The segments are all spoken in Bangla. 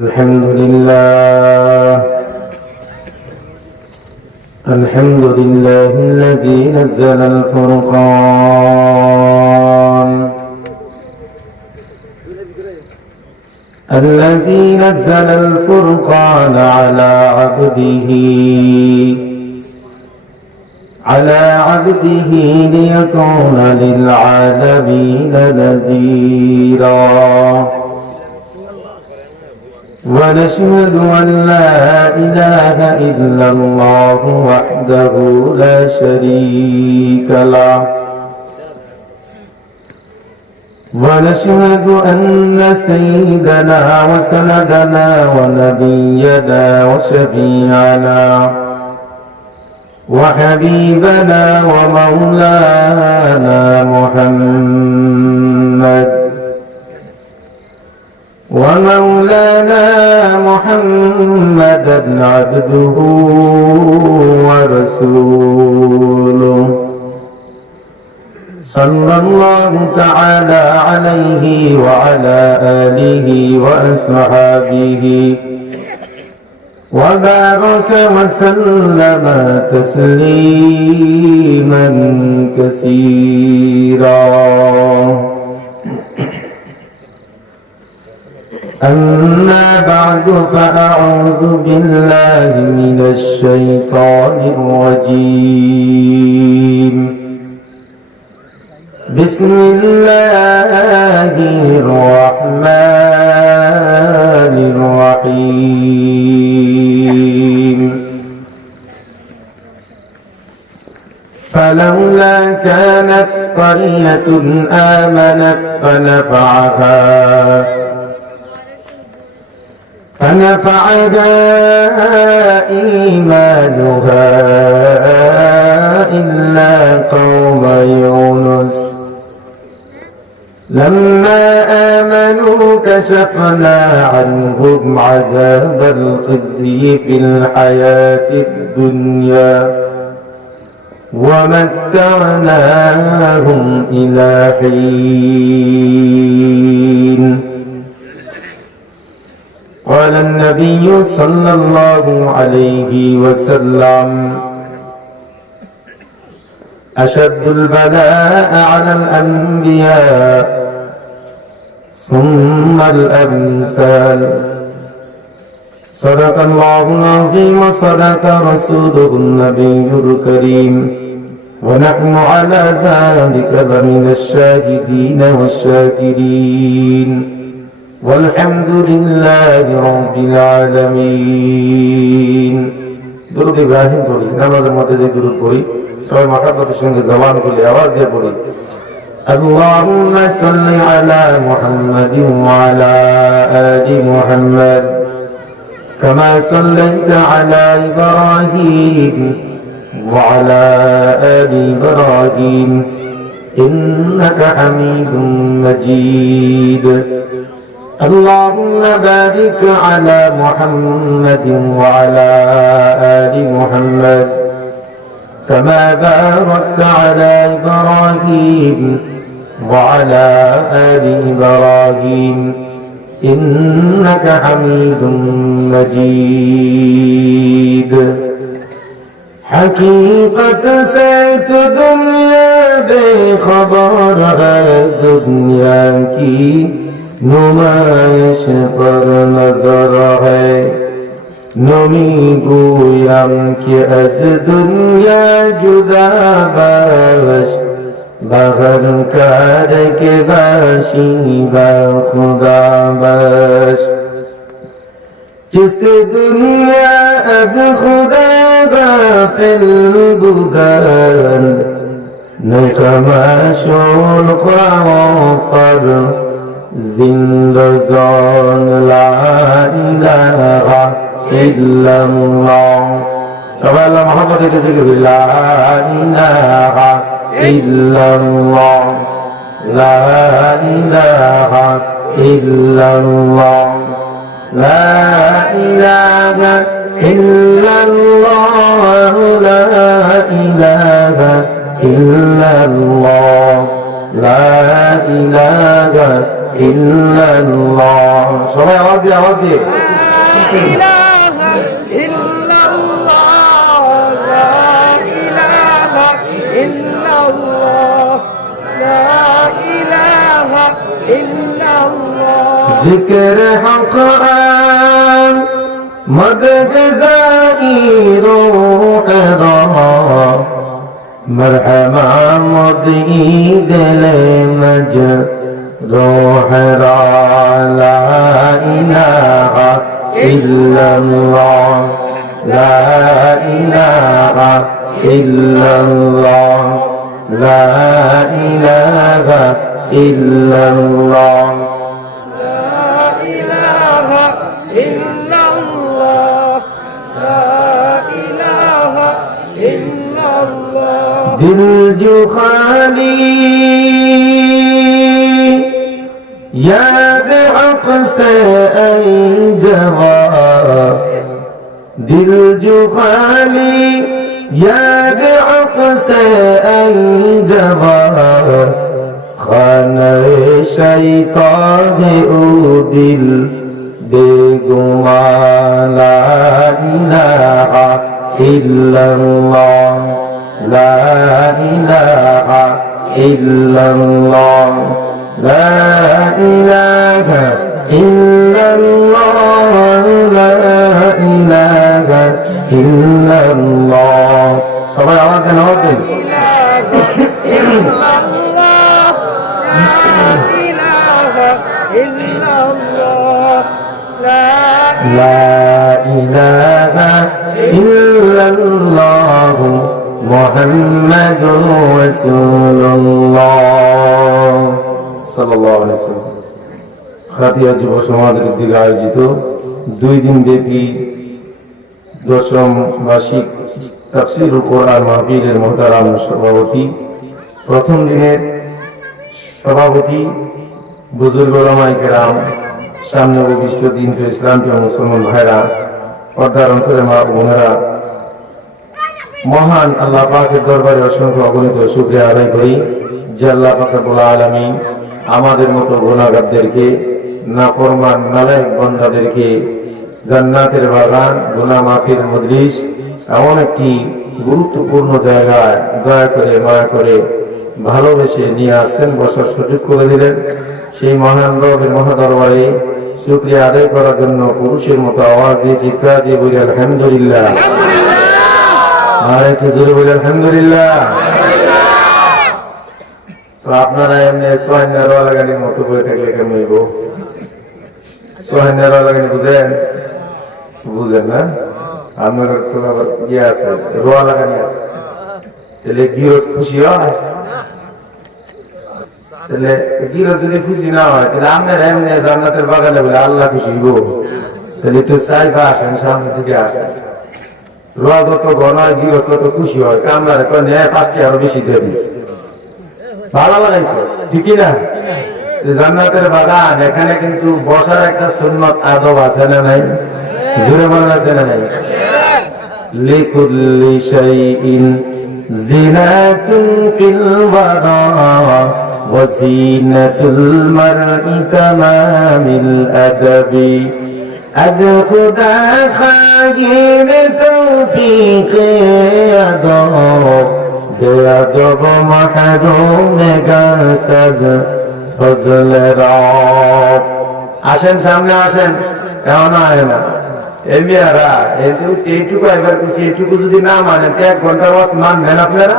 الحمد لله الذي نزل الفرقان على عبده ليكون للعالمين نذيرا ونشهد أن لا إله إلا الله وحده لا شريك له ونشهد أن سيدنا وسندنا ونبينا وشفيعنا وحبيبنا ومولانا محمدا عبده ورسوله صلى الله تعالى عليه وعلى آله وأصحابه وبارك وسلم تسليما كثيرا أما بعد فأعوذ بالله من الشيطان الرجيم بسم الله الرحمن الرحيم فلولا كانت قرية آمنت فنفعها إيمانها إلا قوم يونس لما آمنوا كشفنا عنهم عذاب الخزي في الحياة الدنيا ومتعناهم إلى حين قال النبي صلى الله عليه وسلم أشد البلاء على الأنبياء ثم الأمثال صدق الله العظيم وصدق رسوله النبي الكريم ونحن على ذلك لمن الشاهدين والشاكرين والحمد لله رب العالمين درود ইব্রাহিম পড়ি নামাজের মধ্যে যে দুরূদ পড়ি সবাই মহব্বতের সঙ্গে জবান খুলে আওয়াজ দিয়ে পড়ি اللهم صل على محمد وعلى آل محمد كما صليت على إبراهيم وعلى آل إبراهيم إنك حميد مجيد اللهم بارك على محمد وعلى آل محمد كما باركت على إبراهيم وعلى آل إبراهيم إنك حميد مجيد حقیقت سے تو دنیا بے خبر ہے دنیا کی نمائش پر نظر ہے نمی گویم کہ از دنیا جدا باش بغیر کار کے باشی با خدا باش جس دنیا از خدا غافل بودن نکمشون قرآن زندزان لا إله إلا الله سبحان الله محمد رسول لا إله إلا الله لا إله إلا الله لا إله إلا الله لا إله إلا الله لا إله ইল্লাল্লাহ। সবাই আওয়াজ দিয়ে আওয়াজ দিয়ে ذکر حق مدد زائی روح را مرحبا مدعی دل مج روح را لا الہ الا اللہ لا الہ الا اللہ لا الہ الا اللہ दिल जो खाली याद हक से ऐ जवाब दिल जो खाली याद हक से ऐ जवाब खाना शैतान ओ दिल बेगुमान ला इलाहा इल्लल्लाह لا إله إلا الله لا إله إلا الله لا إله إلا الله সবাই আওয়াজ দেন আওয়াজ দেন لا إله إلا الله محمد رسول الله সাল্লাল্লাহু আলাইহি ওয়াসাল্লাম। খাদিয়া যুব সমাজের উদ্যোগে আয়োজিত 2 দিন ব্যাপী দশম বার্ষিক তাফসীরুল কোরআন মাহফিলের মুহতারাম সভাপতি, প্রথম দিনের সভাপতি বুজুর্গ ওলামায়ে কেরাম, সামনে উপবিষ্ট দিন প্রিয় ইসলাম প্রিয় মুসলমান ভাইরা, পর্দার অন্তরে মা বোনেরা, মহান আল্লাহ পাকের দরবারে অসংখ্য অগণিত শুকরিয়া আদায় করি যে আল্লাহ পাক রব্বুল আলামিন আমাদের মতো গুনাহগারদেরকে, নাফরমান নালায়েক বান্দাদেরকে জান্নাতের বাগান, গুনাহ মাফির মজলিস, এমন একটি গুরুত্বপূর্ণ জায়গায় দয়া করে মায়া করে ভালোবেসে নিয়ে আসছেন, বসার সুযোগ করে দিলেন। সেই মহান রবের মহাদরবারে শুকরিয়া আদায় করার জন্য পুরুষের মতো আওয়াজ দিয়ে চিৎকার দিয়ে বলি আলহামদুলিল্লাহ। আর একটু জোরে বলি আলহামদুলিল্লাহ। তো আপনারা এমনি সোহানের লাগানির মতো বলে থাকলে কেমন হইব? সোহানের লাগানি বুঝেন? বুঝেন না? আপনার তো আবার ইয়ে আছে, রোয়া লাগানি আছে, তাহলে গিরস খুশি হয়? তাহলে গিরস যদি খুশি না হয় তাহলে আপনার এমনি জান্নাতের বাগানে বলে আল্লাহ খুশি হইব? তাহলে একটু চাইবা আসেন, সামনে থেকে আসেন। রোয়া যত ঘন হয় গিরস তত খুশি হয়, কামলার নেয় 5টি আরো বেশি দিয়ে দিই। ভালো লাগাইছে ঠিকই না? জান্নাতের বাগান, এখানে কিন্তু বসার একটা সুন্নত আদব আছে না নাই? জোরে বলেন আছে না নাই? লিকুল্লি শাইইন জিনাতুন ফিল ওয়ারা ওয়া জিনাতুল মারই তামামিল আদাবি আজ খুদা খাগির তৌফিক আদব বেয়াদব মাহরুম গাস্তাজ ফজল রব। আসেন সামনে আসেন, কেমন হয় না এমিয়ারা? এইটুকু একবার খুশি, এইটুকু যদি না মানেন 1 ঘন্টার ওয়াজ মানবেন আপনারা?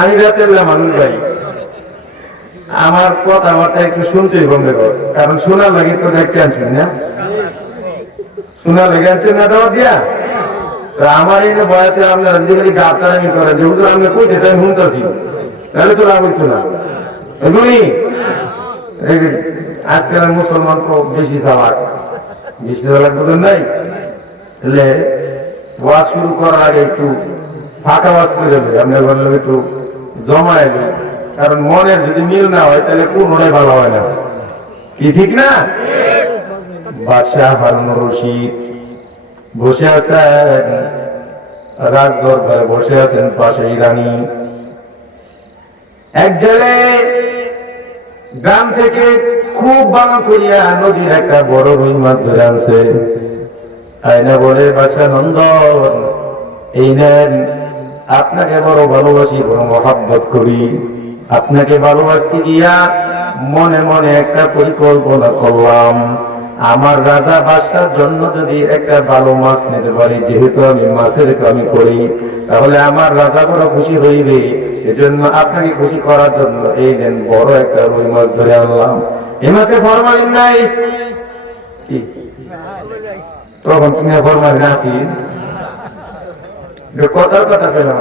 আমি রাতের মানুষ ভাই, আমার কথাবার্তা একটু শুনতেই বন্ধ কর, কারণ শোনার লাগে তো দেখতে আনছেন না, শোনার লেগে আনছেন না দাওয়াত দিয়া। আমার এই বয়াতে আপনারা যদি গাবতারামি করেন যে হুজুর আমরা কইতে তাই শুনতেছি, তাহলে তো লাভ হইতো না। এগুলি আজকাল মুসলমান তো বেশি চালাক, বেশি চালাক বোঝেন নাই? তাহলে ওয়াজ শুরু করার আগে একটু ফাঁকা ওয়াজ করে দেবে, আপনার বললাম একটু জমায় দেবে, কারণ মনের যদি মিল না হয় তাহলে কোনটাই ভালো হয় না, কি ঠিক না? বাদশাহ হারুন রশিদ বসে আছেন রাজ দরবারে, বসে আছেন পাশে রানী। এক জেলে গ্রাম থেকে খুব ভালো করিয়া নদীর একটা বড় রুই মাছ ধরে আনছে। আয়না বলে বাসা নন্দন, এই নেন, আপনাকে বড় ভালোবাসি, বড় মহাব্বত করি। আপনাকে ভালোবাসতে গিয়া মনে মনে একটা পরিকল্পনা করলাম, আমার রাজা বাদশার জন্য যদি একটা ভালো মাছ নিতে পারি, যেহেতু আমি মাছের কামি করি, তাহলে আমার রাজা বড় খুশি হইবে। এজন্য আপনাকে খুশি করার জন্য এই দিন বড় একটা রুই মাছ ধরে আনলাম। এই মাছে ফরমালিন নাই, কি তখন তুমি ফরমালিন আছি কথার কথা পেলাম।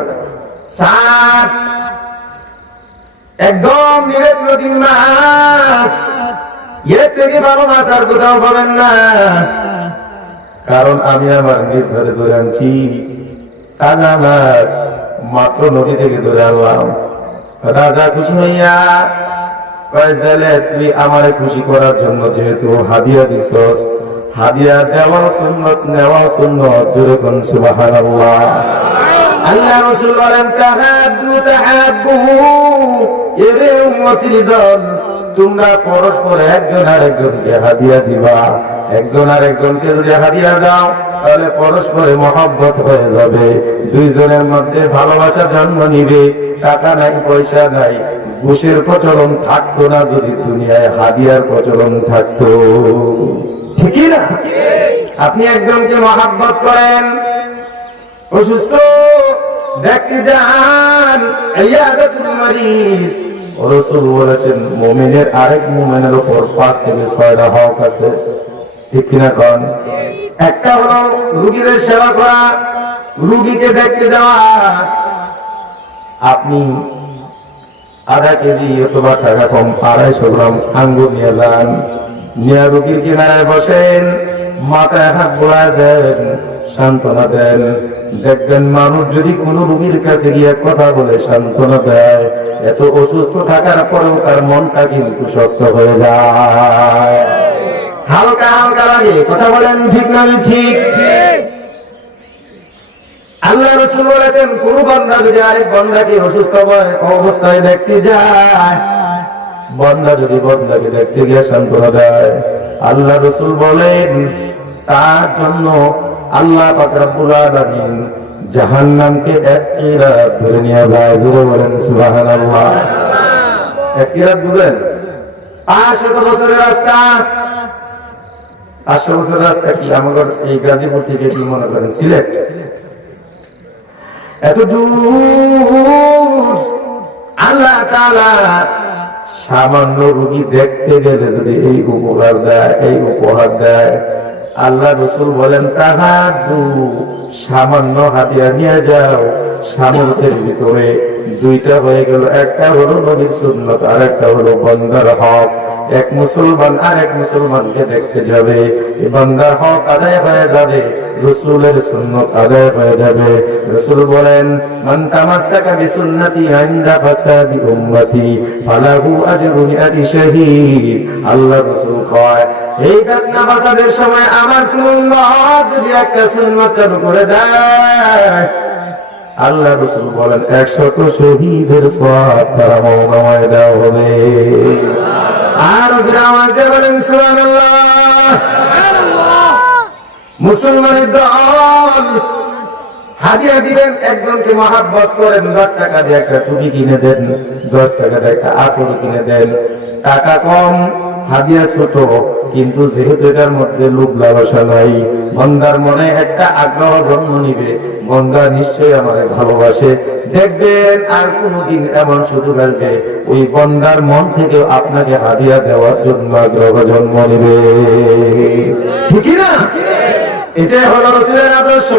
একদম নিরেট নদীর মাছ, এর থেকে ভালো মাছ আর কোথাও পাবেন না। কারণ আমি আমার নিজ হাতে ধরে আনছি তাজা মাছ, মাত্র নদী থেকে ধরে আনলাম। রাজা খুশি হইয়া কয়, তুই আমারে খুশি করার জন্য যেহেতু হাদিয়া দিছস, হাদিয়া দেওয়া সুন্নত, নেওয়া সুন্নত। জোরে কোন সুবহানাল্লাহ। আল্লাহ রাসূল বলেন, তাহাব্বু তাহাব্বু, এরে উম্মতির দল, তোমরা পরস্পর একজন আরেকজনকে হাদিয়া দিবা। একজন আরেকজনকে যদি হাদিয়া দাও, তাহলে পরস্পরে মহব্বত হয়ে যাবে, দুইজনের মধ্যে ভালোবাসা জন্ম নিবে। টাকা নাই, পয়সা নাই, ঘুষের প্রচলন থাকতো না যদি দুনিয়ায় হাদিয়ার প্রচলন থাকতো, ঠিকই না? আপনি একজনকে মহব্বত করেন, অসুস্থ দেখতে যান, ইয়াদাতুল মারিজ। রাসূল বলেছেন, মুমিনের আরেক মুমিনের উপর 5 থেকে 6টা হক আছে, ঠিক কিনা কোন? একটা হলো রোগীদের সেবা করা, রোগীকে দেখতে যাওয়া। আপনি আধা কেজি অথবা টাকা কম 250 গ্রাম আঙ্গুর নিয়ে যান, নিয়ে রোগীর কিনারায় বসেন, মাথায় হাত বোলায় দেন, সান্ত্বনা দেন। দেখবেন মানুষ যদি কোন রোগীর কাছে গিয়ে কথা বলে সান্ত্বনা দেয়, এত অসুস্থ থাকার পরেও তার মনটা কিন্তু শক্ত হয়ে যায়, হালকা হালকা লাগে। কথা বলেন ঠিক না ঠিক? আল্লাহ রাসূল বলেছেন, কোন বান্দা যদি আরেক বান্দাকে অসুস্থ অবস্থায় দেখতে যায়, বান্দা যদি বান্দাকে দেখতে গিয়ে সান্ত্বনা দেয়, আল্লাহ রাসূল বলেন তার জন্য আল্লাহ পাক রব্বুল আলামিন জাহান্নামকে এক কিরাত ধরে নিয়ে যায়। জোরে বলেন সুবহানাল্লাহ। এক কিরাত বুঝেন? 500 বছরের রাস্তা। 500 বছরের রাস্তা কি আমাদের এই গাজীপুর থেকে কি মনে করেন সিলেট? এত দূর। আল্লাহ তাআলা সামান্য রোগী দেখতে গেলে যদি এই উপকার দেয়, এই উপহার দেয়, আল্লাহ রাসূল বলেন, তাহাদু, সামান্য হাদিয়া নিয়ে যাও। সামর্থ্যের ভিতরে 2টা হয়ে গেল, একটা হলো নবীর সুন্নাত, আর একটা হলো বান্দার হক। এক মুসলমান আর এক মুসলমানকে দেখতে যাবে, এই বান্দার হক আদায় হয়ে যাবে, রাসূলের সুন্নাত আদায় হয়ে যাবে। রাসূল বলেন, মান তামাসসাকা বিসুন্নতি ইনদা ফাসাদি উম্মতি ফালাহু আজরু মিআতি শাহীদ। আল্লাহ রাসূল কয়, এই ফিতনা ফাসাদের সময় আমার কোন উম্মত যদি একটা সুন্নাত চালু করে দেয়, আল্লাহ রাসূল বলেন 100 শহীদের সওয়াব তার আমলনামায় দেওয়া হবে। আর যারা আমাদের বলেন সুবহানাল্লাহ। মুসলমানের দল হাদিয়া দিবেন, একজনকে মহব্বত করেন, 10 টাকা দিয়ে একটা টুপি কিনে দেন, 10 টাকা দিয়ে একটা আতর কিনে দেন। টাকা কম, হাদিয়া ছোট, কিন্তু যেহেতু এটার মধ্যে লোভ লালসা নাই, বান্দার মনে একটা আগ্রহ জন্ম নিবে, বান্দা নিশ্চয়ই আমাকে ভালোবাসে। দেখবেন আর কোনদিন এমন সুযোগ আসবে, ওই বান্দার মন থেকে আপনাকে হাদিয়া দেওয়ার জন্য আগ্রহ জন্ম নিবে, ঠিক না? এটাই হলো রাসূলের আদর্শ।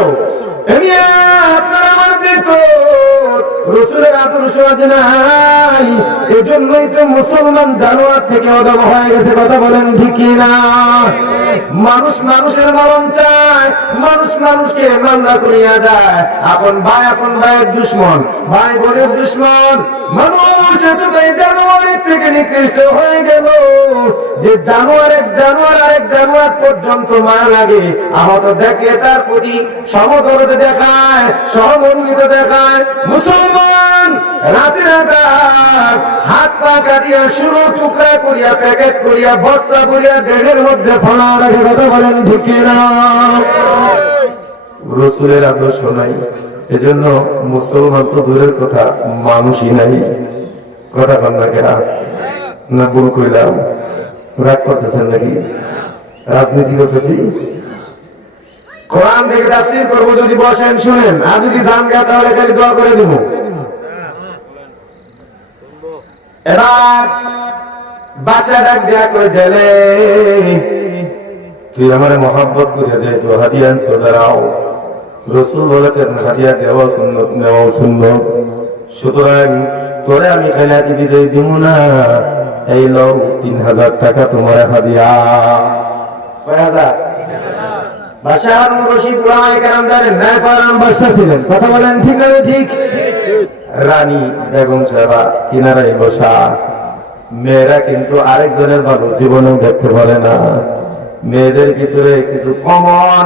আপনার আমার দেখো রাসূলের আদর্শ আজ নাই, এজন্যই তো মুসলমান জানোয়ার থেকে অদম হয়ে গেছে। কথা বলেন ঠিক না? মানুষ মানুষের মরণ চায়, মানুষ মানুষকে মামলা করিয়া যায়, আপন ভাইয়ের দুশ্মন, ভাই বোনের দুশ্মন। মানুষ এতটাই জানোয়ারের থেকে নিকৃষ্ট হয়ে গেল যে জানোয়ার আরেক জানোয়ার পর্যন্ত মায়া লাগে, আহত দেখলে তার প্রতি সমদরদ দেখায়, সহমর্মিত দেখায়। মুসলমান রাতের হাত পা কাটিয়া শুরু টুকরা করিয়া প্যাকেট করিয়া বস্তা করিয়া ড্রেনের মধ্যে ফলা রাখে। কথা বলেন ঠিক না? রাসূলের আদর্শ নাই, এজন্য মুসলমান তো দূরের কথা, মানুষই নাই। কথা কন না কেনা? না ভুল কইলাম? রাগ করতেছেন নাকি? রাজনীতি করতেছি? কোরআন থেকে তাফসীর করব, যদি বসেন শুনেন, আর যদি জান গা তাহলে খালি দোয়া করে দিব। এবার বাচ্চা ডাক দেয়া কই জেলে, তুই আমারে মহব্বত করে দে, তো হাদিয়া আনছো দাঁড়াও। রাসূল বলেছেন হাদিয়া দেওয়া সুন্নাত, নেওয়া সুন্নাত। সুতরাং তোরে আমি খালি বিদায় দিব না, এই লও 3000 টাকা তোমার হাদিয়া। কয় হাজার? বাদশাহ মুরশিদ উলামায়ে কেরাম জানেন না, পরান বাদশা ছিলেন। কথা বলেন ঠিক না ঠিক? রানী বেগম সাহেবা কিনারায় বসা। মেয়েরা কিন্তু আরেকজনের ভালো জীবনেও দেখতে পারে না। মেয়েদের ভিতরে কিছু কমন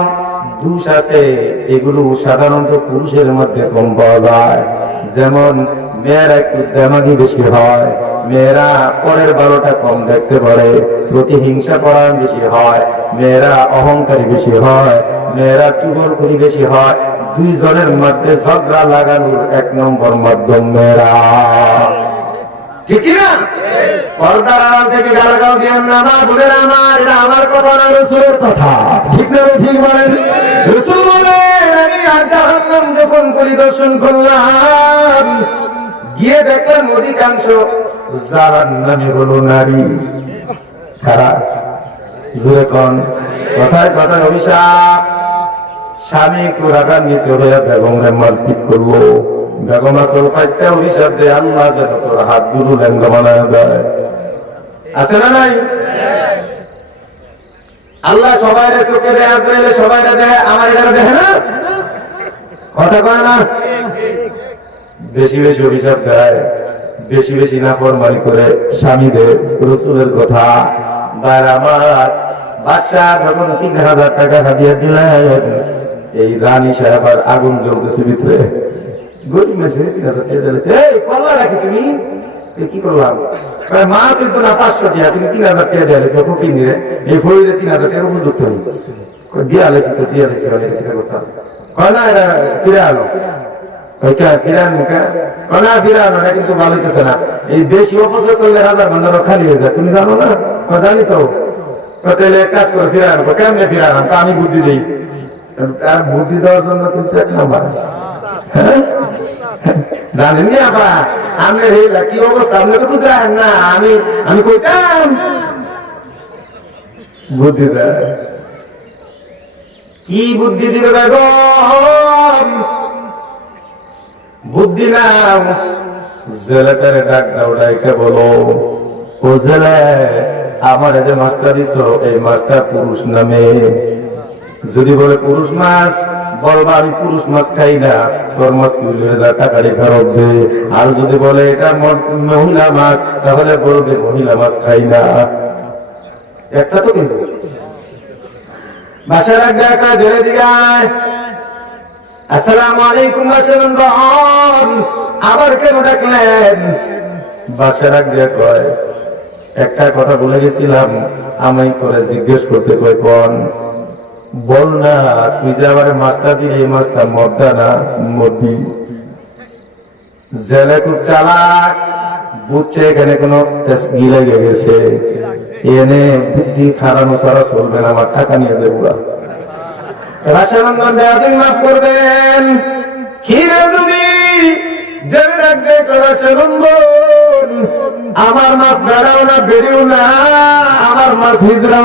দোষ আছে, এগুলো সাধারণত পুরুষের মধ্যে কম পাওয়া যায়। যেমন মেয়েরা একটু দেমাগি বেশি হয়, মেয়েরা পরের ভালোটা কম দেখতে পারে, প্রতিহিংসা পরায়ণ বেশি হয়, মেয়েরা অহংকারী বেশি হয়, মেয়েরা চুগলখড়ি বেশি হয়। দুইজনের মধ্যে ঝগড়া লাগানোর 1 নম্বর মাধ্যম মেয়েরা। ঠিক না? পর্দার আড়াল থেকে গালাগাল দিয়েন না মা বোনেরা আমার, এটা আমার কথা না, রাসূলের কথা। ঠিক না? ঠিক বলেন? রাসূল বলেন আমি জাহান্নাম যখন পরিদর্শন করলাম, গিয়ে দেখলাম অধিকাংশ জাহান্নামী হলো নারী। কারা? জোরে কোন? কথায় কথায় অভিশাপ। স্বামী রাগান্বিত হয়ে বেগমরে মারপিট করলো। বেগম আসল পাইতে অভিশাপ দেয়, আল্লাহ যেন তোর হাত গুরু ল্যাংড়া বানায় দেয়। আছে না নাই? আল্লাহ সবাই চোখে দেয়, আজরাইলে সবাই দেয়, আমার এটা দেখে না? কথা কয় না? বেশি বেশি অভিশাপ দেয়, বেশি বেশি নাফরমানি করে স্বামীদের। রাসূলের কথা বার আমার বাদশাহ যখন 3000 টাকা হাদিয়া দিলেন, এই রানী সাহেবার আগুন জ্বলতেছে ভিতরে। গরিব মেশে 3000 টাকা দিয়েছে। এই কল্লা রাখি তুমি কি করলাম? মাছ কিন্তু না 500 টাকা, তুমি 3000 টাকা দিয়েছো ফকির নিয়ে। এই ফকিরে 3000 টাকা উপযুক্ত হই দিয়া লেছি, তো দিয়া লেছি এটা করতাম। কয় না এটা ফিরে আলো, কিন্তু ভালো হইতেছে না। এই বেশি অপচয় করলে হাজার ভান্ডারও খালি হয়ে যায়, তুমি জানো না? জানি তো। তাহলে এক কাজ করে ফিরে আনবো। কেমনে ফিরে আনবো? আমি বুদ্ধি দিই। আর বুদ্ধি দেওয়ার জন্য কিন্তু 1 নাম্বার। জানেন না আপা আমি কি অবস্থা? আপনি তো খুঁজে রাখেন না। আমি কইতাম বুদ্ধি দেয়। কি বুদ্ধি দিবে বেগম? বুদ্ধি নাও, জেলেটারে ডাক দাও, ডাইকে বলো ও জেলে, আমার যে মাছটা দিছ এই মাছটা পুরুষ নামে। যদি বলে পুরুষ মাছ, বলবা আমি পুরুষ মাছ খাই না, তোর মাছ 20,000 টাকা ফেরত দে। আর যদি বলে এটা মহিলা মাছ, তাহলে বলবে মহিলা মাছ খাই না। একটা তো কিন্তু বাসার এক দেখা জেলে দিগায়, আসসালামু আলাইকুম বাসার, আবার কেন ডাকলেন? বাসার এক দিয়ে কয় একটা কথা বলে গেছিলাম, আমি করে জিজ্ঞেস করতে কয় কোন? বল না, তুই যে আবার মাছটা দিলি, এই মাছটা মদ্দা না মদ্দি? জেলে খুব চালাক, বুঝছে এখানে কোনো লেগে গেছে, এনে বুদ্ধি খারানো সারা চলবে না, আমার টাকা নিয়ে দেবো। রাশানন্দন দেওয়াদিন মাফ করবেন। কি রে তুমি জেলে ডাক দে রাশানন্দন, আমার মাছ বেড়াও না বেড়েও না, আমার মাছ হিজড়া।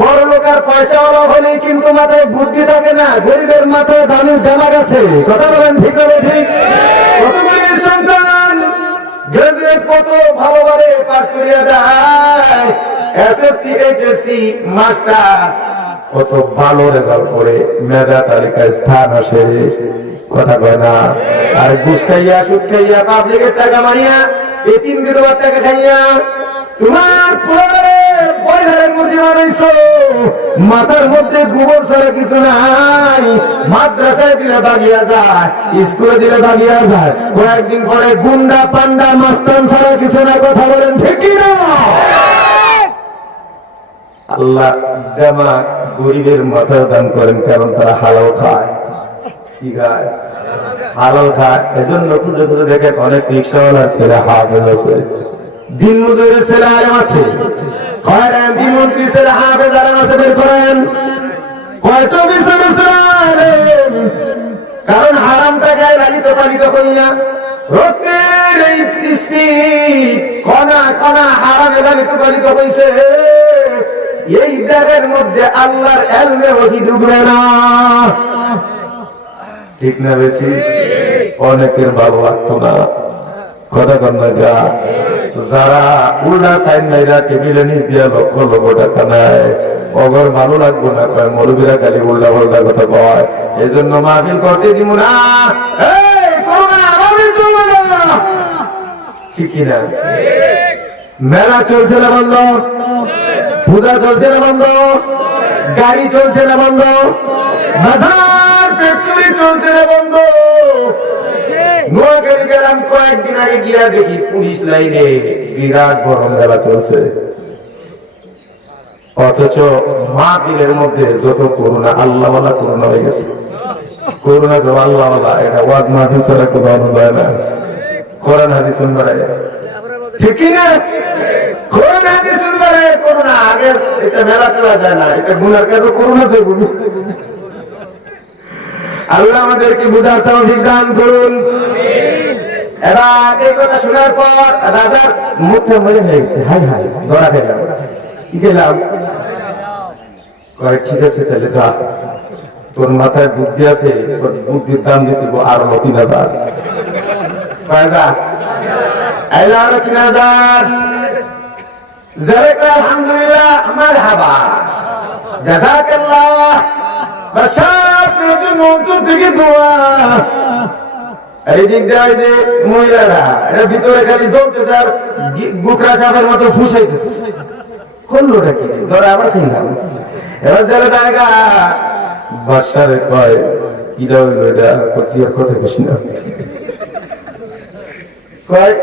বড় লোকের পয়সা অভাব হলে কিন্তু মাথায় বুদ্ধি থাকে না, গরিবের মাথায় দানের দেনা গেছে। কথা বলেন ঠিক হবে? ঠিক। কত গরিবের সন্তান গ্রাজুয়েট কত ভালোভাবে পাস করিয়া যায়, এসএসসি এইচএসসি মাস্টার কত ভালো রেজাল্ট করে মেধা তালিকায় স্থান আসে। কথা কয় না? আর ঘুষ খাইয়া সুদ খাইয়া পাবলিকের টাকা মারিয়া এতিম বিধবার টাকা খাইয়া তোমার পরিবারে ময়দানের মধ্যে বানাইছো, মাথার মধ্যে গোবর ছাড়া কিছু নাই, মাদ্রাসায় দিলে দাগিয়া যায়, স্কুলে দিলে দাগিয়া যায়, কয়েকদিন পরে গুন্ডা পান্ডা মাস্তান ছাড়া কিছু না। কথা বলেন ঠিক না? আল্লাহ দেমা গরিবের মাথায় দান করেন, কারণ তারা হালাল খায়। কি খায়? হালাল খায়। এজন্য খুঁজে খুঁজে দেখেন অনেক রিক্সাওয়ালার ছেলে হাফেজ আছে, দিন মজুরের ছেলে আলেম আছে, এমপি মন্ত্রী ছেলে হাফেজ আলেম আছে। বের করেন কয়টা বিচারে ছেলে আলেম, কারণ হারাম টাকায় লালিত পালিত করি না। রক্তের এই স্পিড কণা কণা হারামে লালিত পালিত হয়েছে, এই দেহের মধ্যে আল্লাহর এলমে ওহি ঢুকবে না। ঠিক না বেশি? অনেকের ভালো লাগতো না। কথা কন্যা যা যারা উল্টা সাইন নাইরা টেবিলে নিয়ে দিয়া লক্ষ লক্ষ টাকা নেয়, অগর ভালো লাগবো না, কয় মৌলবীরা খালি উল্টা পাল্টা কথা কয়, এই জন্য মাহফিল করতে দিব না। ঠিক কিনা? মেলা চলছে না বন্ধ, পূজা চলছে না বন্ধ, গাড়ি চলছে না বন্ধ, বাজার ফ্যাক্টরি চলছে না বন্ধ। নোয়াখালী গেলাম কয়েকদিন আগে, গিয়া দেখি পুলিশ লাইনে বিরাট বড় মেলা চলছে, অথচ মাহফিলের মধ্যে যত করোনা আল্লাহওয়ালা করোনা হয়ে গেছে। করোনা তো আল্লাহওয়ালা, এটা ওয়াজ মাহফিল ছাড়া তো ভালো যায় না। কোরআন হাদিস শুনবার ঠিক না? কোরআন হাদিস শুনবার করোনা আগে এটা মেলা চলা যায় না, এটা গুনার কাছে করোনা দেব। আল্লাহ আমাদেরকে বুঝার তৌফিক দান করুন। এবার এই কথা শোনার পর রাজার মুখটা মরে হয়ে গেছে, হাই হাই ধরা খেলাম। কি খেলাম? কয়েক ঠিক আছে, তাহলে যা, তোর মাথায় বুদ্ধি আছে, তোর বুদ্ধির দাম দিতে আর ৩,০০০। কয়টা? আরো ৩,০০০। আলহামদুলিল্লাহ, আমার হাবা জাযাকাল্লাহ, থেকে দোয়া। এই দিক দিয়ে যে মহিলারা এটা ভিতরে খালি জ্বলতেছে আর গুকরা সাপের মতো ফুসাইতেছে, করলোটা কি? ধরে আবার কিনলাম। এবার যারা জায়গা বাসারে কয় কিরা হইল এটা করতে, আর কথা কিছু না কয়,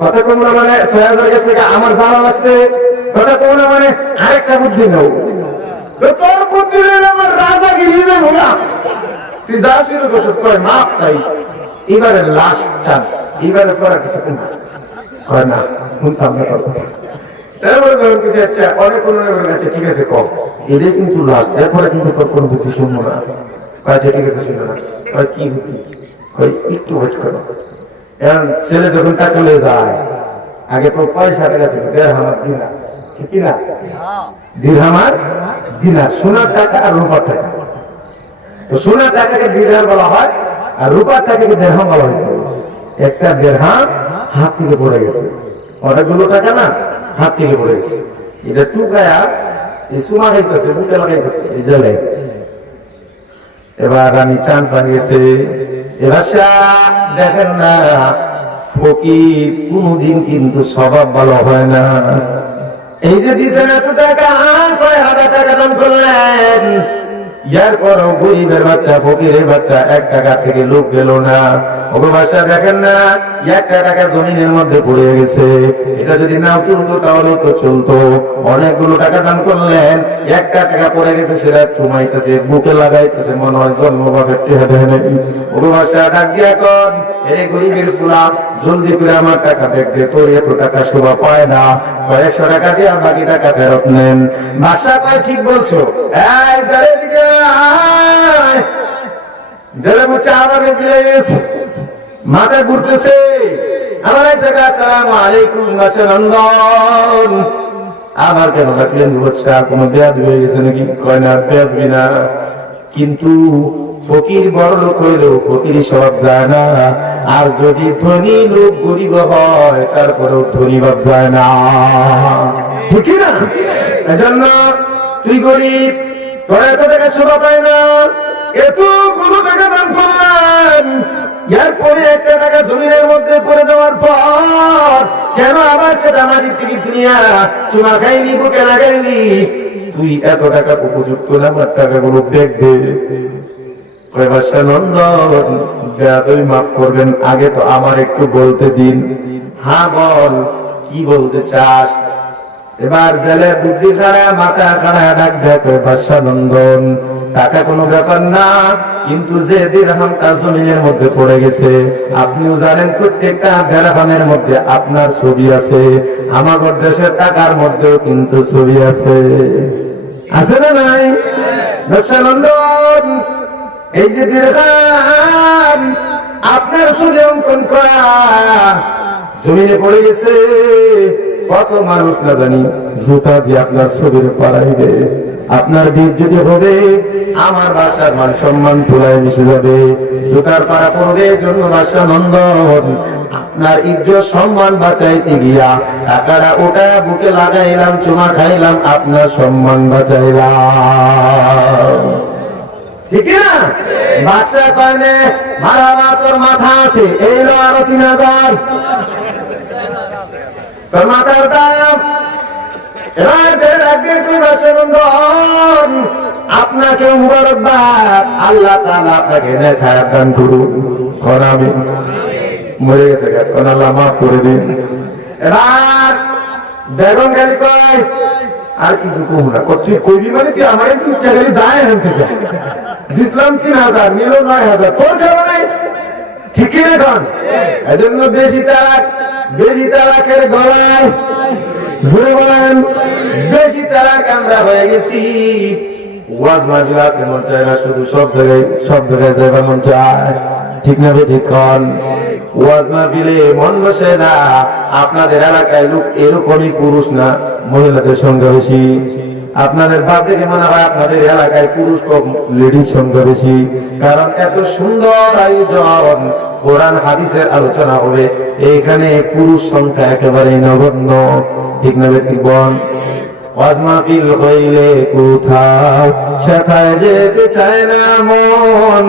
কথা কম না মানে ৬,০০০ কাছ থেকে আমার জানা লাগছে, কথা কম না মানে আরেকটা বুদ্ধি নাও। তোর বুদ্ধি আমার রাজাগিরি দেবো না, তুই যা শুরু করছিস, কয় মাফ চাই, এবারে লাস্ট চান্স, এবারে করার কিছু কয় না, শুনতাম না তোর কথা। তারপরে যখন কিছু আচ্ছা অনেক অনুযায়ী আচ্ছা ঠিক আছে কম, এদের কিন্তু লাস্ট, এরপরে কিন্তু তোর কোনো বুদ্ধি শুনবো না। আচ্ছা ঠিক আছে শুনবো না। কয় কি বুদ্ধি? কয় একটু ওয়েট করো। এখন ছেলে যখন চাকলে যায়, আগে তো পয়সাটা গেছে দেড়হামার দিনার, ঠিক না? দিরহামার দিনার, সোনার টাকা আর রূপার টাকা। তো সোনার টাকাকে দিরহাম বলা হয়, আর রূপার টাকাকে দেড়হাম বলা হইতো। একটা দেড়হাম হাত থেকে পড়ে গেছে, অনেকগুলো টাকা না হাত থেকে পড়ে গেছে, এটা টুকায়া এই সোনা খাইতেছে, বুকে লাগাইতেছে এই জেলায়। এবার আমি চান্স বানিয়েছে, এবার দেখেন না, ফকির কোনদিন কিন্তু স্বভাব ভালো হয় না। এই যে দিচ্ছেন এত টাকা, ৬,০০০ টাকা দান করলেন, ইয়ার পরও গরিবের বাচ্চা ফকিরের বাচ্চা ১ টাকা থেকে লোক গেল না। ওগো বাসা দেখেন না, ১ টাকা জমিনের মধ্যে পড়ে গেছে, এটা যদি না চলতো তাহলে তো চলতো। অনেকগুলো টাকা দান করলেন, ১ টাকা পড়ে গেছে, সেটা চুমাইতেছে, বুকে লাগাইতেছে, মনে হয় জন্মবাপের টেহা দেয় নাকি। ওগো বাসা ডাক দিয়া কন, এরে গরিবের পুলা, জলদি করে আমার টাকা দেখবে, তোর এত টাকা শোভা পায় না, ১০০ টাকা দিয়ে বাকি টাকা ফেরত নেন। বাসা কয় ঠিক বলছো, এই যারে দিকে যারা বলছে আমার গেছে, মাথা ঘুরতেছে, আমার আসসালামু আলাইকুম বাসানন্দন, আমার কেন রাখলেন বলছে কোনো বেয়াদ হয়ে গেছে নাকি? কয় না বেয়াদবি না, কিন্তু ফকির বড় লোক হইলেও ফকির সব যায় না, আর যদি ধনী লোক গরিব হয় তারপরেও ধনী ভাব যায় না, ঠিক না? এজন্য তুই গরিব, তোর এত টাকা শোভা পায় না, এতগুলো টাকা দান করলেন, এরপরে ১ টাকা জমিনের মধ্যে পড়ে যাওয়ার পর কেন আবার সেটা মাটির থেকে দুনিয়া চুমা খাইলি বুকে লাগাইলি? তুই এত টাকা উপযুক্ত না, আমার টাকাগুলো ব্যাগ দে। নন্দন বেয়াদবি মাফ করবেন, আগে তো আমার একটু বলতে দিন। হ্যাঁ বল, কি বলতে চাস? এবার জেলে বুদ্ধি ছাড়া মাথা ছাড়া ডাক দেখ বাদশা নন্দন, টাকা কোনো ব্যাপার না, কিন্তু যে দিরহামটা জমিনের মধ্যে পড়ে গেছে আপনিও জানেন প্রত্যেকটা দিরহামের মধ্যে আপনার ছবি আছে, আমাদের দেশের টাকার মধ্যেও কিন্তু ছবি আছে, আছে না নাই? বাদশা নন্দন, এই যে দিরহাম আপনার ছবি অঙ্কন করা জমিনে পড়ে গেছে, কত মানুষ না জানি জুতা দিয়ে আপনার শরীরে পাড়াইবে, আপনার বীর যদি হবে আমার বাসার মান সম্মান তুলায় মিশে যাবে, জুতার পাড়া পড়বে। জন্য বাদশা নন্দন আপনার ইজ্জত সম্মান বাঁচাইতে গিয়া টাকাটা ওটা বুকে লাগাইলাম, চুমা খাইলাম, আপনার সম্মান বাঁচাইলাম, ঠিক না? বাদশা কয়নে মারাবা তোর মাথা আছে, এই লো আরো 3000 তোর মাথার দাম। আপনাকে মুবারকবাদ, আল্লাহ তাআলা আপনাকে নেখায় দান করুন, আমি মরে গেছে কোন আল্লাহ মাফ করে দিন। এবার বেগম গালি কয় আর কিছু কম না, তুই কইবি মানে তুই আমার একটু গালি যায় এখান থেকে, দিসলাম 3000 নিল 9000, তোর খবর নাই, ঠিকই এখন। এজন্য বেশি চালাকের গলায় জুড়ে বলেন, বেশি চালাক আমরা হয়ে গেছি। ওয়াজ মাহফিলাতে মন চায় না, শুধু সব জায়গায় যাইবার মন চায়, ঠিক না? ঠিক কন, ওয়াজ মাহফিলে মন বসে না। আপনাদের এলাকায় লোক এরকমই পুরুষ না মহিলাদের সংখ্যা বেশি? আপনাদের বাদ দেখে মনে হয় আপনাদের এলাকায় পুরুষ কম, লেডিস সংখ্যা বেশি। কারণ এত সুন্দর আয়োজন, কোরআন হাদিসের আলোচনা হবে, এখানে পুরুষ সংখ্যা একেবারে নগণ্য, ঠিক না? ঠিক বল। ওয়াজ মাহফিল হইলে কোথাও সেথায় যেতে চায় না মন,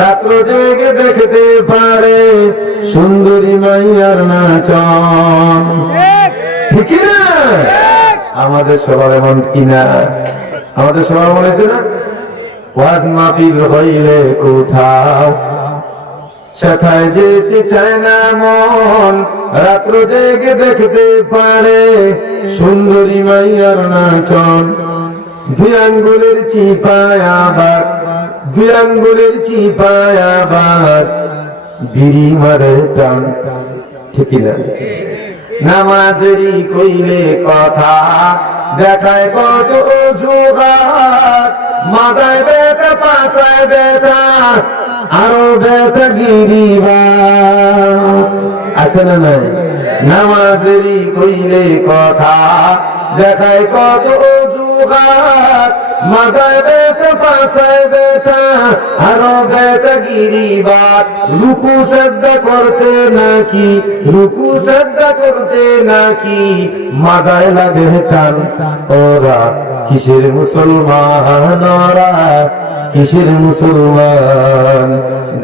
রাত্র জেগে দেখতে পারে সুন্দরী মাইয়ার নাচন, ঠিক না? আমাদের সবার এমন কিনা? আমাদের সবার মনে আছে না? ওয়াজ মাহফিল হইলে কোথাও সেথায় যেতে চায় না মন, রাত্র জেগে দেখতে পারে সুন্দরী মাইয়ার নাচন। দুই আঙ্গুলের চিপায় আবার বিড়ি মারে টান, ঠিক না? নামাজেরই কইলে কথা দেখায় কত অজুহাত, মাথায় ব্যথা, পাছায় ব্যথা, আরো ব্যথা গিরিবাত, আছে না নাই? নামাজেরই কইলে কথা দেখায় কত অজুহাত, মাথায় ব্যথা, পাছায় ব্যথা, আরো ব্যথা গিরিবাত। রুকু সাজদা করতে নাকি মাথায় লাগে টান। ওরা কিসের মুসলমান, ওরা কিসের মুসলমান?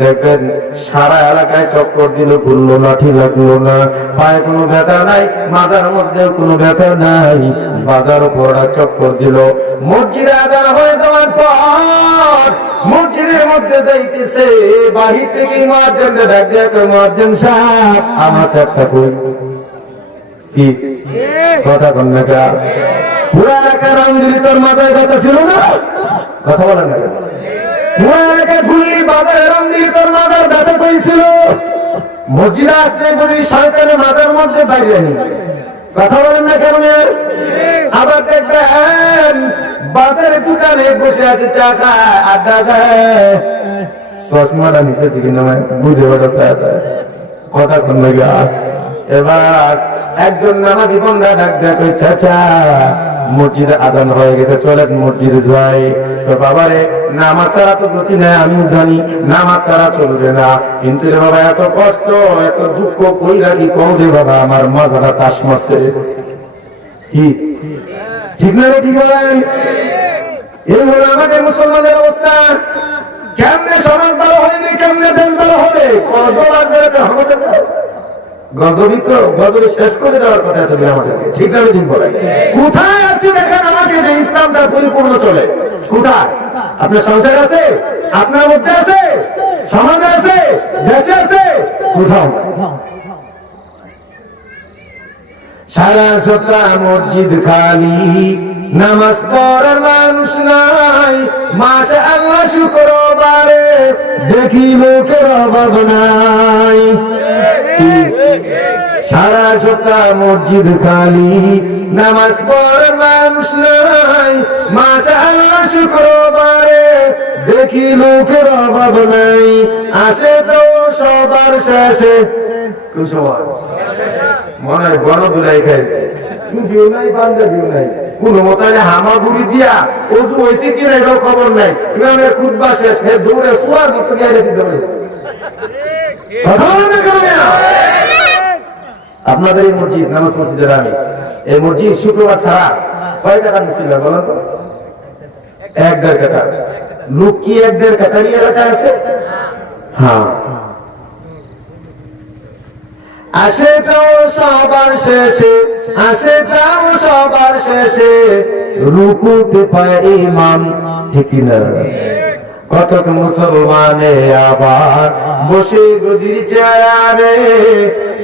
দেখবেন সারা এলাকায় চক্কর দিল, ঘুরলো, লাঠি লাগলো না, পায়ে কোনো ব্যথা নাই, মাথার মধ্যেও কোনো ব্যথা নাই, বাজার পড়া চক্কর দিল। মসজিদে আজান হয়ে যাওয়ার পর মসজিদের মধ্যে যাইতেছে, বাহির থেকে মুয়াজ্জিন ডাক দিয়ে কয়, মুয়াজ্জিন সাহেব আমার একটা কই, কি কথা কন না? পুরা এলাকার রামদিলি তোর মাথায় ব্যথা ছিল না? কথা বলেন না? পুরা এলাকায় ঘুরলি, বাজারে রামদিলি তোর মাথার ব্যথা কইছিল? মসজিদে আসলে বুঝি শয়তানের মাথার মধ্যে দাঁড়িয়ে নি, কথা বলেন না কেন? আবার দেখবেন বাজারে দোকানে বসে আছে, চা খায়, আড্ডা দেয়, চশমাটা নিচের দিকে নয়, বুঝে কথা কোন লাগা। এবার একজন নামাজি বন্ধা ডাক দেখো, চাচা মসজিদে আজান হয়ে গেছে, চলেন মসজিদে যাই। তো বাবারে নামাজ ছাড়া তো গতি নাই, আমিও জানি নামাজ ছাড়া চলবে না, কিন্তু রে বাবা এত কষ্ট, এত দুঃখ কই রাখি কও রে বাবা, আমার মাথাটা টাস মারছে, কি ঠিক না? ঠিক বলেন? এই হলো আমাদের মুসলমানের অবস্থা। কেমনে সমাজ ভালো হবে, কেমনে দেশ ভালো হবে, কত লাগবে? গজবই তো গজবই শেষ করে দেওয়ার কথা এতদিন আমাদেরকে, ঠিক আছে দিন বলে কোথায় আছে দেখেন আমাকে, যে ইসলামটা পরিপূর্ণ চলে কোথায়? আপনার সংসার আছে, আপনার মধ্যে আছে, সমাজে আছে, দেশে আছে, কোথাও সারা সপ্তাহ মসজিদ খালি, নামাজ পড়ার মানুষ নাই, মাশাআল্লাহ শুক্রবারে দেখি লোকের অভাব নাই। সারা সপ্তাহ মসজিদ খালি, নামাজ পড়ার মানুষ নাই, মাশাআল্লাহ শুক্রবারে দেখি লোকের অভাব নাই। আসে তো সবার শেষে, কুসবার মনে হয় বড় দুলাই খাইছে, টুপিও নাই, পাঞ্জাবিও নাই, কোন মতায় হামাগুড়ি দিয়া অজু হয়েছে কিনা এটাও খবর নাই। ইমামের খুতবা শেষ, হে দৌড়ে শোয়ার মতো গিয়ে দিতে বলেছে। আপনাদের এই মসজিদ, নামাজ মসজিদের আমি এই মসজিদ শুক্রবার ছাড়া কয় টাকা মিছিল বলেন তো? 1-1.5 কাঠা। লোক কি 1-1.5 কাঠারই এলাকা আছে? হ্যাঁ। আসে তো সবার শেষে, আসে তাও সবার শেষে, রুকুতে পায় ইমাম, ঠিক না? কতক মুসলমানে আবার বসে গদির চেয়ারে,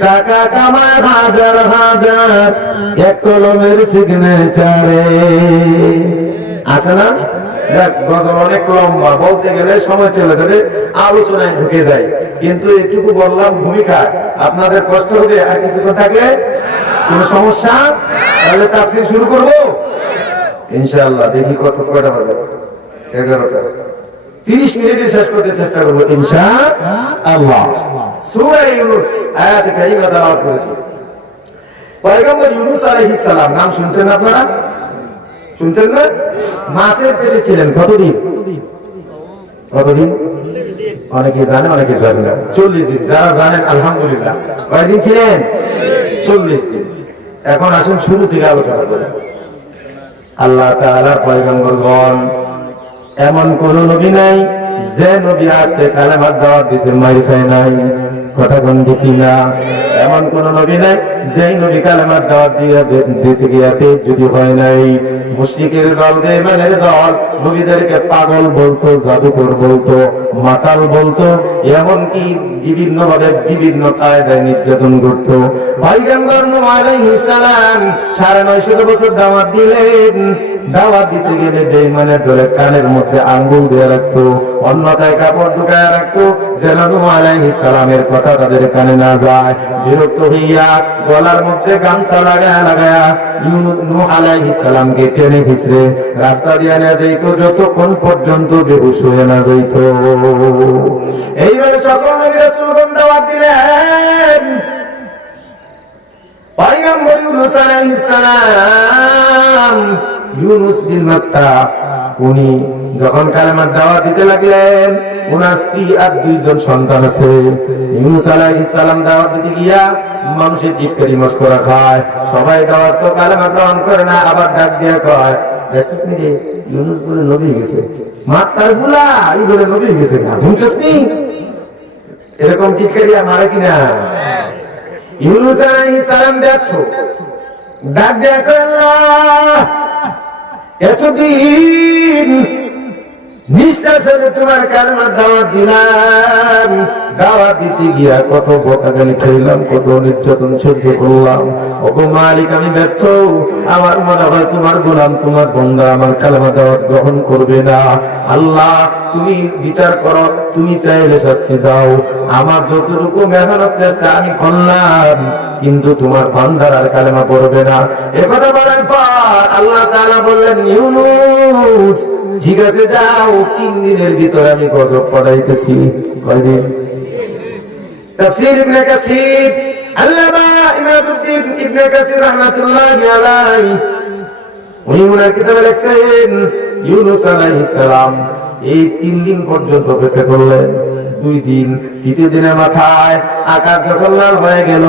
টাকা কামায় হাজার হাজার, এক কলমের সিগনেচারে। আছে না? গজল অনেক লম্বা, বলতে গেলে সময় চলে যাবে, আলোচনায় ঢুকে যায়, কিন্তু একটু বললাম ভূমিকা, আপনাদের কষ্ট হবে। আর কিছুক্ষণ থাকলে কোন সমস্যা? তাহলে তাফসীর শুরু করব ইনশাআল্লাহ। দেখি কয়টা বাজে, 11টা। 30 মিনিটে শেষ করতে চেষ্টা করবো ইনশাআল্লাহ। সূরা ইউনূস আয়াত কারিমা তেলাওয়াত করেছি। পয়গম্বর ইউনূস আলাইহিস সালাম নাম শুনছেন আপনারা? শুনছেন না? মাছের পেটে ছিলেন কতদিন? কতদিন? অনেকে জানে, অনেকে জানে না। 40 দিন। যারা জানেন আলহামদুলিল্লাহ। কয়দিন ছিলেন? 40 দিন। এখন আসুন শুরু থেকে আলোচনা করি। আল্লাহ তাআলা পয়গম্বরগণ, এমন কোন নবী নাই যে নবী আসে কালেমার দাওয়াত দিয়েছে মাইর খায় নাই, কথা কোন ঠিক না? এমন কোন নবী নাই যে নবী কালেমার দাওয়াত দিতে গিয়াতে যদি হয় নাই। মুশরিকের দল, বেঈমানের দল নবীদেরকে পাগল বলতো, জাদুকর বলতো, মাতাল বলতো, এমনকি বিভিন্ন ভাবে বিভিন্ন কায়দায় নির্যাতন করত। পয়গম্বর নূহ আলাইহিস সালাম 950 বছর দাওয়াত দিলেন। দাওয়াত দিতে গেলে বেঈমানের দলে কানের মধ্যে আঙ্গুল দিয়ে রাখতো, অন্যথায় কাপড় ঢুকায় রাখতো, যেন নূহ আলাইহিস সালামের কথা তাদের কানে না যায়। বিরক্ত হইয়া গলার মধ্যে গামছা লাগায়া নূহ আলাইহিস সালামকে টেনে হিচড়ে রাস্তা দিয়ে নিয়ে যাইতো, যতক্ষণ পর্যন্ত বেহুশ হয়ে না যাইতো। এইভাবে সকল নবী রাসূলগণ দাওয়াত দিলেন। পয়গম্বর ইউনূস আলাইহিস সালাম, ইউনূস বিন মাত্তা, উনি যখন কালেমার দাওয়াত দিতে লাগলেন, ওনার স্ত্রী আর 2 জন সন্তান আছে। ইউনূস আলাইহিস সালাম দাওয়াত দিতে গিয়া মানুষের চিৎকারি মশকরা খায়, সবাই দাওয়াত তো কালেমা গ্রহণ করে না, আবার ডাক দিয়া কয়, দেখছিস নাকি ইউনূস বলে নবী গেছে, মাত্তার বুলা এই বলে নবী গেছে না, শুনছিস নি? এরকম চিৎকারিয়া মারে কিনা? ইউনূস আলাইহিস সালাম ব্যর্থ, ডাক দিয়া কয়, আল্লাহ এতদিন নিষ্ঠার সাথে তোমার কালেমার দাওয়াত দিলাম, দাওয়াত দিতে গিয়া কত বকাগালি খাইলাম, কত নির্যাতন সহ্য করলাম। ওগো মালিক, আমি ব্যর্থ। আমার মনে হয় তোমার গোলাম, তোমার বান্দা আমার কালেমার দাওয়াত গ্রহণ করবে না। আল্লাহ তুমি বিচার করো, তুমি চাইলে শাস্তি দাও। আমার যতটুকু মেহনত চেষ্টা আমি করলাম, কিন্তু তোমার বান্দার আর কালেমা পড়বে না। একথা বলার পর আল্লাহ তাআলা বললেন, ইউনূস ঠিক আছে যাও, 3 দিনের ভিতরে আমি গজব পড়াইতেছি। কয়দিন? তাফসীর ইবনে কাসীর, আল্লামা ইমাদুদ্দিন ইবনে কাসীর রাহমাতুল্লাহি আলাইহি, উনি ওনার কিতাবে লিখছেন, ইউনূস আলাইহিস সালাম এই 3 দিন পর্যন্ত অপেক্ষা করলেন। 2 দিন, 3 দিনের মাথায় আকাশ যখন লাল হয়ে গেল,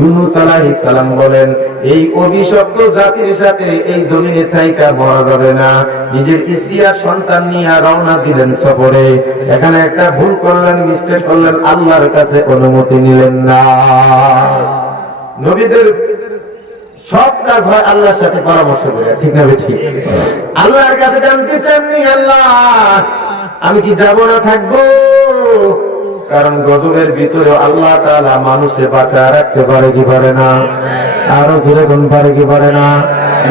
ইউনূস আলাইহিস সালাম বলেন, এই অভিশপ্ত জাতির সাথে এই জমিনে থাইকা মরা যাবে না। নিজের স্ত্রী আর সন্তান নিয়ে রওনা দিলেন সফরে। এখানে একটা ভুল করলেন, মিস্টেক করলেন, আল্লাহর কাছে অনুমতি নিলেন না। নবীদের সব কাজ হয় আল্লাহর সাথে পরামর্শ করে, ঠিক না ঠিক? আল্লাহর কাছে জানতে চাননি, আল্লাহ আমি কি যাব না থাকবো? কারণ গজবের ভিতরে আল্লাহ তাআলা মানুষে বাঁচায় রাখতে পারে কি পারে না? আরো জোরে কোন পারে কি পারে না?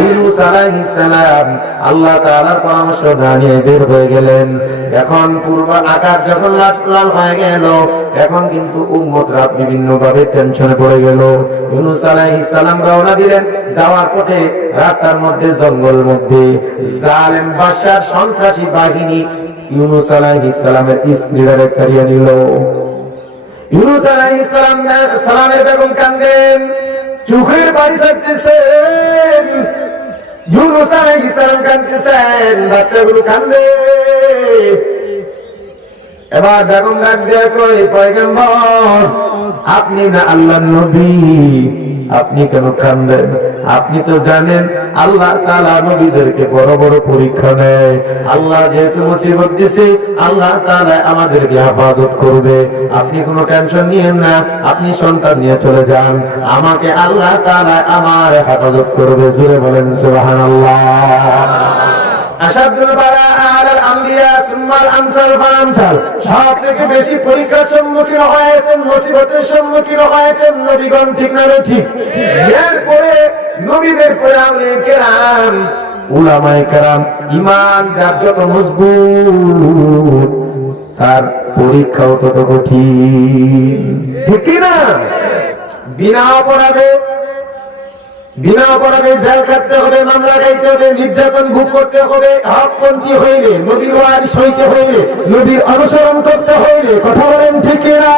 ইউনূস আলাইহিস সালাম আল্লাহ তাআলার পরামর্শ না নিয়ে বের হয়ে গেলেন। এখন পূর্ব আকাশ যখন লাল হয়ে গেল, এখন কিন্তু উম্মতরা বিভিন্ন ভাবে টেনশনে পড়ে গেল। ইউনূস আলাইহিস সালাম রওনা দিলেন। যাওয়ার পথে রাস্তার মধ্যে, জঙ্গল মধ্যে জালেম বাদশার সন্ত্রাসী বাহিনী ইউনূস আলাইহিস সালামের স্ত্রীরা তাড়িয়ে নিল। ইউনূস আলাইহিস সালামের বেগম কান্দেন, চোখের পানি ছাড়তেছেন। ইউনূস আলাইহিস সালাম কাঁদতেছেন, বাচ্চাগুলো কান্দে। এবার বেগম ডাক দিয়ে কই, পয়গম্বর আপনি না আল্লাহর নবী, আপনি কেন কান্দেন? আপনি তো জানেন আল্লাহ তাআলা নবীদেরকে বড় বড় পরীক্ষা নেয়। আল্লাহ যেহেতু মুসিবত দিছে, আল্লাহ তাআলা আমাদেরকে হেফাজত করবে। আপনি কোনো টেনশন নিয়েন না, আপনি সন্তান নিয়ে চলে যান, আমাকে আল্লাহ তাআলা আমার হেফাজত করবে। জোরে বলেন সুবহানাল্লাহ। আশাদুল বালা আলাল আম্বিয়া সুম্মাল আমসাল ফাল আমসাল। সব থেকে বেশি পরীক্ষার সম্মুখীন হয়েছেন, মুসিবতের সম্মুখীন হয়েছেন নবীগণ, ঠিক না ঠিক? এরপরে নবীদের পরে আউলিয়া কেরাম, উলামায়ে কেরাম, ঈমান যার যত মজবুত, তার পরীক্ষাও তত কঠিন, ঠিক কি না? বিনা অপরাধে জেল খাটতে হবে, মামলা গাইতে হবে, নির্যাতন ভোগ করতে হবে, হকপন্থী হইলে, নবীর ওয়ারিস হইতে হইলে, নবীর অনুসরণ করতে হইলে, কথা বলেন ঠিক না?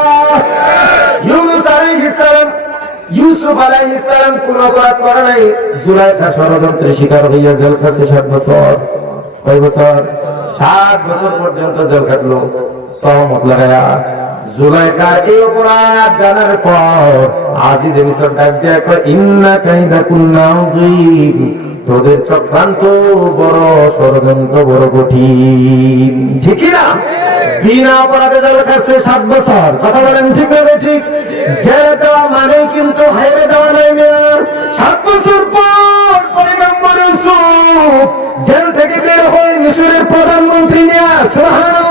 ইউসুফ আলাইহিস সালাম কোন অপরাধ করে নাই, জুলাইখা ষড়যন্ত্রের শিকার হইয়া জেল খাটছে 7 বছর। কয় বছর? 7 বছর পর্যন্ত জেল খাটলো তহমত লাগায়া। জুলাইখার এই অপরাধ জানার পর আজিজে মিসর ডাক দিয়ে কয়, ইন্না কাইদা কুন্না আযীম, তোদের চক্রান্ত বড়, ষড়যন্ত্র বড় কঠিন, ঠিক না? বিনা অপরাধে জেল খাটছে 7 বছর, কথা বলেন ঠিক না ঠিক? জেলে দেওয়া মানে কিন্তু হাইরে দেওয়া নাই না। 7 বছর পর পয়গম্বর ইউসুফ জেল থেকে বের হয়ে মিশরের প্রধানমন্ত্রী নিয়ে, সুবহানাল্লাহ,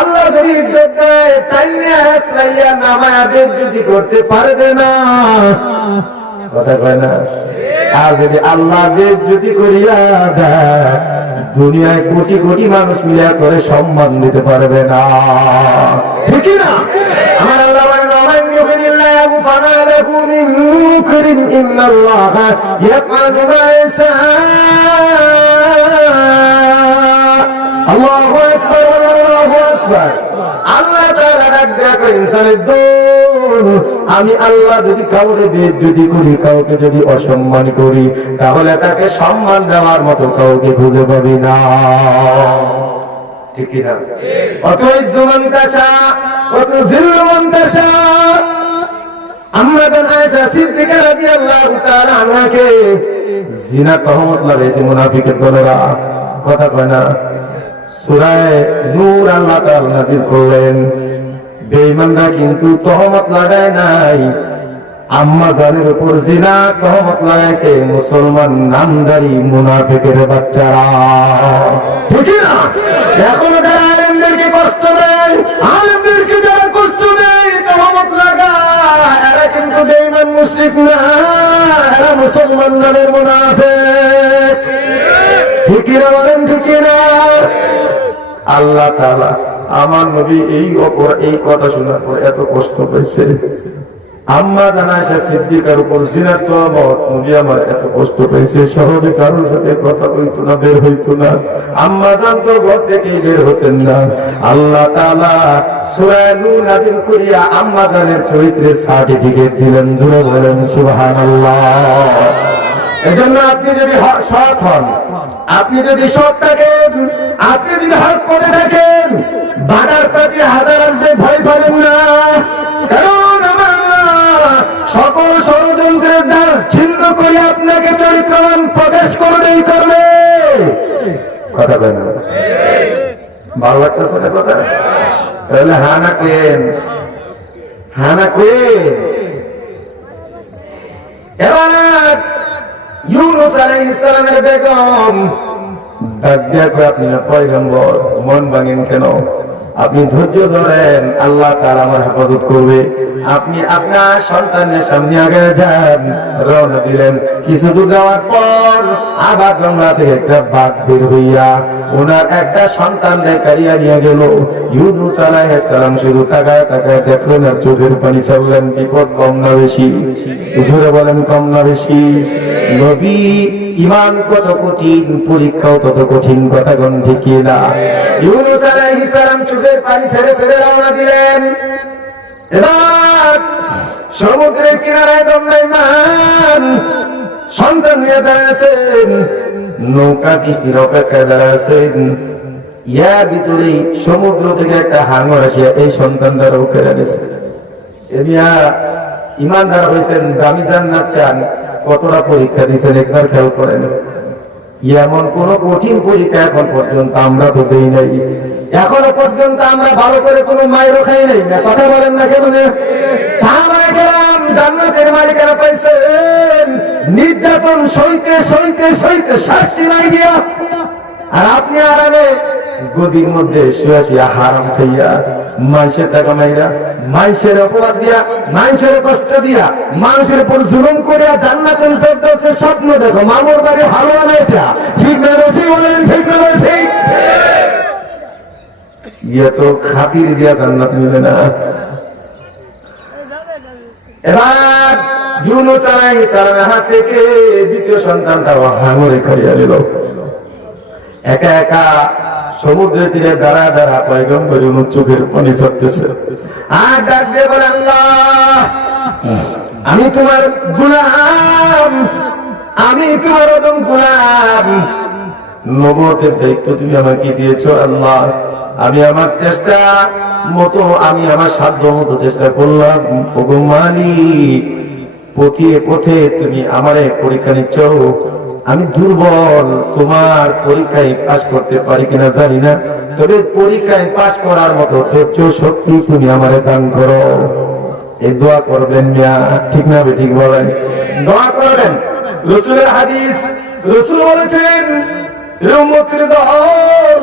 আল্লাহ যদি ইজ্জত দেয় তাই নিয়ে হাসলাইয়া নামায়া বেইজ্জতি করতে পারবে না, কথা কয় না? আর যদি আল্লাহ বেইজ্জতি করিয়া দেয়, দুনিয়ায় কোটি কোটি মানুষ মিলিয়া করে সম্মান দিতে পারবে না, ঠিক না? আমার আল্লাহ বলেন, ওমান ইউহিনিল্লাহু ফামা লাহু মিন মুকরিম ইন্নাল্লাহা ইয়াফআলু মা ইয়াশা। আল্লাহু আকবার, আল্লাহু আকবার। আল্লাহ তাআলা ডাক দেয়া কয়, ইনসানের দোল, আমি আল্লাহ যদি কাউকে বেইজ্জতি করি, কাউকে যদি অসম্মান করি, তাহলে তাকে সম্মান দেওয়ার মতো কাউকে খুঁজে পাবি না, ঠিক না? অত ইজ্জু মান তাশা, অত জিল্লু মান তাশা। আম্মাদান আয়েশা সিদ্দিকা রাদিয়াল্লাহু তাআলা আনহাকে জিনা তহমত লাগাইছে মুনাফিকের দলেরা, কথা কয় না? সূরা নূর আল্লাহ তাআলা নাযিল করলেন, বেঈমানরা কিন্তু তহমত লাগায় নাই, আম্মা জানের উপর জিনা তহমত লাগাইছে মুসলমান নামদারি মুনাফিকের বাচ্চারা, ঠিক না? এখনো যারা আলেমদেরকে কষ্ট দেয়, আলেমদেরকে যারা কষ্ট দেয়, তহমত লাগায়, এরা কিন্তু বেঈমান মুশরিক না, এরা মুসলমান নামের মুনাফিক, ঠিক না? বলেন ঠিক না? আল্লাহ তাআলা আমার নবী এই কথা শোনার পর এত কষ্ট পেয়েছে। আম্মা জানাইশা সিদ্দিকার উপর জিনার তহমত, নবী আমার এত কষ্ট পেয়েছে। সহজে কারোর সাথে কথা হইতো না, বের হইতো না। আম্মা জান তো ঘর থেকেই বের হতেন না। আল্লাহ তাআলা সূরা নূর নাযিল করিয়া আম্মা জানের চরিত্রের সার্টিফিকেট দিলেন। জোরে বলেন সুবহানাল্লাহ। এজন্য আপনি যদি সৎ হন, আপনি যদি সৎ থাকেন, আপনি যদি হক করে থাকেন, বাধার প্রতি হাজার আসবে, ভয় পাবেন না। কারণ আমার আল্লাহ সকল ষড়যন্ত্রের দ্বার ছিন্ন করে আপনাকে চরিত্রবান প্রকাশ করবেই করবে। কথা কয় না? ভালো লাগতেছে না কথা? তাহলে হানা কেন, হানা কেন? এবার ইউনূস আলাইহিস সালামের বেগম ডাক দিয়া কয়, আপনি না পয়গম্বর, মন ভাঙেন কেন? আপনি ধৈর্য ধরেন, আল্লাহ তাআলা আমার হেফাজত করবে। আপনি আপনার সন্তানের সামনে আগে যান। রওনা দিলেন। কিছু দূর যাওয়ার পর আবার জঙ্গলা থেকে একটা বাঘ বের হইয়া ওনার একটা সন্তানকে কারিয়া নিয়ে গেল। ইউনূস আলাইহিস সালাম শুধু তাকায় তাকায় দেখলেন আর চোখের পানি ছাড়লেন। বিপদ কম না বেশি? জোরে বলেন, কম না বেশি? নবী ঈমান কত কঠিন, পরীক্ষাও তত কঠিন। কথা কোন ঠিক কি না? ইউনূস আলাইহিস সালাম চোখের পানি ছেড়ে ছেড়ে রওনা দিলেন। এবার সমুদ্রের কিনারায় দণ্ডায়মান সন্তান নিয়ে দাঁড়াচ্ছেন, নৌকা কিস্তির অপেক্ষায় দাঁড়াচ্ছেন। ইয়ার ভিতরেই সমুদ্র থেকে একটা হাঙর আসিয়া এই সন্তান দ্বারা উঠে গেছে। এমিয়া ইমানদার হয়েছেন, দামি জান্নাত চান, কতটা পরীক্ষা দিয়েছেন একবার খেয়াল করেন। এমন কোন কঠিন পরীক্ষা এখন পর্যন্ত আমরা তো দেই নাই। এখনো পর্যন্ত আমরা ভালো করে কোনো মাইরও খাই নাই। না কথা বলেন না কেন? সাহাবায়ে কেরাম জান্নাতের মালিকানা পাইছেন নির্যাতন সইতে সইতে সইতে শাস্তি নাই দিয়া, আর আপনি আরামে গদির মধ্যে শুয়ে শুয়ে হারাম খাইয়া, মানুষের টাকা মাইরা, মানুষের অপরাধ দিয়া, মানুষের কষ্ট দিয়া, মানুষের উপর জুলুম করিয়া জান্নাতুল ফেরদাউসের স্বপ্ন দেখো। মামুর বাড়ি ভালো না এটা? ঠিক না ঠিক বলেন, ঠিক না ঠিক? ইয়ে তো খাতির দিয়া জান্নাত মিলে না। এবার ইউনূস আলাইহিস সালামের হাত থেকে দ্বিতীয় সন্তানটাও হাঙরে খাইয়া নিল। একা একা সমুদ্রের তীরে দাঁড়া দাঁড়া পয়গম্বর ইউনূস চোখের পানি ঝরতেছে। আর ডাক দিয়ে বলে, আল্লাহ আমি তোমার গোলাম, আমি তোমার অদম গোলাম। নবুয়তের দায়িত্ব তুমি আমাকে দিয়েছো আল্লাহ। আমি আমার চেষ্টা মতো, আমি আমার সাধ্য মতো চেষ্টা করলাম। ওগো মালিক, পথে পথে তুমি আমারে পরীক্ষা নিচ্ছ। আমি দুর্বল, তোমার পরীক্ষায় পাশ করতে পারি কিনা জানি না, তবে পরীক্ষায় পাশ করার মতো ধৈর্য শক্তি তুমি আমারে দান করো। এই দোয়া করবেন মিয়া, ঠিক না ঠিক বলেন? দোয়া করবেন। রাসূলের হাদিস, রাসূল বলেছেন, উম্মতের দল,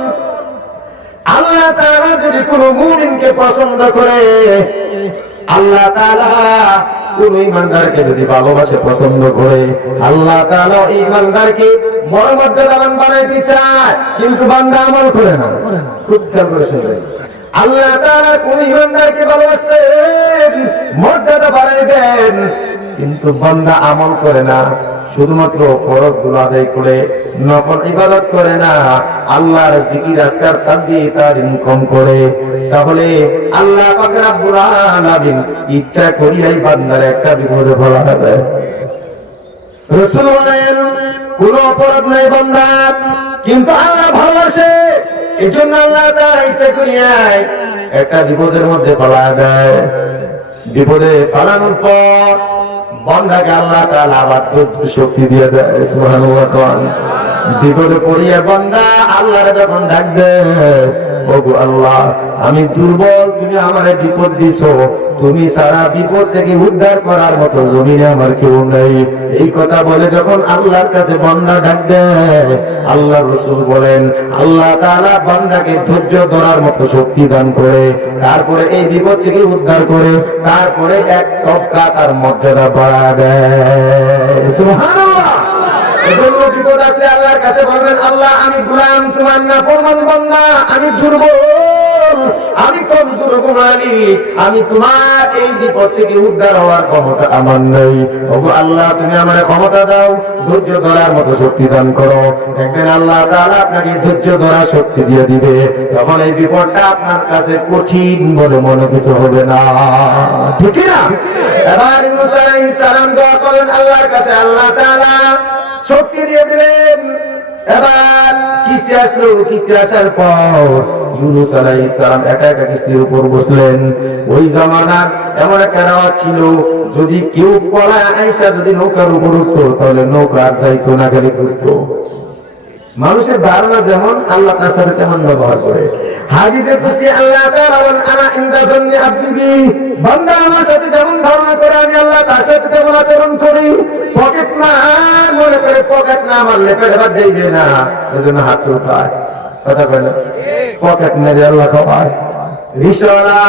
আল্লাহ তাআলা যদি কোন মুমিনকে পছন্দ করে, আল্লাহ তাআলা কোন ইমানদারকে যদি ভালোবাসে, পছন্দ করে, আল্লাহ তাআলা ইমানদারকে বড় মর্যাদাবান বানাইতে চায়, কিন্তু বান্দা আমল করে না। খুব খেয়াল করে শুনবেন। আল্লাহ তাআলা কোন ইমানদারকে ভালোবাসেন, মর্যাদা বাড়াইবেন, কিন্তু বান্দা আমল করে না, শুধুমাত্র ফরজ গুলো আদায় করে নফল ইবাদত করে না, আল্লাহর জিকির আজকার তাসবিহ তাহলিল কম করে, তাহলে আল্লাহ পাক রব্বুল আলামিন ইচ্ছা করিয়াই বান্দার একটা বিপদে ফেলাবে। রাসূল বলেন, কোন অপরাধ নাই বান্দা, কিন্তু আল্লাহ ভালোবাসে, এজন্য আল্লাহ তাআলা ইচ্ছা করিয়াই একটা বিপদের মধ্যে ফেলা দেয়। বিপদে ফেলানোর পর বান্দাকে আল্লাহ তাআলা আবার ধৈর্য শক্তি দিয়ে দেয়। সুবহানাল্লাহ। বিপদে পড়িয়া বান্দা আল্লাহরে যখন ডাক দেয়, ওগো আল্লাহ আমি দুর্বল, তুমি আমারে বিপদ দিছো, তুমি সারা বিপদ থেকে উদ্ধার করার মতো জমিনে আমার কেউ নাই, এই কথা বলে যখন আল্লাহর কাছে বান্দা ডাক দেয়, আল্লাহ রাসূল বলেন আল্লাহ তাআলা বান্দাকে ধৈর্য ধরার মতো শক্তি দান করে, তারপরে এই বিপদ থেকে উদ্ধার করে, তারপরে এক তবকা তার মর্যাদা বাড়া দেয়। সুবহানাল্লাহ। এজন্য বিপদ আসলে আল্লাহর কাছে বলবেন, আল্লাহ আমি গোলাম, তোমার নাফরমান বান্দা, আমি দুর্বল, আমি কমজোর গো মালিক, আমি তোমার এই বিপদ থেকে উদ্ধার হওয়ার ক্ষমতা আমার নেই। ওগো আল্লাহ তুমি আমারে ক্ষমতা দাও, ধৈর্য ধরার মতো শক্তি দান করো। একদিন আল্লাহ তাআলা আপনাকে ধৈর্য ধরার শক্তি দিয়ে দিবে, তখন এই বিপদটা আপনার কাছে কঠিন বলে মনে কিছু হবে না, ঠিক না? এবার ইউনূস আলাইহিস সালাম দোয়া করেন আল্লাহর কাছে, আল্লাহ তাআলা শক্তি দিয়ে দিলেন। এবার কিস্তি আসলো, কিস্তি আসার পর ইউনূস আলাইহিস সালাম একা একা কিস্তির উপর বসলেন। ওই জামানার এমন একটা রাওয়াজ ছিল, যদি কেউ পলায় আয়েশা যদি নৌকার উপর উঠতো তাহলে নৌকা আর যাইতো না, খালি ঘুরতো। মানুষের ধারণা যেমন আল্লাহ তার সাথে তেমন ব্যবহার করে। হাদিসে কুদসি আল্লাহ তাআলা বলেন, আনা ইনদা যান্নি আবদি বি, বান্দা আমার সাথে যেমন ধারণা করে আমি আল্লাহ তার সাথে তেমন আচরণ করি। পকেট মার মনে করে পকেট না মারলে পেটে ভাত যাইবে না, এজন্য হাত চুলকায়। কথা বলেন, পকেট মেরে আল্লাহ খাওয়ায়। রিকশাওয়ালা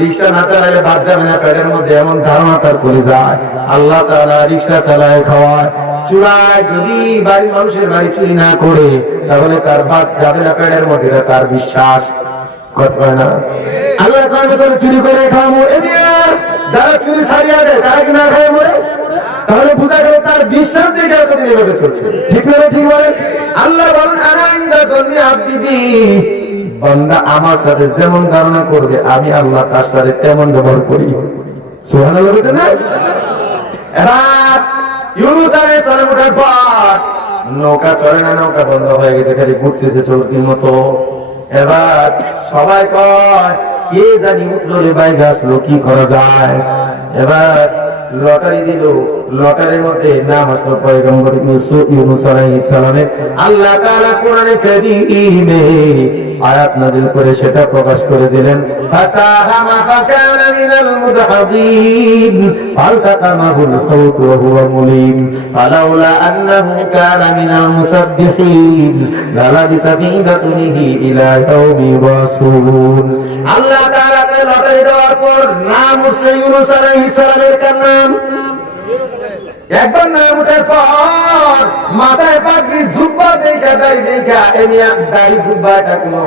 রিকশা না চালাইলে ভাত যাবে না পেটের মধ্যে, এমন ধারণা তার করে যায়। আল্লাহ তাআলা রিকশা চালায় খাওয়ায়। চুরায় যদি বাড়ির মানুষের বাড়ি চুরি না করে তাহলে তার ভাত যাবে না পেটের মধ্যে, এটা তার বিশ্বাস। কথা না, আল্লাহ কয় তোর চুরি করে খাওয়াবো, যারা চুরি ছাড়িয়ে দেয় তারা কি না খায় মরে? তাহলে বোঝা গেল তার বিশ্বাস দেখে এতদিন এভাবে চলছে। ঠিক না? ঠিক বলেন। আল্লাহ বলেন, আনা ইনদা যান্নি আবদি বি, বান্দা আমার সাথে যেমন ধারণা করবে আমি আল্লাহ তার সাথে তেমন ব্যবহার করি। সুবহানাল্লাহ বলতে না? এবার ইউনূস আলাইহিস সালাম ওঠার পর নৌকা চলে না, নৌকা বন্ধ হয়ে গেছে, খালি ঘুরতেছে চলতির মতো। এবার সবাই কয় কে জানি উঠলো রে বাইরে আসলো, কি করা যায়? এবার লটারি দিল, লটারির মধ্যে নাম আসলো পয়গম্বর ইউনূস আলাইহিস সালামের। আল্লাহ তাআলা কোরআনে কারীমে আয়াত নাযিল করে সেটা প্রকাশ করে দিলেন, ফাসাহামা ফাকানা মিনাল মুদহাদিন ফালতাকামাহুল হুত ওয়া হুয়া মুলিম ফালাউলা আন্নাহু কানা মিনাল মুসাব্বিহিন লালাবিসা ফি বাতনিহি ইলা ইয়াউমি ইউবাসুন। আল্লাহ তাআলা লটারি দেওয়ার পর নাম উঠছে ইউনূস আলাইহিস সালামের। কার নাম? একবার নাম ওঠার পর মাথায় পাগড়ি জুব্বা দেখা দাড়ি দেখা, এমিয়া দাড়ি জুব্বাটা কোনো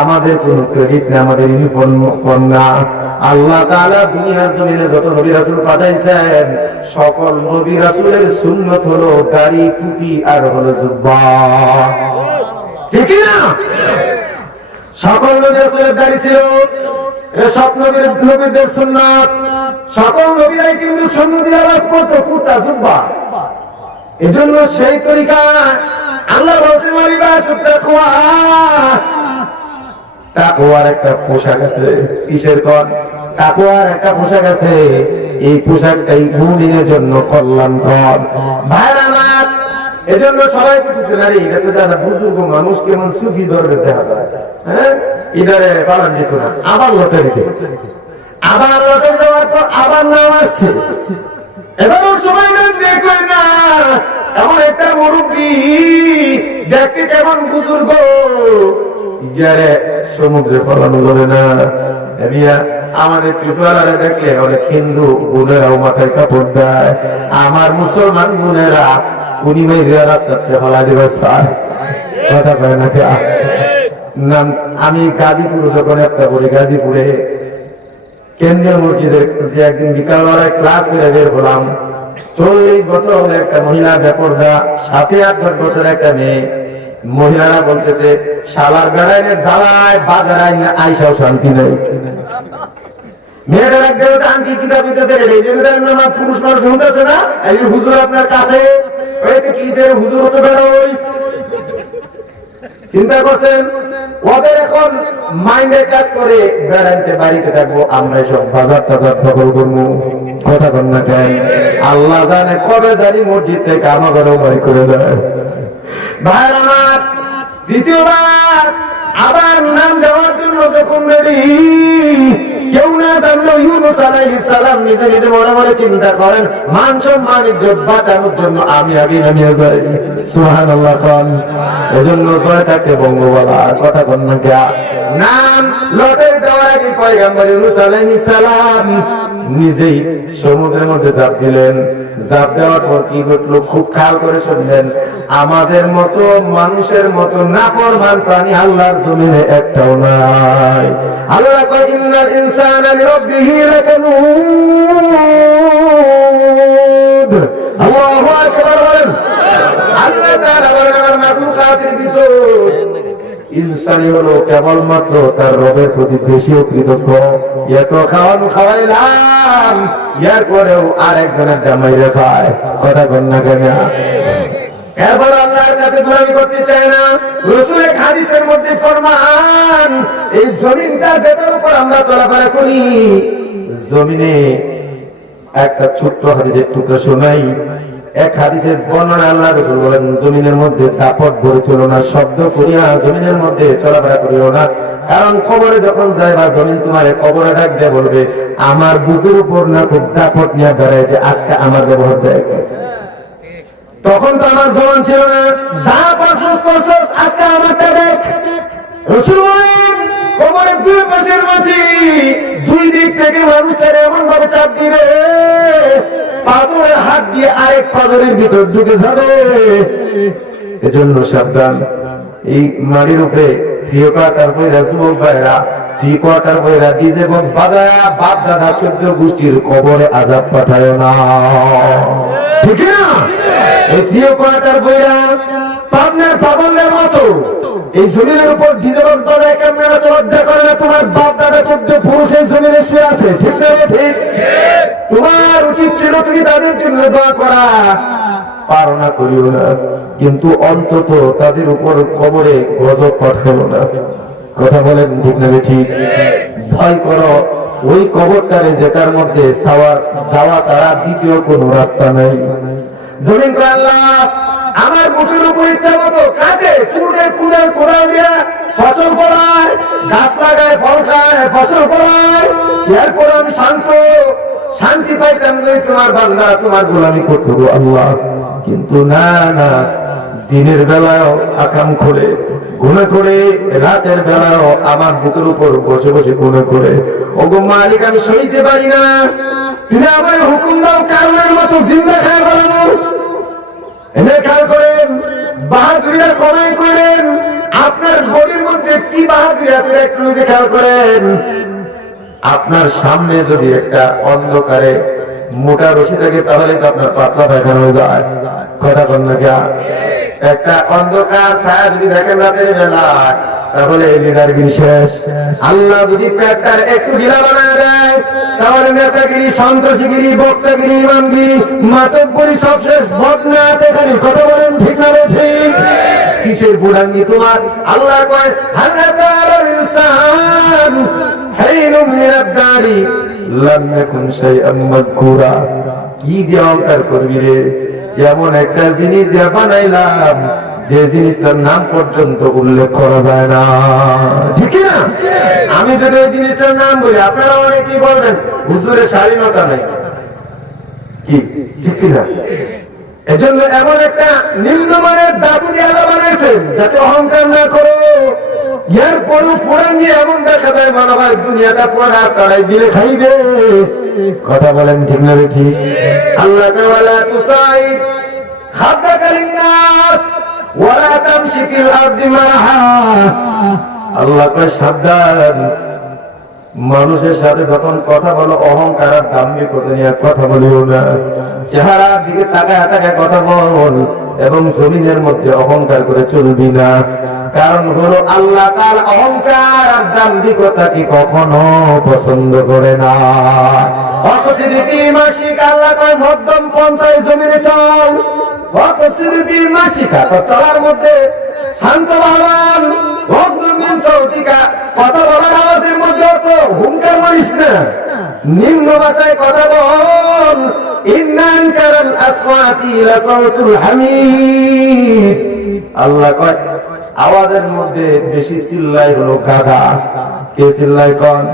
আমাদের কোনো ক্রেডিট না, আমাদের ইউনিফর্ম না। আল্লাহ তাআলা দুনিয়ার জমিনে যত নবী রাসূল পাঠাইছেন সকল নবী রাসূলের সুন্নাত হলো দাড়ি, টুপি আর হলো জুব্বা। ঠিক না? সকল নবী রাসূলের দাড়ি ছিল, সব নবীদের সুন্নাত। সকল নবীরাই কিন্তু সুন্নতের আওয়াজ করতো, কুর্তা জুব্বা। এজন্য সেই তরিকা আল্লাহ বলছেন তাকওয়ার একটা পোশাক আছে। কিসের কর? তাকওয়ার একটা পোশাক আছে। এই পোশাকটাই মুমিনের জন্য কল্যাণকর। ভাইরা আমার, এজন্য সবাই বলতেছে নারী এটা তো যারা বুজুর্গ মানুষ কেমন সুফি ধরবে দেখা যায়, হ্যাঁ ইদারে পালন যেত না, আবার লটারি দেয়, আবার লটারি দেওয়ার পর আবার নাম আসছে। এবারও সবাই নাম দেখবে না, এমন একটা মুরব্বী দেখতে কেমন বুজুর্গ, যারে সমুদ্রে ফলানো যাবে না। আমাদের ত্রিপুরারে দেখলে অনেক হিন্দু বোনেরাও মাথায় কাপড় দেয়, আমার মুসলমান বোনেরা উনি মেয়েরা রাস্তাতে ফলা দেবে। কথা কয় না কে? আমি গাজীপুর যখন একটা বলি, গাজীপুরে কেন্দ্রীয় মসজিদের একদিন বিকালবেলায় ক্লাস করে বের হলাম। 40 বছর হলে একটা মহিলা বেপরদা, 7-8 বছর একটা মেয়ে। মহিলারা বলতেছে শালার বেড়াইনের জ্বালায় বাজার আইসাও শান্তি নেই। মেয়েরা একদম আন্টি কিতাব দিতেছে, পুরুষ মানুষ শুনতেছে না, এই হুজুর আপনার কাছে কি হুজুর হতে বেরোই। চিন্তা করছেন ওদের এখন মাইন্ডে কাজ করে বেড়াইতে বাড়িতে থাকবো, আমরা সব বাজার টাজার দখল করবো। কথা কন না কেন? আল্লাহ জানে কবে জানি মসজিদ থেকে আমাদেরও বাড়ি করে দেয়। ভাই আমার, দ্বিতীয়বার আবার নাম দেওয়ার জন্য যখন রেডি, কেউ না জানলো ইউনূস আলাইহিস সালাম নিজে নিজে মনে মনে চিন্তা করেন মান সম্মান ইজ্জত বাঁচানোর জন্য আমি আগে নামিয়ে যাই। সুবহানাল্লাহ। এজন্য জয় থাকে বঙ্গবালা। কথা কন না কে? নাম লটারি দেওয়ার আগে পয়গম্বর ইউনূস আলাইহিস সালাম নিজেই সমুদ্রের মধ্যে ঝাঁপ দিলেন। ঝাঁপ দেওয়ার পর কি ঘটলো খুব খেয়াল করে শুনলেন। আমাদের মতো মানুষের মতো নাফরমান প্রাণী আল্লাহর জমিনে একটাও নাই। আল্লাহ কয় ইন্নাল ইনসানা লিরাব্বিহি লাকানুদ। আল্লাহু আকবার বলেন। আল্লাহ তাআলা বলেন আমার মাখলুকাতের ভিতর ইনসানি হলো কেবলমাত্র তার রবের প্রতি বেশি কৃতজ্ঞ। এত খাওয়ানো খাওয়াইলাম, এরপরেও আরেকজনের জামাইরে খায়। কথা কন না কেন? এরপর আল্লাহর কাছে গোলামি করতে চায় না। রাসূলের হাদিসের মধ্যে ফরমান, এই জমিনটা যেটার উপর আমরা চলাফেরা করি, জমিনে একটা ছোট্ট হাদিসের টুকরা শোনাই। এক হাদিসের বর্ণনা আল্লাহ রাসূল বলেন, জমিনের মধ্যে দাপট ভরে চলো না, শব্দ করিয়া জমিনের মধ্যে চলাফেরা করিও না, কারণ কবরে যখন যাইবা জমিন তোমারে কবরে ডাক দিয়ে বলবে, আমার বুকের উপর না খুব দাপট নিয়ে বেড়াই যে আজকে আমার ব্যবহার দেখ। তখন তো আমার জবান ছিল না, যা পারছস আজকে আমারটা দেখ। রাসূল বলেন, কবরের দুই পাশের মাটি দুই দিক থেকে মানুষের এমন ভাবে চাপ দিবে, পাথরের হাত দিয়ে আরেক পাথরের ভিতর ঢুকে যাবে। এজন্য সাবধান। এই মাটির উপরে থিওকাটার বইরা যুবক ভাইরা, থিওকাটার বইরা ডিজে বক্স বাজায়া বাপ দাদা 14 গোষ্ঠীর কবরে আযাব পাঠায় না, ঠিক না? এই থিওকাটার বইরা পাবনার পাগলের মতো এই জমিনের উপর ডিজে বক্স বাজায় ক্যামেরা চলতে করে না। তোমার বাপ দাদা 14 পুরুষ এই জমিনে শুয়ে আছে, ঠিক না? ঠিক। তোমার উচিত ছিল তুমি তাদের জন্য দোয়া করা, পারো না করিও না, কিন্তু অন্তত তাদের উপর কবরে গজব পাঠালো না। কথা বলেন ঠিক না? ঠিক। ভয় করো ওই কবরটারে যেটার মধ্যে যাওয়া ছাড়া দ্বিতীয় কোনো রাস্তা নাই। জমিন করে আল্লাহ আমার মুখের উপর ইচ্ছা মতো কাটে কুড়ে কুড়ে কোড়াল দিয়া ফসল ফলায়, গাছ লাগায়, ফল খায়, ফসল ফলায়, এরপর আমি শান্তি পাইতাম তোমার বান্দা তোমার গোলামি করতে গো আল্লাহ। কিন্তু না না, দিনের বেলাও আকাম করে গুনাহ করে, রাতের বেলাও আমার বুকের উপর বসে বসে গুনাহ করে। ওগো মালিক, আমি সইতে পারি না, তুমি আমার হুকুম দাও কারণের মতো জিন্দা খায় বানানো। এনে খেয়াল করেন, বাহাদুরিরা কমাই করেন, আপনার ঘরের মধ্যে কি বাহাদুরি আছে একটু যদি খেয়াল করেন। আপনার সামনে যদি একটা অন্ধকারে মোটা রশি থাকে তাহলে তো আপনার পাতলা পায়খানা হয়ে যায়। কথা বল না? একটা অন্ধকার ছায়া যদি দেখেন রাতের বেলা তাহলে লিডারগিরি শেষ। আল্লাহ যদি পেটটার একটু ঢিলা বানায় দেয় তাহলে নেতাগিরি, সন্ত্রাসীগিরি, বক্তাগিরি, ইমামগিরি, মাতব্বরি সব শেষ। বদনা দেখানি। কথা বলেন ঠিক না? ঠিক। কিসের বুড়াঙ্গি তোমার? আল্লাহ কয় আল্লাহ তাআলার ইনসান হাইনুম মিনাদ দারি লাম ইয়াকুন শাইআন মাযকুরা। কি দিয়ে অহংকার করবি রে? এমন একটা জিনিস দিয়ে বানাইলাম যে জিনিসটার নাম পর্যন্ত উল্লেখ করা যায় না, ঠিক না? আমি যদি ওই জিনিসটার নাম বলি আপনারা অনেকেই বলবেন হুজুরের স্বাধীনতা নাই, কি ঠিক না? এজন্য এমন একটা নিম্নমানের ধাতু দিয়ে আল্লাহ বানাইছেন যাতে অহংকার না করো। এর পরও পুরান দিয়ে এমন দেখা যায় মনে হয় দুনিয়াটা পড়া তারাই দিলে খাইবে। কথা বলেন ঠিক না? ঠিক। আল্লাহ তাআলা তুসাইদ খাদ্দাকাল নাস ওয়ালা তামশি ফিল আরদি মারহা। আল্লাহ কয় সাবধান, মানুষের সাথে যখন কথা বলো অহংকার আর দাম্ভিকতা নিয়ে কথা বলিও না। চেহারার দিকে তাকায় তাকায় কথা বল এবং জমিনের মধ্যে অহংকার করে চলবি না। কারণ হলো আল্লাহ তার অহংকার আর দাম্ভিকতাকে কখনো পছন্দ করে না। আল্লাহ কয় মধ্যম পন্থায় জমিনে চল। চলার মধ্যে শান্ত ভাবান, কথা বলার আওয়াজের মধ্যে অত হুঙ্কার মারিস না, নিম্ন ভাষায় কথা বল। আল্লাহ কয় আওয়াজের মধ্যে বেশি চিল্লাই হলো গাধা। কে চিল্লাই? কন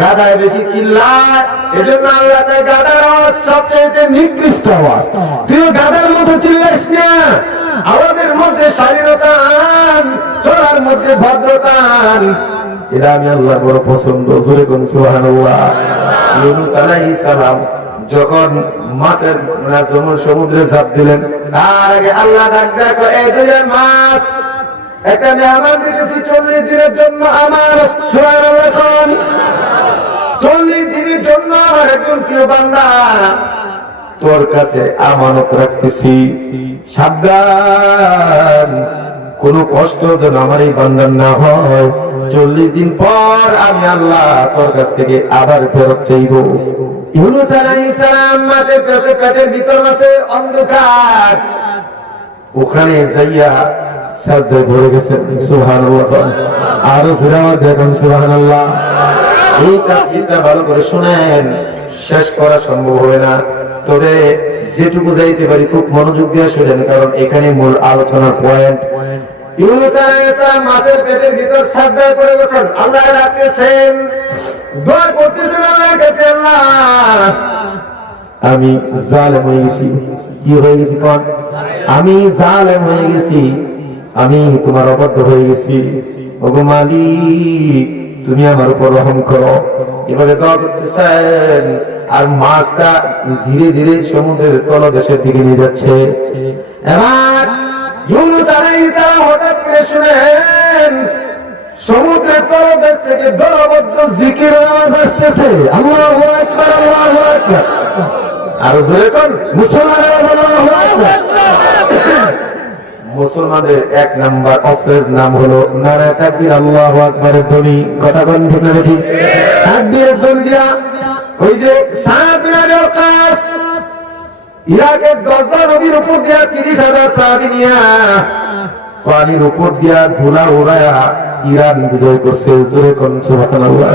গাধায় বেশি চিল্লায়। এজন্য আল্লাহ কয় গাধার আওয়াজ সবচেয়ে নিকৃষ্ট আওয়াজ। তুই গাধার মতো চিল্লাইস না। আওয়াজের মধ্যে শালীনতা আন, চলার মধ্যে ভদ্রতা আন। এটা আমি আল্লাহর বড় পছন্দ। জোরে কোন সুবহানাল্লাহ। ইউনূস আলাইহিস সালাম যখন মাছের সমুদ্রে ঝাঁপ দিলেন তার আগে আল্লাহ ডাক দেয়, এই দুইজন মাছ একটা মেহমান দিতেছি 40 দিনের জন্য আমার। সুবহানাল্লাহ। 40 দিনের জন্য আমার একজন প্রিয় বান্দা তোর কাছে আমানত রাখতেছি, সাবধান কোন কষ্ট যেন আমার এই বান্দার না হয়। 40 দিন পর আমি আল্লাহ তোর কাছ থেকে আবার ফেরত চাইব। ইউনূস আলাইহিস সালাম মাছের পেটের ভিতর মাছের অন্ধকার, ওখানে যাইয়া সাজদায় পড়ে গেছেন। সুবহানাল্লাহ। আর সুরামা দেখেন সুবহানাল্লাহ। এই তাফসীরটা ভালো করে শুনেন, শেষ করা সম্ভব হয় না, তবে যেটুকু যাইতে পারি খুব মনোযোগ দিয়ে শুনেন, কারণ এখানে মূল আলোচনার পয়েন্ট। ইউনূস আলাইহিস সালাম মাছের পেটের ভিতর সাজদায় পড়ে গেছেন, আল্লাহ ডাকতেছেন, দোয়া করতেছেন আল্লাহর কাছে, আল্লাহ আমি জালেম হয়ে গেছি। কি হয়ে গেছি? কোন? আমি জালেম হয়ে গেছি, আমি তোমার অবাধ্য হয়ে গেছি। ওগো মালিক, তুমি আমার উপর রহম করো। এভাবে দোয়া করতেছেন, আর মাছটা ধীরে ধীরে সমুদ্রের তলদেশের দিকে নিয়ে যাচ্ছে। এবার ইউনূস আলাইহিস সালাম হঠাৎ করে শুনেন সমুদ্রের তলদেশ থেকে দলবদ্ধ জিকিরের আওয়াজ আসতেছে। আল্লাহু আকবার, আল্লাহু আকবার। আর জোরে কোন? মুসলমানের আল্লাহু আকবার। মুসলমানদের এক নাম্বার অস্ত্রের নাম হলো নারে তাকবীর, আল্লাহু আকবারের ধ্বনি। কথা কোন ঠিক না ঠিক? তাকবীরের ধ্বনি দিয়া ওই যে সাদ বিন আবি ওয়াক্কাস ইরাকের দজবা নদীর উপর দিয়া ৩০,০০০ সাহাবী নিয়া পানির উপর দিয়া ধুলা উড়ায়া ইরান বিজয় করছে। জোরে কোন সুবহানাল্লাহ।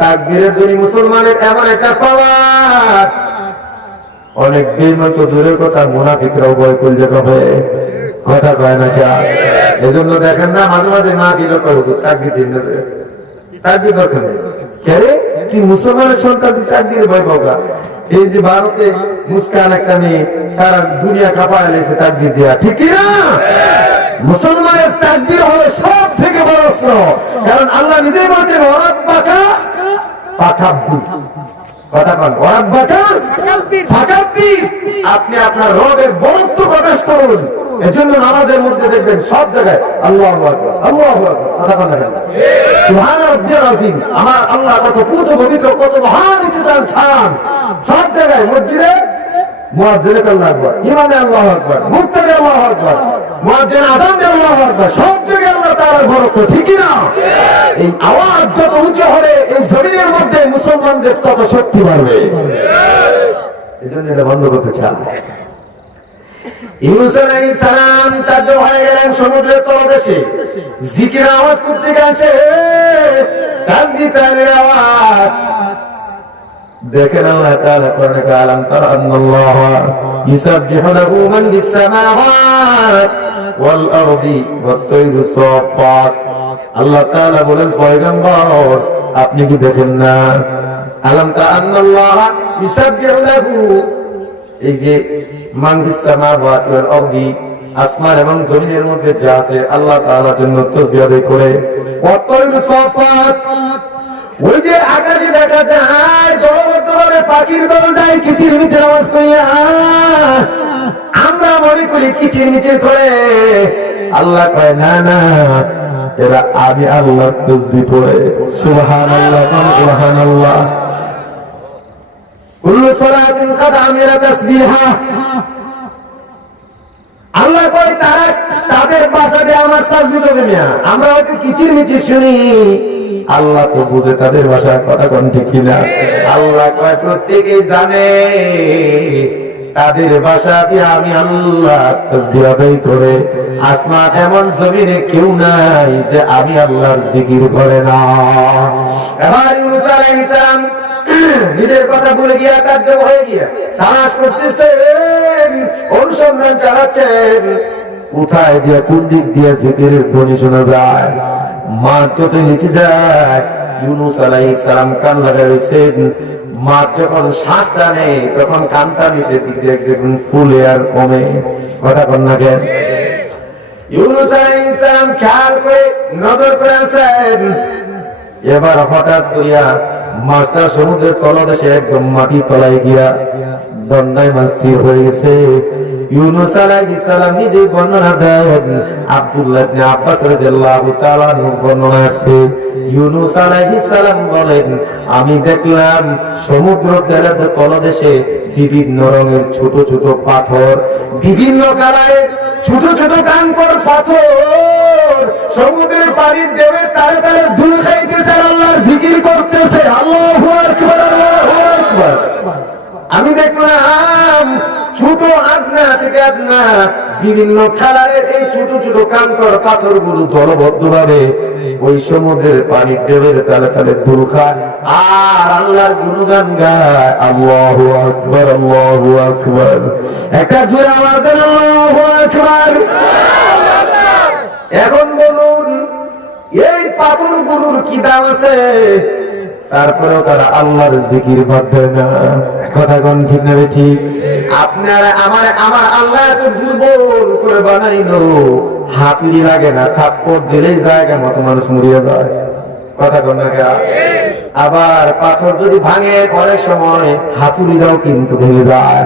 তাকবীরের ধ্বনি মুসলমানের এমন একটা পাওয়ার, অনেক বেঈমান তো দূরের কথা, মুনাফিকরাও ভয় করলে কবে কথা কয় না। কেন? এজন্য দেখেন না মাঝে মাঝে মা দিল তাকবীর দিন না, তাকবীর দরকার নেই। কে রে তুই মুসলমানের সন্তান, তুই তাকবীর ভয় পাওয়া? এই যে ভারতে মুস্কান একটা মেয়ে সারা দুনিয়া কাঁপায় লেগেছে তাকবীর দিয়া, ঠিক কি না? মুসলমানের তাকবীর হলো সব থেকে বড় অস্ত্র, কারণ আল্লাহ নিজেই বলছেন ওয়ারাব্বাকা ফাকাব্বির। কথা বল, ওয়ারাব্বাকা ফাকাব্বির। আপনি আপনার রবের বরত্ব প্রকাশ করুন। এজন্য নামাজের মধ্যে দেখবেন সব জায়গায় আল্লাহু আকবার, আল্লাহু আকবার। কথা বল না কেন? সুবহান রাব্বিয়াল আযীম। আমার আল্লাহ কত পুত পবিত্র, কত মহান উচ্চতার শান। সব জায়গায় মসজিদে মুয়াজ্জিনে আল্লাহু আকবার, ইমামে আল্লাহু আকবার, মুক্তাদে আল্লাহু আকবার, মুয়াজ্জিন আযান দিয়ে আল্লাহু আকবার। সব জায়গায় আল্লাহ তাআলার বরকত, ঠিক কি না? এই আওয়াজ যত উঁচু হবে এই জমিনের মধ্যে মুসলমানদের তত শক্তি বাড়বে। এজন্য এটা বন্ধ করতে চায়। ইউনূস আলাইহিস সালাম তাজ্জব হয়ে গেলেন সমুদ্রের তলদেশে, জিকির আওয়াজ করতে গেছে, তাসবিহ তাহলিলের আওয়াজ। দেখেন আল্লাহ তাআলা কোরআনে কালাম তারা আল্লাহ ইসাববিহু লাহু মান ফিস সামাওয়াত ওয়াল আরদি ওয়াত তায়রু সাফাত। আল্লাহ তাআলা বলেন পয়গম্বর আপনি কি দেখেন না? আলাম তারা আল্লাহ ইসাববিহু লাহু, এই যে মান ফিস সামাওয়াত ওয়াল আরদি, আসমান এবং জমিনের মধ্যে যা আছে আল্লাহ তাআলার জন্য তাসবিহ আদায় করে। ওয়াত তায়রু সাফাত, ওই যে আকাশে দেখা যায় দলবদ্ধভাবে পাখির দল যায় কিচিরমিচির আওয়াজ করিয়া, আমরা মনে করি কিচিরমিচির করে। আল্লাহ কয় না না, এরা আমি আল্লাহর তাসবিহ পড়ে। সুবহানাল্লাহ, সুবহানাল্লাহ। কুল্লু সালাতিন কাদ আমিরা তাসবিহা। আল্লাহ কয় তারা তাদের ভাষা দিয়ে আমার তাসবিহ হবে না। আমরা হয়তো কিচিরমিচির শুনি, আল্লাহ তো বুঝে তাদের ভাষার কথা কোন ঠিক কিনা। আল্লাহ কয় প্রত্যেকেই জানে তাদের ভাষা দিয়ে আমি আল্লাহ তাসবিহ আদায় করে। আসমান এমন জমিনে কেউ নাই যে আমি আল্লাহর জিকির করে না। এবার ইউনূস আলাইহিস সালাম নিজের কথা ভুলে গিয়া তাজ্জব হয়ে গিয়া তালাশ করতেছেন, অনুসন্ধান চালাচ্ছেন কোথায় দিয়া কোন দিক দিয়া জিকিরের ধ্বনি শোনা যায়। মাছ যত নিচে যায় ইউনূস আলাইহিস সালাম কান লাগাইছেন। মাছ যখন শ্বাস টানে তখন কানটা নিচের দিক দিয়ে দেখুন ফুলে আর কমে। কথা কন না কেন? ইউনূস আলাইহিস সালাম খেয়াল করে নজর করে আছেন। এবার হঠাৎ করিয়া মাছটা সমুদ্রের তলদেশে একদম মাটির তলায় গিয়া দণ্ডায়মান স্থির হয়ে গেছে। ইউনূস আলাইহিস সালাম নিজে বর্ণনা দেন, আব্দুল্লাহ ইবনে আব্বাস রাদিয়াল্লাহু তাআলা আনহু বর্ণনা আছে। ইউনূস আলাইহিস সালাম বলেন আমি দেখলাম সমুদ্র তীরের তলদেশে বিভিন্ন রঙের ছোট ছোট পাথর, বিভিন্ন কালারের ছোট ছোট কাঙ্কর পাথর সমুদ্রের পানির ঢেউয়ের তালে তালে ধুল খাইতেছে, আল্লাহর জিকির করতেছে। আল্লাহু আকবার, আল্লাহু আকবার। আমি দেখলাম ছোট আদনাতে থেকে আপনার বিভিন্ন কালারের এই ছোট ছোট কাঙ্কর পাথরগুলো দলবদ্ধভাবে ওই সমুদ্রের পানির ঢেউয়ের তালে তালে দুল খায় আর আল্লাহর গুণগান গায়। আল্লাহু আকবার, আল্লাহু আকবার। একটা জোরে আওয়াজ দেন, আল্লাহু আকবার। এখন বলুন, এই পাথরগুলোর কি দাম আছে? তারপরেও তারা আল্লাহর জিকির বাদ দেয় না। কথা কোন ঠিক না ঠিক? আপনারা আমার আল্লাহ এত দুর্বল করে বানাইলো, হাতুড়ি লাগে না, থাপ্পড় দিলেই জায়গা মতো মানুষ মরিয়া যায়। কথা কোন না? আবার পাথর যদি ভাঙে অনেক সময় হাতুড়িটাও কিন্তু ভেঙে যায়।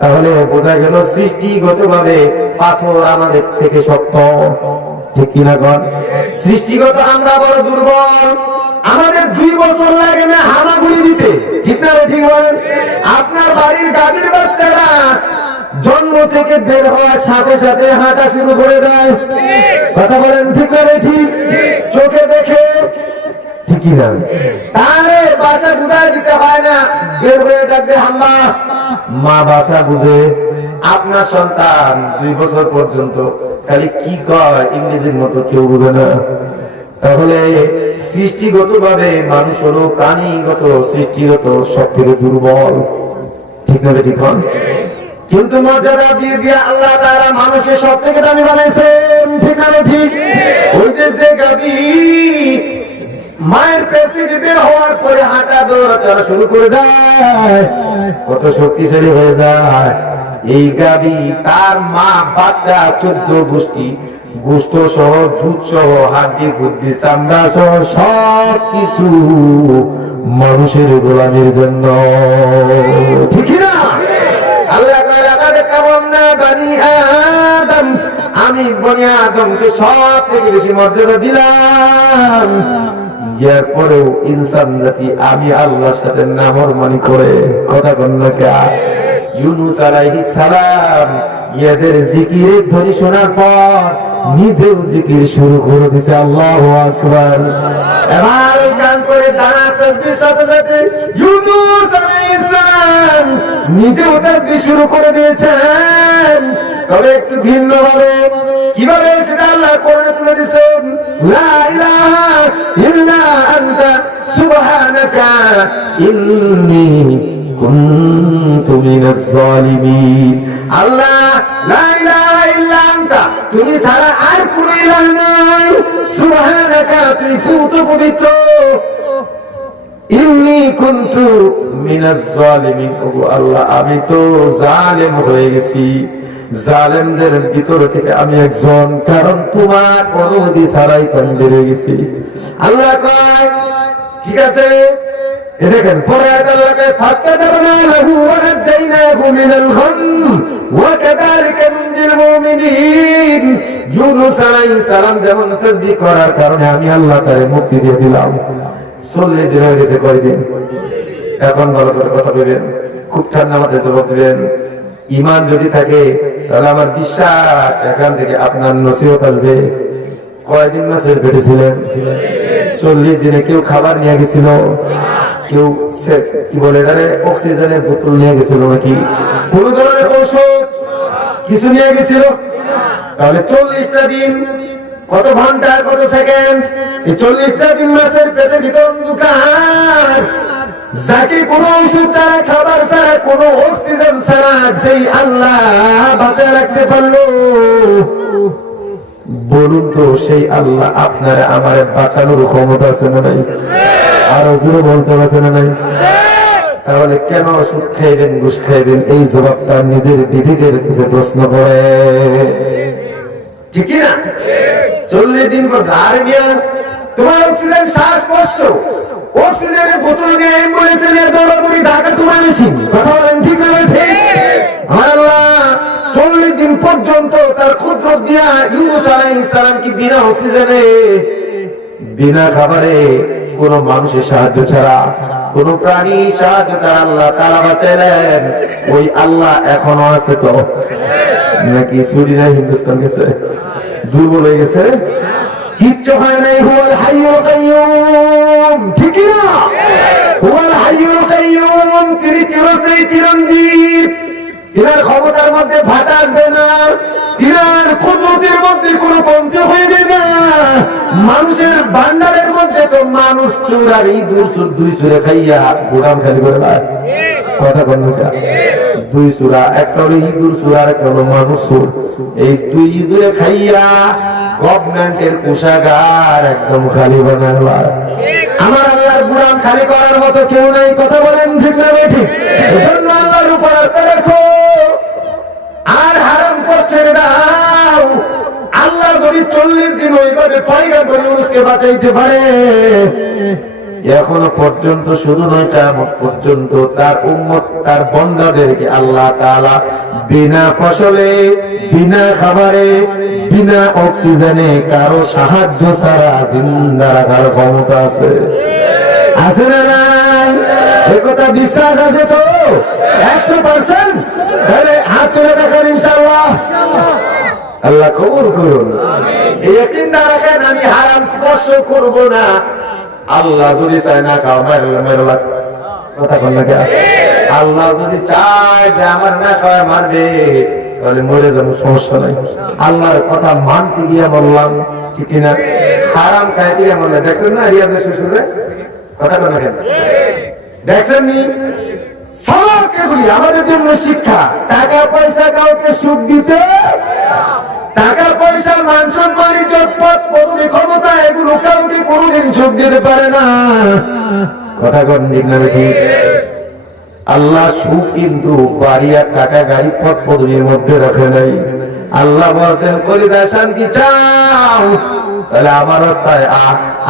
তাহলে বোঝা গেল সৃষ্টিগত ভাবে পাথর আমাদের থেকে শক্ত, ঠিক কিনা কন? সৃষ্টিগত আমরা বড় দুর্বল। আমাদের 2 বছর লাগে না হামাগুড়ি দিতে, ঠিক না ঠিক বলেন? আপনার বাড়ির গাভীর বাচ্চাটা জন্ম থেকে বের হওয়ার সাথে সাথে হাঁটা শুরু করে দেয়। কথা বলেন ঠিক না ঠিক? চোখে দেখে, ঠিক কিনা? তারে বাসা বুঝায় দিতে হয় না, বের হয়ে ডাকবে হাম্মা। মা বাসা বুঝে। আপনার সন্তান 2 বছর পর্যন্ত খালি কি কয় ইংরেজির মতো কেউ বুঝে না। তাহলে সৃষ্টিগত ভাবে মানুষ হলো প্রাণীগত সৃষ্টিগত সব থেকে দুর্বল, ঠিক না ঠিক? কিন্তু মর্যাদা দিয়ে দিয়ে আল্লাহ তাআলা মানুষকে সব থেকে দামি বানাইছেন, ঠিক না ঠিক? ওই যে গাভী মায়ের পেট থেকে বের হওয়ার পরে হাঁটা দৌড়াচলা শুরু করে দেয়, কত শক্তিশালী হয়ে যায় এই গাভী। তার মা বাচ্চা 14 গোষ্ঠী, গোস্ত সহ, দুধ সহ, হাড্ডি বুদ্ধি চামড়া সহ সব কিছু মানুষের গোলামির জন্য, ঠিক না? আল্লাহ আমি বনি আদমকে সব থেকে বেশি মর্যাদা দিলাম। এরপরেও ইনসান জাতি আমি আল্লাহর সাথে নাফরমানি করে, কথা বল না কে? ইউনূস আলাইহিস সালাম এদের জিকিরের ধ্বনি শোনার পর নিজেও জিকির শুরু করে দিয়েছে। আল্লাহু আকবার। এবার গান করে দাঁড়া তাসবিহ সাথে সাথে ইউনূস আলাইহিস সালাম নিজেও তাসবিহ শুরু করে দিয়েছেন, তবে একটু ভিন্ন ভাবে। কিভাবে সেটা আল্লাহ কোরআনে তুলে দিয়েছেন। লা ইলাহা ইল্লা আনতা সুবহানাকা ইন্নী কুনতু মিনাজ জালিমিন। আল্লাহ লা ইলাহা ইল্লা আনতা, তুমি ছাড়া আর কোনো ইলাহ নাই। সুবহানাকা, তুমি পূত পবিত্র। ইন্নী কুনতু মিনাজ জালিমিন, ওগো আল্লাহ আমি তো জালেম হয়ে গেছি, জালেমদের ভিতর থেকে আমি একজন, কারণ তোমার অনুমতি ছাড়াই তো আমি বের হয়ে গেছি। আল্লাহ কয় ঠিক আছে। দেখেন পরে আল্লাহকে ফাস্তাজাবনা লাহু ওয়া নাজাইনাহু মিনাল গাম ওয়া কাযালিকা নুনজিল মুমিনিন। ইউনূস আলাইহিস সালাম যেমন তাসবিহ করার কারণে আমি আল্লাহ তারে মুক্তি দিয়ে দিলাম। 40 দিন হয়ে গেছে, কয়দিন? এখন ভালো করে কথা বলবেন, খুব ঠান্ডা মাথায় জবাব দিবেন। ঈমান যদি থাকে তাহলে আমার বিশ্বাস এখান থেকে আপনার নসিহত আসবে। কয়দিন মাসের পেটে ছিলেন? 40 দিনে। কেউ খাবার নিয়ে গেছিল, কেউ কি বলে এটারে অক্সিজেনের বোতল নিয়ে গেছিল, নাকি কোন ধরনের ঔষধ কিছু নিয়ে গেছিল? তাহলে 40টা দিন কত ঘন্টা কত সেকেন্ড? এই 40টা দিন মাসের পেটের ভিতর অন্ধকার, যাকে কোনো ওষুধ ছাড়া, খাবার ছাড়া, কোনো অক্সিজেন ছাড়া যেই আল্লাহ বাঁচিয়ে রাখতে পারলো, বলুন তো সেই আল্লাহ আপনার আমার বাঁচানোর ক্ষমতা আছে না নাই? আরো জোরে বলতে পারছে না নাই? তাহলে কেন ওষুধ খাইবেন, ঘুষ খাইবেন? এই জবাবটা নিজের বিবেকের কাছে প্রশ্ন করে, ঠিক না? 40 দিন পর তোমার অক্সিজেন শ্বাসকষ্ট, অক্সিজেনের বোতল নিয়ে অ্যাম্বুলেন্সে নিয়ে দৌড়াদৌড়ি ঢাকা তোমার মেশিন, কথা বলেন ঠিক না ঠিক? আমার আল্লাহ 40 দিন পর্যন্ত তার কুদরত দিয়া ইউনূস আলাইহিস সালাম কি বিনা অক্সিজেনে, বিনা খাবারে, কোন মানুষের সাহায্য ছাড়া, কোন প্রাণী সাহায্য ছাড়া আল্লাহ তাআলা বাঁচাইলেন। ওই আল্লাহ এখনো আছে তো নাকি ছুরি নাই হিন্দুস্তান গেছে, দুর্বল হয়ে গেছে, কিচ্ছু হয় নাই। হুয়াল হাইয়ুল কাইয়্যুম, ঠিক না? হুয়াল হাইয়ুল কাইয়্যুম, তিনি চিরস্থায়ী চিরঞ্জীব। তিনার ক্ষমতার মধ্যে ভাটা আসবে না, তিনার কুদরতের মধ্যে কোনো কমতি হইবে না। মানুষের ভান্ডারের মধ্যে তো মানুষ চোর আর ইঁদুর দুই চোরে খাইয়া গোদাম খালি করে না, কথা বল না, দুই চূড়া, একটা হলো ইঁদুর চূড়া আর একটা হলো মানুষ চোর। এই দুই ইঁদুরে খাইয়া গভর্নমেন্টের কোষাগার একদম খালি বানাবার। আমার আল্লাহর গুরাম খালি করার মতো কেউ নাই, কথা বলেন ঠিক না ঠিক? এজন্য আল্লাহর উপর আস্থা রাখো আর হারাম করছে দাও। আল্লাহ যদি 40 দিন ওইভাবে পয়গম্বর ইউনূসকে বাঁচাইতে পারে, এখনো পর্যন্ত শুরু নয়, কিয়ামত পর্যন্ত তার উম্মত তার বান্দাদেরকে আল্লাহ তাআলা বিনা ফসলে, বিনা খাবারে, বিনা অক্সিজেনে, কারো সাহায্য ছাড়া জিন্দা রাখার ক্ষমতা আছে, আছে না নাই? একথা বিশ্বাস আছে তো 100%? তাহলে হাত তুলে দেখান ইনশাআল্লাহ। আল্লাহ কবুল করুন। এই ইয়াকিনটা রাখেন, আমি হারাম স্পর্শ করব না। আল্লাহ যদি চায় না খাও মেরে কথা বল না, আল্লাহ যদি চায় যে আমার না খাওয়া মারবে, তাহলে মরে যাবো, সমস্যা নাই। আল্লাহর কথা মানতে গিয়ে বললাম, ঠিক না? হারাম খাইতে গিয়ে বললাম, দেখছেন না রিয়াজের শ্বশুরে কথা বল না কেন? দেখছেন নি? আমাদের জন্য শিক্ষা, টাকা পয়সা কাউকে সুখ দিতে, টাকা পয়সা, মান সম্মান, ইজ্জত, পদ, পদবি, ক্ষমতা, এগুলো কাউকে কোনোদিন সুখ দিতে পারে না, কথা কন ঠিক না ঠিক? আল্লাহ সুখ কিন্তু বাড়ি আর টাকা, গাড়ি, পদ, পদবির মধ্যে রাখে নাই। আল্লাহ বলছেন কলিদা শান্তি চাও, তাহলে আমার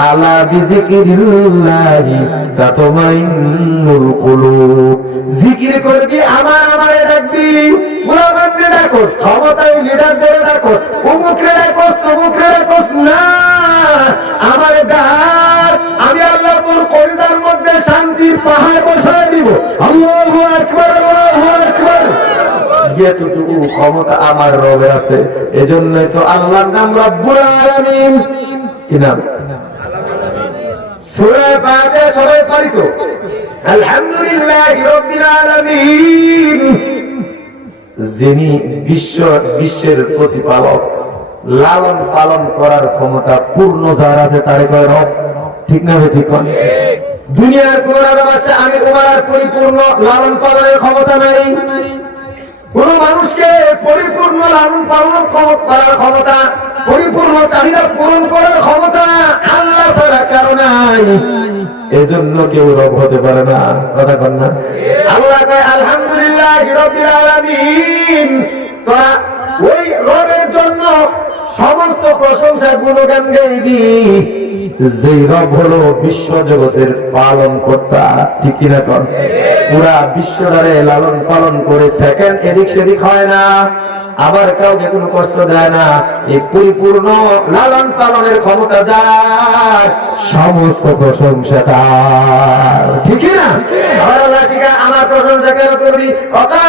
আলা বিযিকিরিল্লাহি তাতমাইন্নুল কুলুব, জিকির করবি, আমারে ডাকবি, গোলাবান্নে ডাকোস, ক্ষমতায় লিডারদের ডাকোস, অমুকরে ডাকোস, তমুকরে ডাকোস না, আমারে ডাক, আমি আল্লাহ তোর কলিদার মধ্যে শান্তির পাহাড় বসায় দিব। আল্লাহু আকবার, আল্লাহু আকবার। এতটুকু ক্ষমতা আমার রবের আছে, এজন্যই তো আল্লাহর নাম রব্বুল আলামিন। কি নাম? সূরা ফাতিহা সবাই পারি তো? আলহামদুলিল্লাহি রাব্বিল আলামিন। যিনি বিশ্বের প্রতিপালক, লালন পালন করার ক্ষমতা পূর্ণ যার আছে তারে কয় রব, ঠিক না ঠিক? দুনিয়ার কোন রাজা বাদশা আমি তোমার আর পরিপূর্ণ লালন পালনের ক্ষমতা নাই। কোন মানুষকে পরিপূর্ণ লালন পালন করার ক্ষমতা, পরিপূর্ণ চাহিদা পূরণ করার ক্ষমতা আল্লাহ ছাড়া কারো নাই, এজন্য কেউ রব হতে পারে না, কথা কন না? আল্লাহ কয় আলহামদুলিল্লাহি রাব্বিল আলামিন। তোরা ওই রবের জন্য সমস্ত প্রশংসা গুণগান গাইবি, যে রব হলো বিশ্ব জগতের পালন কর্তা, ঠিক কিনা কর? পুরা বিশ্বটারে লালন পালন করে, সেকেন্ড এদিক সেদিক হয় না, আবার কাউকে কোনো কষ্ট দেয় না, এই পরিপূর্ণ লালন পালনের ক্ষমতা যার, সমস্ত প্রশংসা তার, ঠিক না? আবার আল্লাহ শিখা আমার প্রশংসা কেন করবি?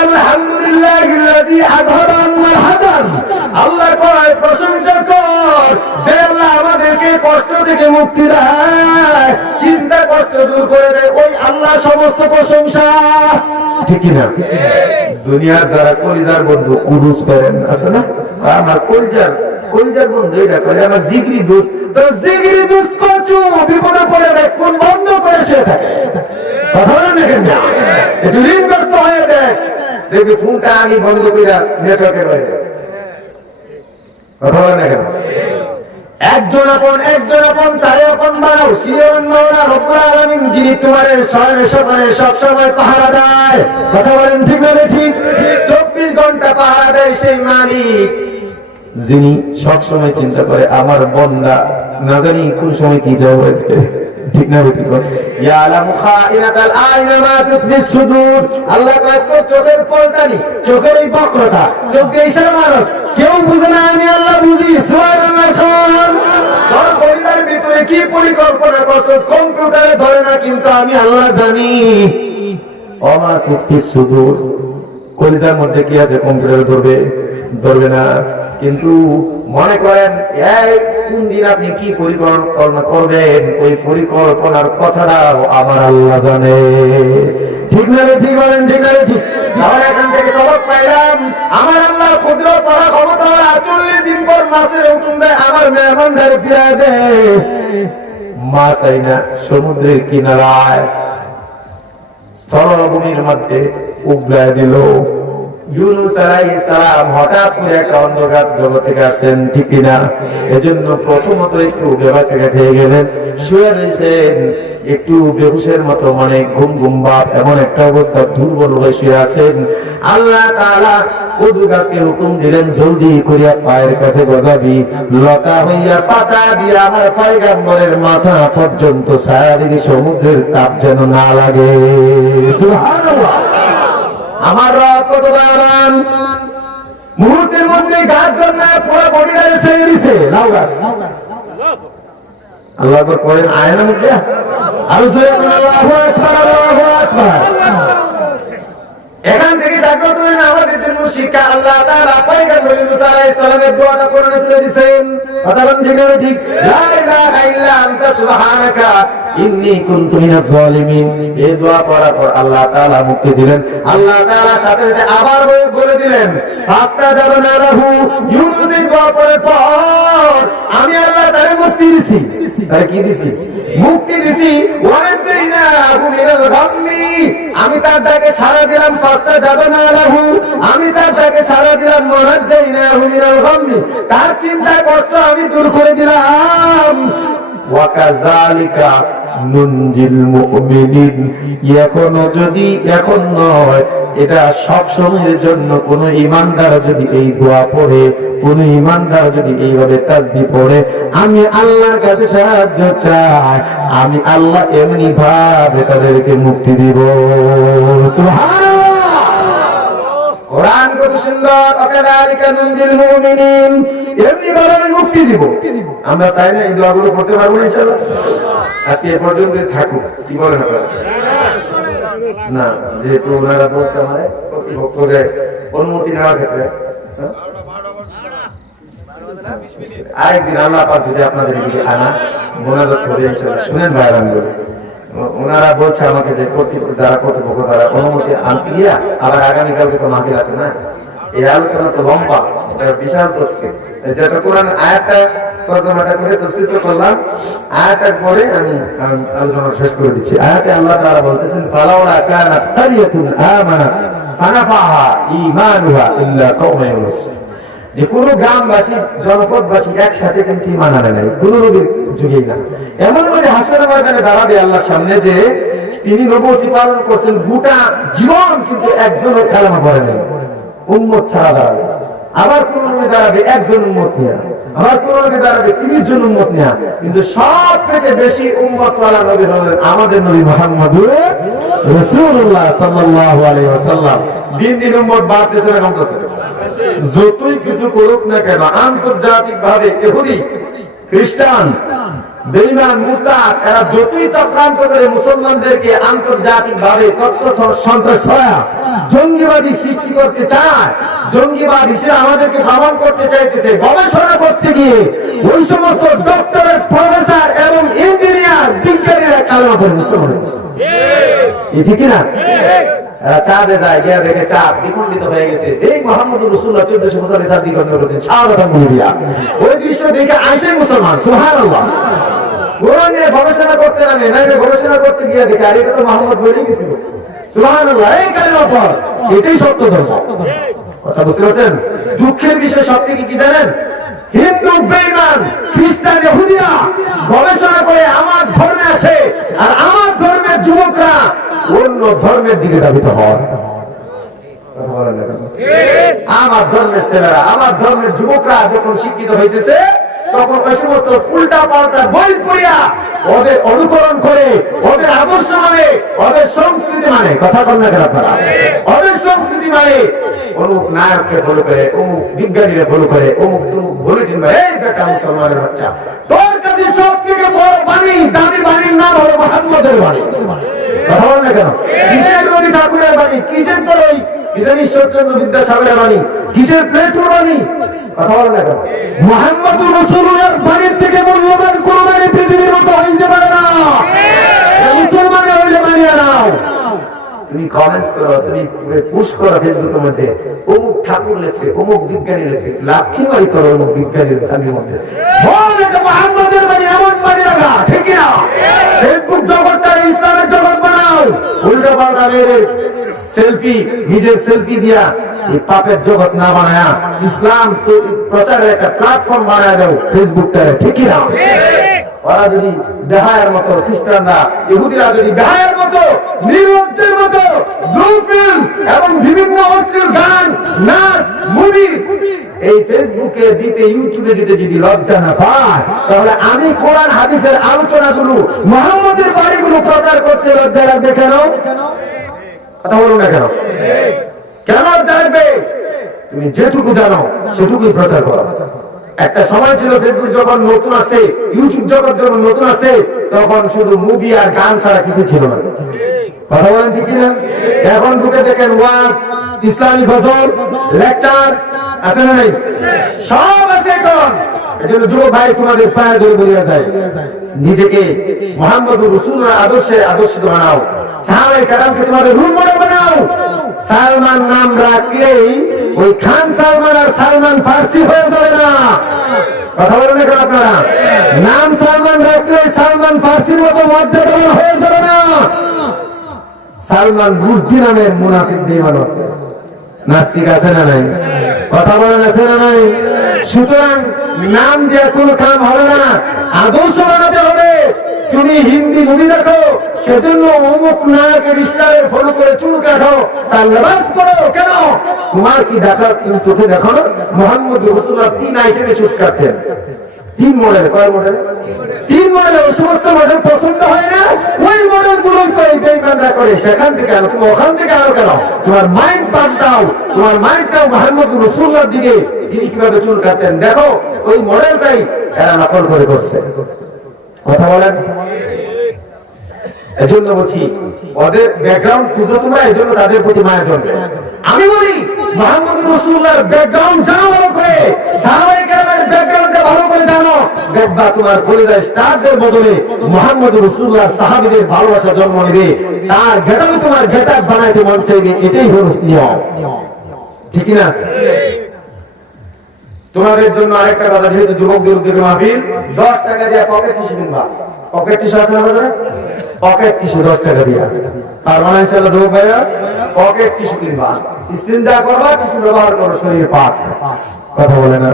আলহামদুলিল্লাহিল্লাযী আযহাবা আন্নাল হাযান। আল্লাহ কয় প্রশংসা কর যে আল্লাহ আমাদেরকে কষ্ট থেকে মুক্তি দেয়, চিন্তা কষ্ট দূর করে দেয়, ওই আল্লাহ সমস্ত প্রশংসা, ঠিক না? দুনিয়ার যারা কলিজার বন্ধু কুরুস করেন আছে না, আমার কলিজার বন্ধু এটা করে, আমার জিগরি দোস্ত, তো জিগরি দোস্ত কচু বিপদে পড়ে দেয়, ফোন বন্ধ করে সে থাকে, কথা বলেন না কেন? একটু ঋণগ্রস্ত হয়ে দেয়, দেখবি ফোনটা আমি বন্ধ করে নেটওয়ার্কের বাইরে, কথা বলেন না কেন? একজন আপন তারে আপন বানাও, সিরিয়াল মাওলা রব্বুল আলামিন, যিনি তোমার সব সময় পাহারা দেয়, কথা বলেন ঠিক না ঠিক? 24 ঘন্টা পাহারা দেয় সেই মালিক, যিনি সব সময় চিন্তা করে আমার বান্দা না জানি কোন সময় কি যাবে, ঠিক না ঠিক? ইয়ালামু খাইনাতাল আইন মা তুফিস সুদূর। আল্লাহ কয় তো চোখের পলটানি, চোখের এই বক্রতা, চোখ দিয়ে ইশারা মারস, কেউ বুঝে না, আমি আল্লাহ বুঝি। সুবহানাল্লাহ। তোর পরিবারের ভিতরে কি পরিকল্পনা করছস কম্পিউটারে ধরে না, কিন্তু আমি আল্লাহ জানি। ওমা তুফিস সুদূর, কলিজার মধ্যে কি আছে কম্পিউটারে ধরবে না। কিন্তু মনে করেন কোন দিন আপনি কি পরিকল্পনা করবেন, ওই পরিকল্পনার কথাটাও আমার আল্লাহ জানে, ঠিক না ঠিক? বলেন ঠিক না ঠিক? তাহলে এখান থেকে সবক পাইলাম আমার আল্লাহ কুদরত ওয়ালা ক্ষমতা ওয়ালা 40 দিন পর মাছের হুকুম দেয় আমার মেহমানদের ফিরিয়ে দেয়। মাছ আইনা সমুদ্রের কিনারায় স্থলভূমির মধ্যে উগলায় দিল। ইউনূস আলাইহিস সালাম হঠাৎ করে একটা অন্ধকার জগৎ থেকে আসেন, ঠিক কিনা? এজন্য প্রথমত একটু বেবাচেকা খেয়ে গেলেন, শুয়ে রয়েছেন একটু বেহুশের মতো, মানে ঘুম ঘুম ভাব, এমন একটা অবস্থা, দুর্বল হয়ে শুয়ে আছেন। আল্লাহ তাআলা কদু গাছকে হুকুম দিলেন, জলদি করিয়া পায়ের কাছে গজাবি, লতা হইয়া পাতা দিয়া আমার পয়গম্বরের মাথা পর্যন্ত সারাদিকে সমুদ্রের তাপ যেন না লাগে। সুবহানাল্লাহ। আমার রব কত দয়াবান, মুহূর্তের মধ্যে গাছ জন্মায় পুরো বডিটারে ছেড়ে দিছে। লাউ গাছ আল্লাহ আকবার করেন, আয়না মুখে আরো জোরে আল্লাহু আকবার, আল্লাহু আকবার। এখান থেকে জাগ্রত হলেন আমাদের জন্য শিক্ষা। আল্লাহ তাআলা পয়গম্বর ইউনূস আলাইহিস সালামের দোয়াটা কোরআনে তুলে দিয়েছেন। কথা বলেন ঠিক না ঠিক? লা ইলাহা ইল্লা আনতা সুবহানাকা ইন্নী কুনতু মিনাজ জালিমিন। এই দোয়া পড়ার পর আল্লাহ তাআলা মুক্তি দিলেন। আল্লাহ তাআলা সাথে সাথে আবার বলে দিলেন, ফাস্তাজাবনা লাহু। ইউনূসের দোয়া পড়ার পর আমি আল্লাহ তারে মুক্তি দিছি। তারে কি দিছি? মুক্তি দিছি। ওয়ানাদাইনাহু মিনাল গাম্মি। আমি তার ডাকে সাড়া দিলাম। ফাস্তাজাবনা লাহু। আমি তার ডাকে সাড়া দিলাম। ওয়ানাদাইনাহু মিনাল গাম্মি। তার চিন্তা কষ্ট আমি দূর করে দিলাম। ওয়াকাযালিকা নুনজিল মুমিনিন। এখনো যদি, এখন নয়, এটা সব সময়ের জন্য কোন ঈমানদার যদি এই দোয়া পড়ে, কোন ঈমানদার যদি এইভাবে তাসবিহ পড়ে, আমি আল্লাহর কাছে সাহায্য চাই, আমি আল্লাহ এমনি ভাবে তাদেরকে মুক্তি দিব। সুবহানাল্লাহ। কোরআন কত সুন্দর, ওয়াকাযালিকা নুনজিল মুমিনিন। এমনি ভাবে আমি মুক্তি দিব। আমরা চাই না এই দোয়াগুলো পড়তে পারবো ইনশাআল্লাহ? আজকে এ পর্যন্ত থাকুক, কি বলেন আপনারা? না, যেহেতু ওনারা বলছে আমার প্রতিপক্ষকে অনুমতি নেওয়ার ক্ষেত্রে আরেকদিন আল্লাহ পাক যদি আপনাদের এদিকে আনা মোনাজাত করে ইনশাআল্লাহ শুনেন ভাইরান বলে, ওনারা বলছে আমাকে যে যারা কর্তৃপক্ষ তারা অনুমতি আনতে গিয়া আবার আগামীকালকে তো মাহফিল আছে না, এই আলোচনা তো লম্বা, বিশাল তফসির, যেটা কোরআন আয়াতটা তরজমাটা করে তাফসীর তো করলাম, আয়াতটা পরে আমি আলোচনা শেষ করে দিচ্ছি। আয়াতে আল্লাহ তাআলা বলতেছেন, ফালাউলা কানাত কারিয়াতুন আমানাত ফানাফাহা ঈমানুহা ইল্লা কওমা ইউনূস। যে কোন গ্রামবাসী, জনপদবাসী একসাথে কিন্তু ঈমান আনে নাই, কোন নবীর যুগেই না। এমন মানে হাসরের ময়দানে দাঁড়াবে আল্লাহর সামনে যে তিনি নবুয়তি পালন করছেন গোটা জীবন, কিন্তু একজনও কালেমা পড়ে নাই, উম্মত ছাড়া দাঁড়াবে। আবার কোন নবী দাঁড়াবে একজন উম্মত নিয়ে, আবার কোন নবী দাঁড়াবে 30 জন উম্মত নিয়ে, কিন্তু সব থেকে বেশি উম্মত ওয়ালা নবী হলেন আমাদের নবী মুহাম্মদুর রাসূলুল্লাহ সাল্লাল্লাহু আলাইহি ওয়াসাল্লাম। দিন দিন উম্মত বাড়তেছে না কমতেছে? যতই কিছু করুক না কেন, আন্তর্জাতিক ভাবে ইহুদি, খ্রিস্টান, বেঈমান, মুরতাদ, এরা যতই চক্রান্ত করে মুসলমানদেরকে আন্তর্জাতিক ভাবে তত্ত্ব সন্ত্রাস ছড়ায়, জঙ্গিবাদী সৃষ্টি করতে চায়, জঙ্গিবাদ হিসেবে আমাদেরকে ভ্রমণ করতে চাইতেছে, গবেষণা করতে গিয়ে ওই সমস্ত ডক্টরেট, প্রফেসর এবং ইঞ্জিনিয়ার, বিজ্ঞানীরা কালেমা পড়ে মুসলমান হয়েছে। ঠিক না? চাঁদে যায়, গিয়া দেখে চাঁদ দ্বিখণ্ডিত হয়ে গেছে। এই মুহাম্মদুর রাসূলুল্লাহ 1400 বছর চাঁদ দ্বিখণ্ডিত করেছেন, শাহাদাত দিয়া। ওই দৃশ্য দেখে আসে মুসলমান। সুবহানাল্লাহ। কোরআন নিয়ে গবেষণা করতে নামে, না গবেষণা করতে গিয়ে দেখে আর এটা তো মুহাম্মদ বলেই গেছিল। সুবহানাল্লাহ। এই কালেমা পড়, এটাই সত্য ধর্ম। কথা বুঝতে পারছেন? দুঃখের বিষয় সবথেকে কি জানেন? হিন্দু, বেঈমান, খ্রিস্টান, ইহুদিরা গবেষণা করে আমার ধর্মে আসে, আর আমার ধর্মের যুবকরা অন্য ধর্মের দিকে ধাবিত হয়। আমার ধর্মের ছেলেরা, আমার ধর্মের যুবকরা যখন শিক্ষিত হয়েছে, তখন ওই সমস্ত উল্টা পাল্টা বই পড়িয়া ওদের অনুকরণ করে, ওদের আদর্শ মানে, ওদের সংস্কৃতি মানে, কথা বল না কেন আপনারা? ওদের সংস্কৃতি মানে অমুক নায়ককে ফলো করে, অমুক বিজ্ঞানীরা ফলো করে, অমুক তমুক বুলেটিন করে। এই বেটা মুসলমানের বাচ্চা, তোর কাছে সব থেকে বড় বাণী, দামি বাণীর নাম হলো মুহাম্মদের বাণী। কথা বল না কেন? কিসের রবি ঠাকুরের বাণী, কিসের তোর ওই ঈশ্বরচন্দ্র বিদ্যাসাগরের বাণী, কিসের প্লেটোর বাণী? কথা বল না কেন? মুহাম্মদুর রাসূলুল্লাহর বাণীর থেকে মূল্যবান কোন বাণী পৃথিবীর মতো হইতে পারে না। মুসলমানের হইলে মানিয়ে নাও। তুমি কমেন্টস করো, তুমি পুশ করো ফেসবুকের মধ্যে, অমুক ঠাকুর লেখছে, অমুক বিজ্ঞানী লেখছে, লাঠি মারি করো অমুক বিজ্ঞানীর খানির মধ্যে। এটা মুহাম্মাদের বাণী, এমন বাণী লাগা, ঠিক না? ফেসবুক জগৎটা ইসলামের জগৎ বানাও, উল্টা পাল্টা মেয়েদের সেলফি, নিজের সেলফি দিয়া এই পাপের জগৎ না বানায়া ইসলাম প্রচারের একটা প্ল্যাটফর্ম বানায় দাও ফেসবুকটা, ঠিক না? ওরা যদি বেহায়ের মতো, খ্রিস্টানরা ইহুদিরা যদি বেহায়ের মতো, নির্লজ্জের মতো ব্লু ফিল্ম এবং বিভিন্ন অশ্লীল গান, নাচ, মুভি এই ফেসবুকে দিতে, ইউটিউবে দিতে যদি লজ্জা না পায়, তাহলে আমি কোরআন হাদিসের আলোচনাগুলো, মুহাম্মদের বাণীগুলো প্রচার করতে লজ্জা লাগবে কেন? কথা বলুন না কেন? কেন লজ্জা লাগবে? তুমি যেটুকু জানো সেটুকুই প্রচার করো। একটা সময় ছিল ফেসবুক যখন নতুন আসে, ইউটিউব জগৎ যখন নতুন আসে, তখন শুধু মুভি আর গান ছাড়া কিছু ছিল না। কথা বলেন ঠিক কিনা? এখন ঢুকে দেখেন ওয়াজ, ইসলামী গজল, লেকচার আছে না নাই? সব আছে এখন। এজন্য যুবক ভাই, তোমাদের পায়ে ধরে বলিয়া যায়, নিজেকে মুহাম্মদুর রাসূলের আদর্শে আদর্শিত বানাও, সাহাবায়ে কেরামকে তোমাদের রোল মডেল বানাও। সালমান নাম রাখলেই ওই খান সালমান আর সালমান ফার্সি হয়ে যাবে না। কথা বলেন না আপনারা? নাম সালমান রাখলে সালমান ফার্সির মতো মর্যাদাবান হয়ে যাবে না। সালমান রুশদি নামের মুনাফিক বেঈমান আছে, নাস্তিক আছে না নাই? কথা বলেন আছে না নাই? সুতরাং নাম দিয়ে কোনো কাম হবে না, আদর্শ বানাতে হবে। তুমি হিন্দি মুভি দেখো, সেজন্য অমুক নায়কের স্টাইলের ফলো করে চুল কাটো, তার লেবাস পরো, কেন? তোমার কি দেখা, তুমি চোখে দেখো না মুহাম্মদ রাসূলুল্লাহ 3 আইটেমে চুল কাটতেন, 3 মডেল। কয় মডেল? 3 মডেল। ওই সমস্ত মডেল পছন্দ হয় না, ওই মডেল গুলোই তো এই বেঈমানরা করে। সেখান থেকে আনো, তুমি ওখান থেকে আনো কেন? তোমার মাইন্ড পাল্টাও, তোমার মাইন্ডটাও মুহাম্মদ রাসূলুল্লাহর দিকে, তিনি কিভাবে চুল কাটতেন দেখো, ওই মডেলটাই এরা নকল করে করছে। কথা বলেন? এজন্য বলছি, ওদের ব্যাকগ্রাউন্ড খুঁজো তোমরা, এজন্য তাদের প্রতি মায়া জন্মে। আমি বলি মুহাম্মদ রাসূলুল্লাহর ব্যাকগ্রাউন্ড জানো ভালো করে, সাহাবায়ে কেরামের ব্যাকগ্রাউন্ডটা ভালো করে জানো, দেখবা তোমার কলিজায় স্টারদের বদলে মুহাম্মদ রাসূলুল্লাহ সাহাবীদের ভালোবাসা জন্ম নেবে, তার গেটআপে তোমার গেটআপ বানাইতে মন চাইবে। এটাই হলো নিয়ম, ঠিক না? তোমাদের জন্য আরেকটা কথা, যেহেতু যুবকদের উদ্যোগে মাহফিল, 10 টাকা দিয়ে পকেট টিস্যু কিনবা। পকেট টিস্যু আছে না বাজারে? পকেট টিস্যু 10 টাকা দিয়ে। আর মানে ইনশাআল্লাহ যুবক ভাইরা পকেট টিস্যু কিনবা, ইস্তেঞ্জা করবা, টিস্যু ব্যবহার করো, শরীর পাক। কথা বলে না?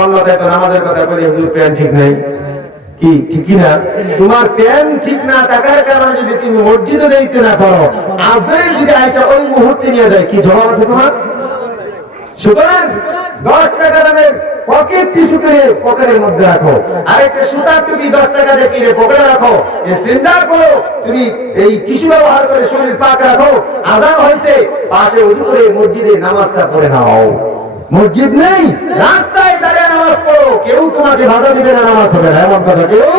অন্যথায় তো আমাদের কথা বলি, হুজুর প্যান্ট ঠিক নেই, কি ঠিক না? তোমার প্যান্ট ঠিক না থাকার কারণে যদি তুমি মসজিদে যাইতে না পারো, আজরাইল যদি আয়েশা ওই মুহূর্তে নিয়ে যায়, কি জবাব আছে তোমার? সুতরাং 10 টাকা দামের পকেট টিস্যু কিনে পকেটের মধ্যে রাখো, আর একটা সুতার টুপি 10 টাকা দিয়ে কিনে পকেটে রাখো। ইস্তেঞ্জা করো, তুমি এই টিস্যু ব্যবহার করে শরীর পাক রাখো। আযান হইছে, পাশে ওযু করে মসজিদে নামাজটা পড়ে নাও। মসজিদ নেই, রাস্তায় দাঁড়িয়ে নামাজ পড়ো, কেউ তোমাকে বাধা দিবে না, নামাজ হবে না, এমন কথা কেউ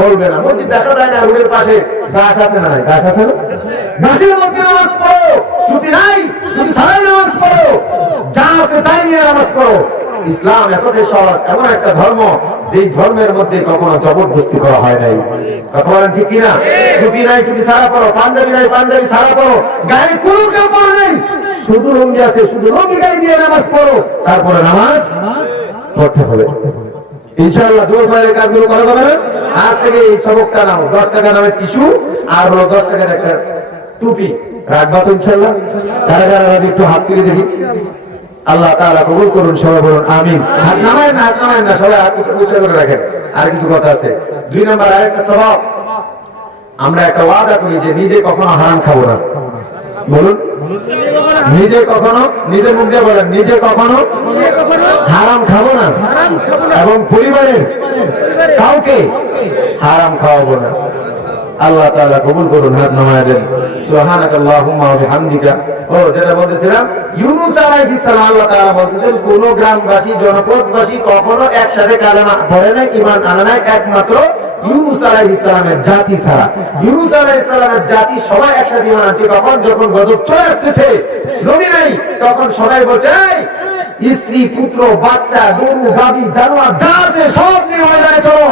বলবে না। মসজিদ দেখা যায় না, রোডের পাশে গাছ আছে না? গাছ আছে না? গাছের মধ্যে নামাজ পড়ো, ছুটি নাই, তুমি সারা নামাজ পড়ো, যা আছে তাই নিয়ে নামাজ পড়ো। ইসলাম এতটাই সহজ, এমন একটা ধর্ম যেই ধর্মের মধ্যে কখনো জবরদস্তি করা হয় নাই। কথা বলেন ঠিক কিনা? টুপি নাই, টুপি সারা পড়ো, পাঞ্জাবি নাই, পাঞ্জাবি সারা পড়ো, গায়ে কোনো কাপড় নেই, শুধু লুঙ্গি আছে, শুধু লুঙ্গি গায়ে দিয়ে নামাজ পড়ো, তারপরে নামাজ পড়তে হবে। ইনশাআল্লাহ যুবক ভাইয়ের কাজগুলো করা যাবে না। আজ থেকে এই সবকটা নাও, 10 টাকা দামের টিস্যু আর হলো 10 টাকা একটা টুপি রাখবা তো ইনশাআল্লাহ। কারা কারা রাজি একটু হাত তুলে দেখি। আল্লাহ তাআলা কবুল করুন, সবাই বলুন আমিন। হাত নামায় না, হাত নামায় না, সবাই হাত উঁচু করে রাখেন। আর কিছু কথা আছে। 2 নাম্বার আরেকটা স্বভাব, আমরা একটা ওয়াদা করি যে নিজে কখনো হারাম খাবো না। বলুন, নিজে কখনো, নিজে মুখ দিয়ে বলেন, নিজে কখনো হারাম খাবো না, এবং পরিবারের কাউকে হারাম খাওয়াবো না। আল্লাহ তাআলা কবুল করুন, হাত নামায় দেন। সুবহানাকাল্লাহুম্মা ওয়া বিহামদিকা। ও যেটা বলতেছিলাম, ইউনূস আলাইহিস সালাম, আল্লাহ তাআলা বলতেছেন কোন গ্রামবাসী, জনপদবাসী কখনো একসাথে কালেমা পড়ে নাই, ঈমান আনে নাই, একমাত্র ইউনূস আলাইহিস সালামের জাতি ছাড়া। ইউনূস আলাইহিস সালামের জাতি সবাই একসাথে ঈমান আনছে। কখন? যখন গজব চলে আসতেছে, নবী নাই, তখন সবাই বলছে স্ত্রী, পুত্র, বাচ্চা, গরু, গাভী, জানোয়ার যা আছে সব নিয়ে ময়দানে চলো,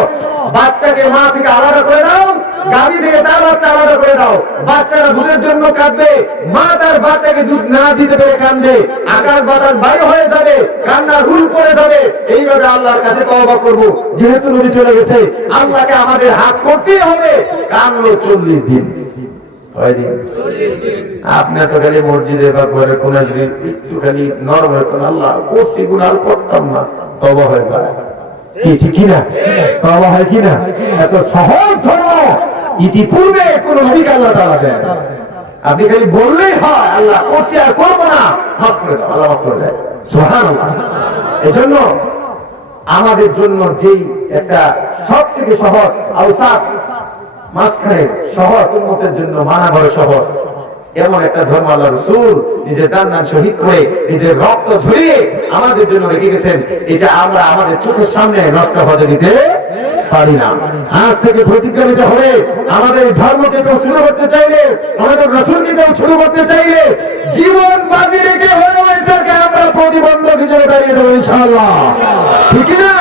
বাচ্চাকে মা থেকে আলাদা করে দাও, গাভী থেকে তার বাচ্চা আলাদা করে দাও। বাচ্চারা দুধের জন্য কাঁদবে, মা তার বাচ্চাকে দুধ না দিতে পেরে কাঁদবে, আকাশ বাতাস বাইরে হয়ে যাবে, কান্না রুল পড়ে যাবে। এইভাবে আল্লাহর কাছে তওবা করব। যেহেতু নবী চলে গেছে, আল্লাহকে আমাদের হাত করতেই হবে। কানলো 40 দিন। কয়দিন? আপনার তো খালি মসজিদে বা ঘরে কোন একদিন একটু খালি নরম হয়ে আল্লাহ করছি গুনাহ করতাম না, তওবা হয়ে যায়। কি ঠিক কিনা? তওবা হয় কিনা? এত সহজ ধর্ম ইতিপূর্বে কোন নবীকে আল্লাহ তাআলা দেন। আপনি খালি বললেই হয় আল্লাহ করছি আর করব না, মাফ করে দাও, আল্লাহ মাফ করে দেয়। সুবহানাল্লাহ। এজন্য আমাদের জন্য যেই একটা সব থেকে সহজ আওসাত মাঝখানে সহজ উম্মতের জন্য মানা বড় সহজ এমন একটা ধর্ম আল্লাহ রাসূল নিজের দান শহীদ করে নিজের রক্ত ঝরিয়ে আমাদের জন্য রেখে গেছেন। এটা আমরা আমাদের চোখের সামনে নষ্ট হতে দিতে পারি না। আজ থেকে প্রতিজ্ঞা নিতে হবে, আমাদের ধর্মকে কেউ শুরু করতে চাইলে, আমাদের রাসূলকে কেউ শুরু করতে চাইলে জীবন বাজি রেখে হলেও এটাকে আমরা প্রতিবন্ধক হিসেবে দাঁড়িয়ে দেবো ইনশাআল্লাহ। ঠিক না?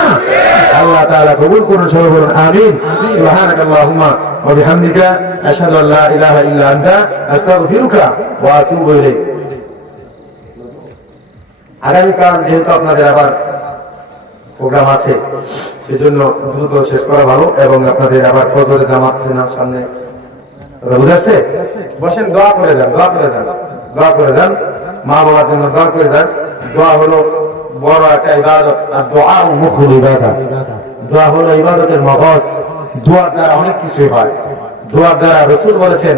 আল্লাহ তাআলা কবুল করুন, সবাই বলুন আমিন। সুবহানাকাল্লাহুম্মা ওয়া বিহামদিকা আশহাদু আল লা ইলাহা ইল্লা আনতা আস্তাগফিরুকা ওয়া আতুবু ইলাইক। আগামীকাল যেহেতু আপনাদের আবার প্রোগ্রাম আছে, সেজন্য দ্রুত শেষ করা ভালো। এবং আপনাদের আবার ফজরের জামাত আছে না সামনে, বুঝাচ্ছে? বসেন, দোয়া করে যান, দোয়া করে যান, দোয়া করে যান, মা বাবার জন্য দোয়া করে যান। দোয়া হলো বড় একটা ইবাদত, আর দোয়া মুখুল ইবাদত। দোয়া হলো ইবাদতের মগজ। দোয়ার দ্বারা অনেক কিছু হয়। দোয়ার দ্বারা রাসূল বলেছেন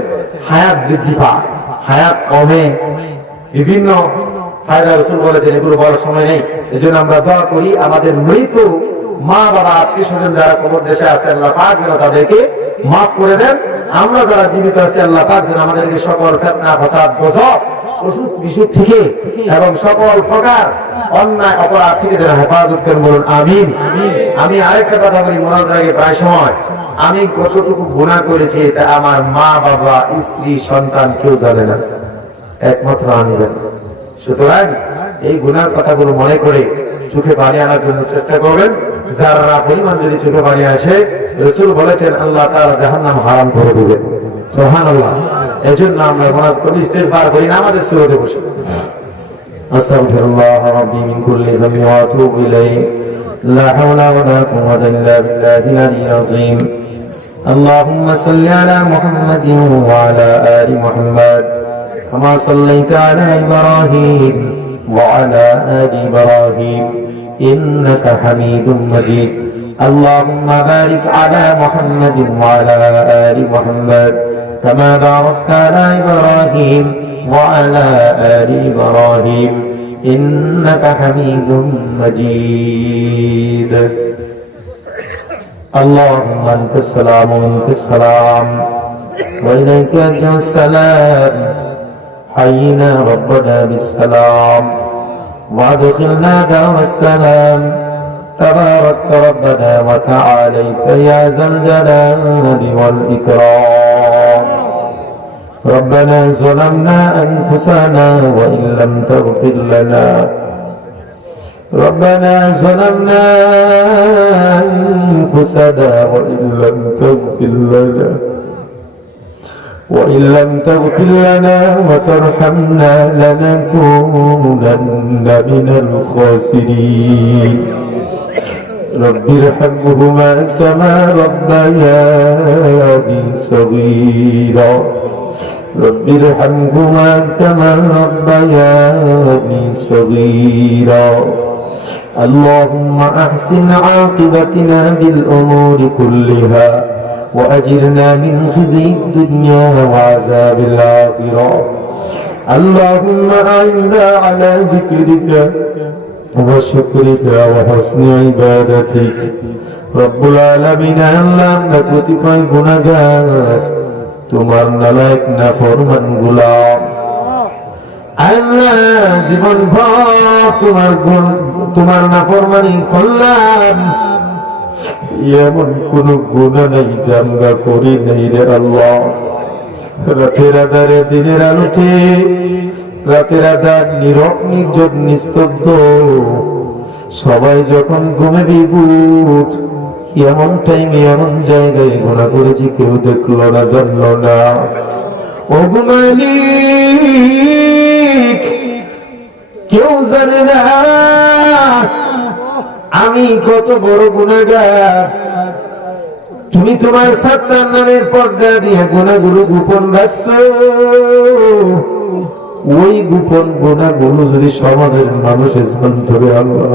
হায়াত বৃদ্ধি পায়, হায়াত কমে, বিভিন্ন ফায়দা রাসূল বলেছেন। এগুলো বলার সময় নেই। এজন্য আমরা দোয়া করি আমাদের মৃত মা বাবা আত্মীয় স্বজন যারা কবর দেশে আছে, আল্লাহ পাক যেন তাদেরকে মাফ করে দেন। আমরা যারা জীবিত আছি, আল্লাহ পাক যেন আমাদেরকে সকল ফিতনা ফাসাদ গজব অসুখ বিসুখ থেকে এবং সকল প্রকার অন্যায় অপরাধ থেকে যেন হেফাজত করেন, বলুন আমিন। আমি আরেকটা কথা বলি, মনে আগে প্রায় সময় আমি কতটুকু গুনাহ করেছি তা আমার মা বাবা স্ত্রী সন্তান কেউ জানে না, একমাত্র আমি জানি। সুতরাং এই গুনার কথাগুলো মনে করে চোখে পানি আনার জন্য চেষ্টা করবেন। যারা পরিমাণ যদি চোখে পানি আসে, রাসূল বলেছেন আল্লাহ তাআলা জাহান্নাম হারাম করে দিবেন। সুবহানাল্লাহ। এজন্য আমরা মুনাফ করি, ইস্তিগফার করি, নামাজের সুরতে বসে আস্তাগফিরুল্লাহ রাব্বি মিন কুল্লি যামবি ওয়া আতুবু ইলাইহি লা হাওলা ওয়া লা কুওয়াতা ইল্লা বিল্লাহিল আলিয়্যিল আযীম। আল্লাহুম্মা সাল্লি আলা মুহাম্মাদিন ওয়া আলা আলি মুহাম্মাদ কামা সাল্লাইতা আলা ইব্রাহিম ওয়া আলা আলি ইব্রাহিম ইন্নাকা হামিদুম মাজিদ। আল্লাহুম্মা বারিক আলা মুহাম্মাদিন ওয়া আলা আলি মুহাম্মাদ كما باركت على إبراهيم وعلى آل إبراهيم إنك حميد مجيد. اللهم أنت السلام ومنك السلام وإليك يرجع السلام. حينا ربنا بالسلام وأدخلنا دار السلام. تبارك ربنا وتعاليت يا ذا الجلال والإكرام. ربنا ظلمنا أنفسنا وإن لم تغفر لنا ربنا ظلمنا أنفسنا وإن لم تغفر لنا وترحمنا لنكونن من الخاسرين. رب ارحمهما كما ربياني صغيرا. رب ارحمهما كما ربياني صغيرا. اللهم أحسن عاقبتنا بالأمور كلها وأجرنا من خزي الدنيا وعذاب الآخرة. اللهم أعنا على ذكرك وشكرك وحسن عبادتك. رب العالمين আল্লাহ কতিপয় গুনাহগার তোমার নালায়েক নাফরমান গোলাম, আল্লাহ জীবন ভর তোমার নাফরমানি করলাম, এমন কোন গুনাহ নাই যা আমরা করি নাই রে আল্লাহ। রাতের আধারে দিনের আলোতে, রাতের আধার নীরব নির্জন নিস্তব্ধ, সবাই যখন ঘুমে বিভূত, এমন টাইমে এমন জায়গায় গুনাহ করেছি কেউ দেখলো না জানলো না। ও গো মালিক, কেউ জানে না আমি কত বড় গুনাহগার। তুমি তোমার সাত্তার নামের পর্দা দিয়ে গুনাহগুলো গোপন রাখছো। ওই গোপন গুনাহগুলো যদি সমাজের মানুষের জানতে হবে, আল্লাহ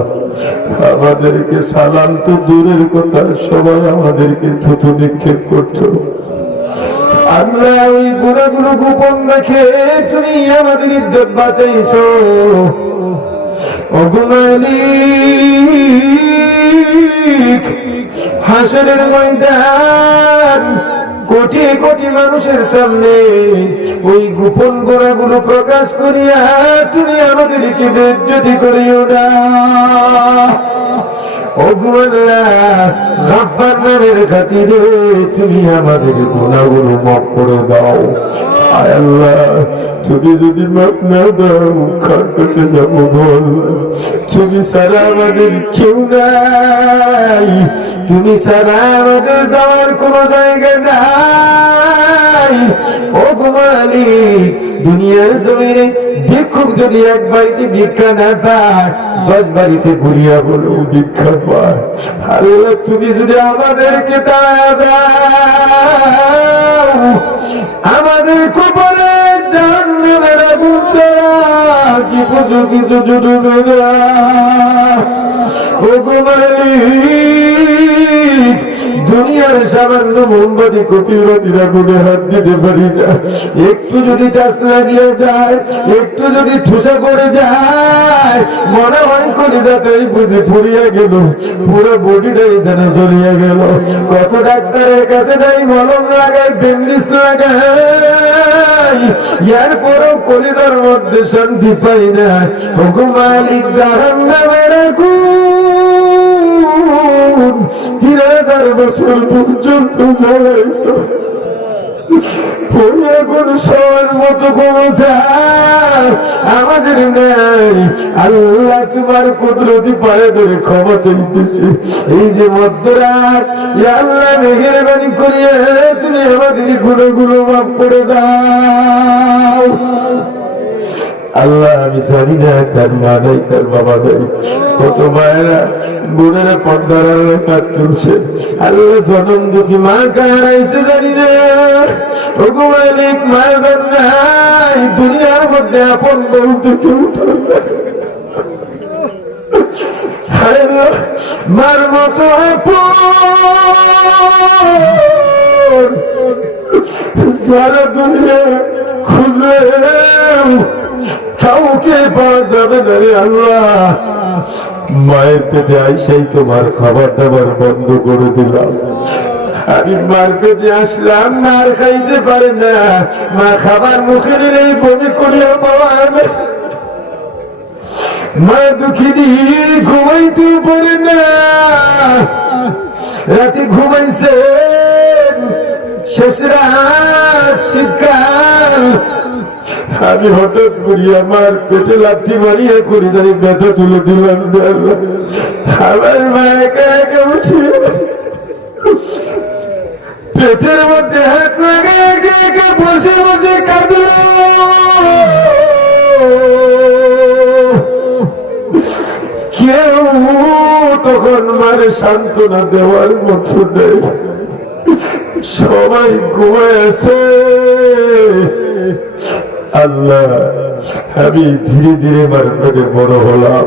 আমাদেরকে সালাম তো দূরের কথা, সবাই আমাদেরকে থুতু নিক্ষেপ করতো। আল্লাহ ওই গুনাহগুলো গোপন রেখে তুমি আমাদের ইজ্জত বাঁচাইছো। ও গো মালিক, হাসরের ময়দান কোটি কোটি মানুষের সামনে ওই গোপন গুনাহগুলো প্রকাশ করিয়া তুমি আমাদেরকে বেইজ্জতি করিও না। ও গো আল্লাহ, গফফার নামের খাতিরে তুমি আমাদের গুনাহগুলো মাফ করে দাও। আয় আল্লাহ, তুমি যদি মাফ না দাও কার কাছে যাবো বল? তুমি ছাড়া আমাদের কেউ নাই, তুমি ছাড়া আমাদের যাওয়ার কোনো জায়গা নাই। ও গো মালিক, দুনিয়ার জমিনে ভিক্ষুক যদি এক বাড়িতে ভিক্ষা না পায়, 10 বাড়িতে ঘুরিয়া বলো ভিক্ষা পায়। আল্লাহ, তুমি যদি আমাদেরকে দয়া দাও, আমাদের কপালে জাহান্নামের আগুন ছাড়া কিছু জুটবে না। ও গো মালিক, দুনিয়ার সামান্য মোমবাতি কপিবাতির আগুনে হাত দিতে পারি না। একটু যদি টাচ লাগিয়ে যায়, একটু যদি ঠুসা পড়ে যায়, মনে হয় কলিজাটাই বুঝে ফুরিয়ে গেল, পুরো বডিটাই যেন জ্বলিয়ে গেল। কত ডাক্তারের কাছে যাই, মলম লাগাই, ব্যান্ডেজ লাগাই, এরপরেও কলিজার মধ্যে শান্তি পাই না। ও গো মালিক, জাহান্নামের আগুন 3000 বছর পর্যন্ত জ্বালাইছো। আমাদের নাই। আল্লাহ, তোমার কুদরতি পায়ে ধরে ক্ষমা চাইতেছি। এই যে মধ্যরাত, আল্লাহ মেহেরবানি করিয়া তুমি আমাদের গুনাহগুলো মাফ করে দাও। আল্লাহ, আমি জানি না কার মা নাই কার বাবা নাই, কত মায়েরা বোনেরা পর্দার কাজ তুলছে। আল্লাহ, জনম দুঃখী মা কার আইছে জানি না। ও গো মালিক, মায়ের নাই, দুনিয়ার মধ্যে আপন বলতে কেউ মার মতো আপন যারা দুনিয়া খুঁজে কাউকে পাওয়া যাবে না রে আল্লাহ। মায়ের পেটে আইসাই তোমার খাবার দাবার বন্ধ করে দিলাম। আমি মার পেটে আসলাম, মার খাইতে পারে না, মা খাবার মুখের এই বমি করিয়া পাওয়া মা দুঃখিনী, ঘুমাইতে পারে না। রাতে ঘুমাইছে, শেষ রাত, শীতকাল, আমি হঠাৎ করি আমার পেটে লাথি মারিয়া করি তাই ব্যথা তুলে দিলাম। আমার মা একা একা উঠি পেটের মধ্যে হাত লাগে একা একা বসে বসে কাঁদল। কেউ তখন মারে সান্ত্বনা দেওয়ার মতো নেই, সবাই ঘুমায় আছে। আল্লাহ, আমি ধীরে ধীরে মার পেটে বড় হলাম,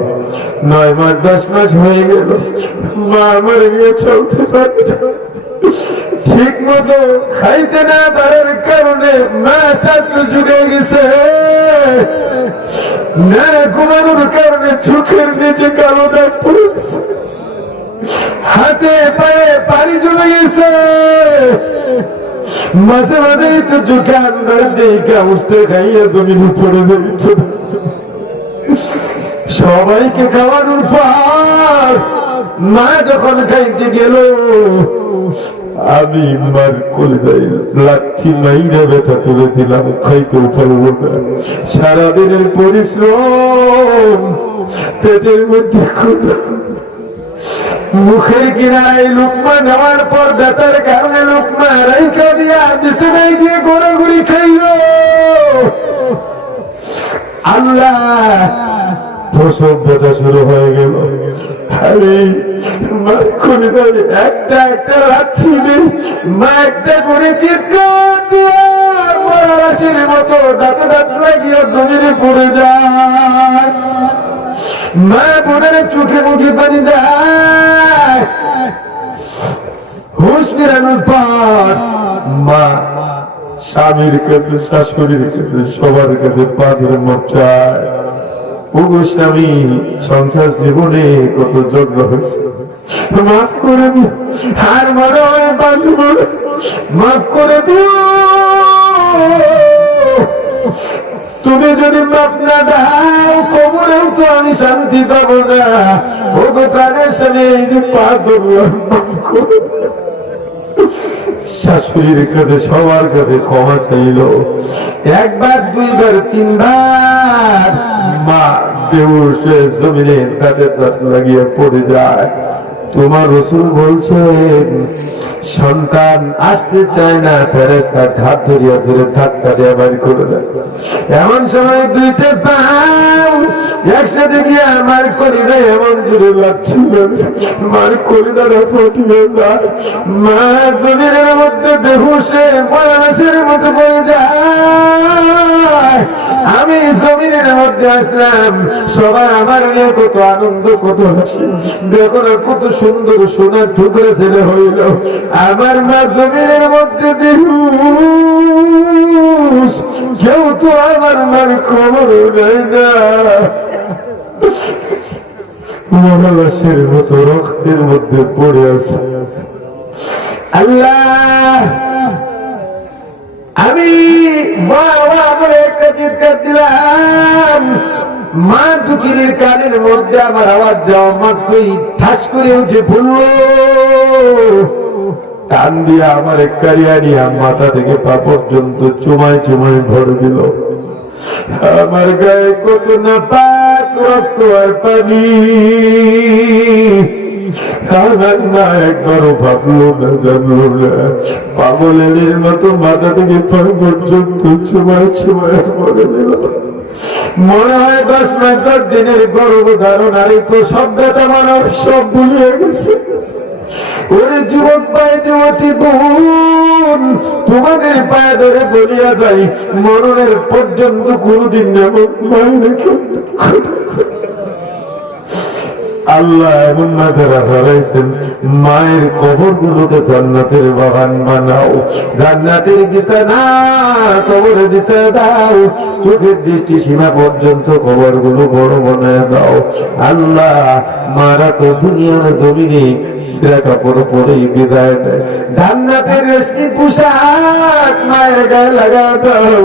9 মাস 10 মাস হয়ে গেল। মা আমার নিয়ে চলতে পারে না, ঠিক মতো খাইতে না পারার কারণে মা স্বাস্থ্য যুগে গেছে না, ঘুমানোর কারণে চোখের নিচে কালো দাগ পড়েছে, হাতে পায়ে পানি জমে গেছে। মাঝে মাঝে তো চোখে আন্দার দেখে উঠতে খাইয়া জমিনে পড়ে যেত। সবাইকে খাওয়ানোর পর মা যখন খাইতে গেল, আমি মার কলিজায় লাথি মাইরা ব্যথা তুলে দিলাম, খাইতেও পারবো না। সারাদিনের পরিশ্রম, পেটের মধ্যে মুখের কিনারায় লুকমা নেওয়ার পর ব্যথার কারণে লুকমা রাইখা দিয়া বিছানায় গিয়ে ঘোরাঘুরি খাইল। আল্লাহ প্রসব ব্যথা শুরু হয়ে গেল। আরে মা কলিজায় একটা একটা রাখছি মা একটা করে চিৎকার দিয়া মরার মতো দাঁতে দাঁত লাগিয়ে জমিনে পড়ে যায়। মা বোনের চোখে মুখে পানি দেয়। হুঁশ ফেরানোর পর মা স্বামীর কাছে শাশুড়ির কাছে সবার কাছে পাথর মাপ চায়। ওগো স্বামী, সংসার জীবনে কত যজ্ঞ হয়েছে, মাফ করে দিও। আর মনে হয় বাঁচব, মাফ করে দিও। তুমি যদি মাফ না দাও কবরেও তো আমি শান্তি পাবো না। ওগো প্রাণের স্বামী, এই যে পা ধরলাম, মাফ করে দিও। শাশুড়ির কাছে সবার কাছে ক্ষমা চাইল। একবার, দুইবার, তিনবার মা বেহুশে জমিনে দাঁতে দাঁত লাগিয়ে পড়ে যায়। তোমার রাসূল বলছেন, সন্তান আসতে চায় না, ফেরেশতা হাত ধরিয়া জোরে ধাক্কা দিয়ে বাড়ি করে দেয়। এমন সময় দুইতে পাও একসাথে গিয়ে আমার কলিজায় এমন জোরে লাগছিল, মার কলিজাটা ফটিয়ে যায়। মা জমিনের মধ্যে বেহুশে পরাশের মতো পড়ে যায়। আমি জমিনের মধ্যে আসলাম, সবাই আমার নিয়ে কত আনন্দ, কত হাসি, দেখো না কত সুন্দর সোনার টুকরা ছেলে হইল। আমার মা জমিনের মধ্যে বেহুশ, কেউ তো আমার মার খবর নেয় না। মহালাসের মতো রক্তের মধ্যে পড়ে আছে। আল্লাহ, আমি মা বলে একটা চিৎকার দিলাম। মা দুঃখীর কানের মধ্যে আমার আওয়াজ যাওয়া মাত্রই ঠাস করে উঠে পড়ল। টান দিয়ে আমার কারিয়া নিয়ে মাথা থেকে পা পর্যন্ত চুমায় চুমায় ভরে দিল। আমার গায়ে কত না পাক রক্ত আর পানি। না একবারও ভাবলো না, জানলো না। পাগলের মতো মাথা থেকে পা পর্যন্ত চুমায় চুমায় ভরে দিল। মনে হয় 10 মাস 10 দিনের গর্ভধারণ আর এই প্রসব ব্যথা মানব সব বুঝে গেছে। ওরে যুবক ভাই, যুবতী বোন, তোমাদের পায়ে ধরে বলিয়া যাই, মরণের পর্যন্ত কোনদিন এমন মায়ের আল্লাহ এমন না যারা হারাইছেন, মায়ের কবর গুলোকে জান্নাতের বাগান বানাও, জান্নাতের বিছানা কবরে বিছানা দাও, চোখের দৃষ্টি সীমা পর্যন্ত কবর গুলো বড় বানায় দাও। আল্লাহ, মারা তো দুনিয়ার জমিনে ছিঁড়া কাপড় পরেই বিদায় দেয়, জান্নাতের রেশমি পোশাক মায়ের গায়ে লাগা দাও।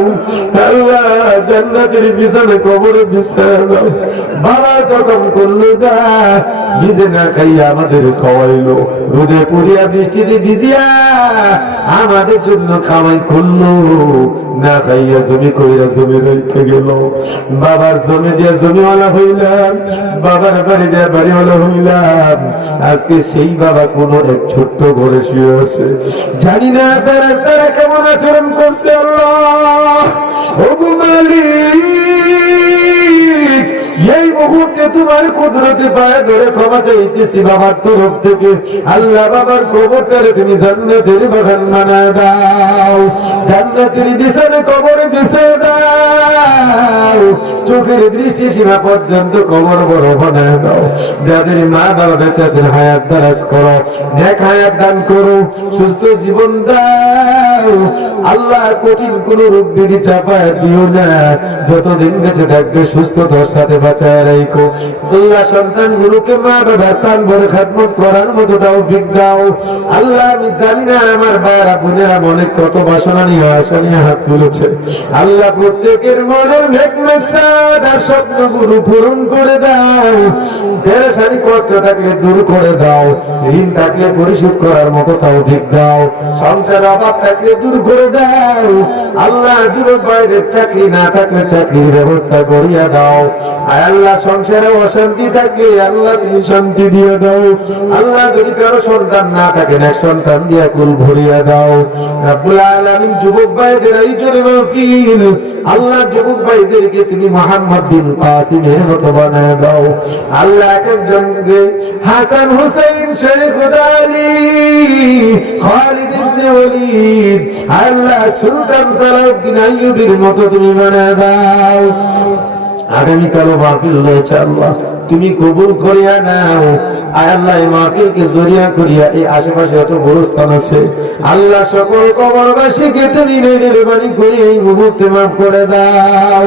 আল্লাহ, জান্নাতের বিছানা কবরে বিছানা দাও। বাবা তখন করলো না, নিজে না খাইয়া আমাদের খাওয়াইলো, রোদে পড়িয়া বৃষ্টিতে ভিজিয়া আমাদের জন্য খাওয়াই করলো, না খাইয়া জমি কইরা জমি রেখে গেল। বাবার জমি দিয়া জমিওয়ালা হইলাম, বাবার বাড়ি দিয়া বাড়িওয়ালা হইলাম। আজকে সেই বাবা কোন এক ছোট্ট ঘরে শুয়ে আছে, জানি না তারা কেমন আচরণ করছে। আল্লাহ, ওগো মালিক, এই মুহূর্তে তোমার কুদরতে পায়ে ধরে ক্ষমা চাইতেছি বাবার তরফ থেকে। আল্লাহ, বাবার কবরটারে তুমি জান্নাতের বাগান বানায় দাও, জান্নাতের বিছানা কবরে বিছিয়ে দাও, চোখের দৃষ্টি সীমা পর্যন্ত কবর বড় বানায় দাও। যাদের মা বাবা বেঁচে আছেন হায়াত দারাজ করো, নেক হায়াত দান করো, সুস্থ জীবন দাও। আল্লাহ, কঠিন কোন রোগ ব্যাধি চাপায় দিও না, যতদিন বেঁচে থাকবে সুস্থতার সাথে বাঁচায় রাখো। আল্লাহ, সন্তান গুলোকে মা বাবার প্রাণ ভরে খেদমত করার মতো তৌফিক দাও। আল্লাহ, আমি জানি না আমার ভাইরা বোনেরা মনে কত বাসনা নিয়ে আশা নিয়ে হাত তুলেছে। আল্লাহ, প্রত্যেকের মনের নেক মাকসাদ আর স্বপ্নগুলো পূরণ করে দাও। পেরেশানি কষ্ট থাকলে দূর করে দাও, ঋণ থাকলে পরিশোধ করার মতো তৌফিক দাও, সংসার অভাব থাকলে দূর করে দাও আল্লাহ। যুবক ভাইদের চাকরি না থাকলে চাকরির ব্যবস্থা করিয়া দাও। আয় আল্লাহ, সংসারে অশান্তি থাকলে আল্লাহ তুমি শান্তি দিয়ে দাও। আল্লাহ, যদি কারো সন্তান না থাকে না সন্তান দিয়া কুল ভরিয়া দাও রব্বুল আলামিন। যুবক ভাইদের এই জোরে মাহফিল আল্লাহ, যুবক ভাইদেরকে তুমি মুহাম্মদ বিন কাসিমের মতো বানায় দাও আল্লাহ। একজনকে হাসান হুসাইন শেখ আলী খালিদ ইবনে ওয়ালিদ আল্লাহ সুলতান সালাউদ্দিন আইয়ুবীর মতো তুমি বানায় দাও। আগামীকাল মাহফিল রয়েছে আল্লাহ, তুমি কবুল করিয়া নাও। আয় আল্লাহ, এই মাহফিলকে জরিয়া করিয়া এই আশেপাশে এত গোরস্থান আছে আল্লাহ, সকল কবরবাসীকে তুমি মেহেরবানি করে এই মুহূর্তে মাফ করে দাও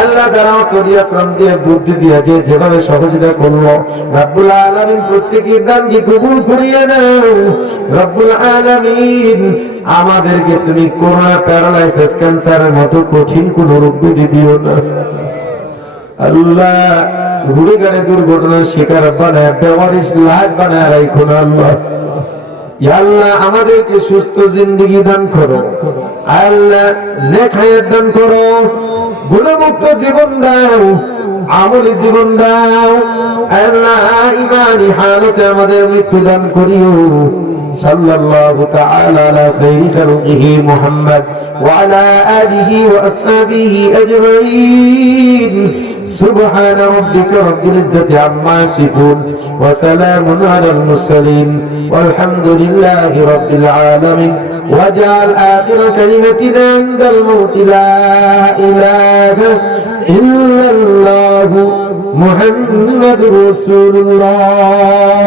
আল্লাহ। দাঁড়াও করিয়া শ্রম দিয়ে বুদ্ধি দিয়া যে যেভাবে সহযোগিতা করলো রব্বুল আলামিন প্রত্যেকের দানকে কবুল করিয়া নাও রব্বুল আলামিন। আমাদেরকে তুমি করোনা, প্যারালাইসিস, ক্যান্সারের মতো কঠিন কোন রোগ ব্যাধি দিও না আল্লাহ। ঘুরে গাড়ি দুর্ঘটনার শিকার বানায় বেওয়ারিশ লাশ বানায় রাখো না আল্লাহ। ইয়া আল্লাহ, আমাদেরকে সুস্থ জিন্দেগি দান করো আল্লাহ, নেক হায়াত দান করো, গুণমুক্ত জীবন দাও, আমলি জীবন দাও আল্লাহ। ঈমানি হালতে আমাদের মৃত্যু দান করিও। সাল্লাল্লাহু তাআলা আলা খাইরি খালকিহি মুহাম্মদ ওয়া আলা আলিহি ওয়া আসহাবিহি আজমাইন। سبحان ربك رب العزة عما يصفون وسلام على المرسلين والحمد لله رب العالمين. واجعل آخر كلمتنا عند الموت لا إله إلا الله محمد رسول الله.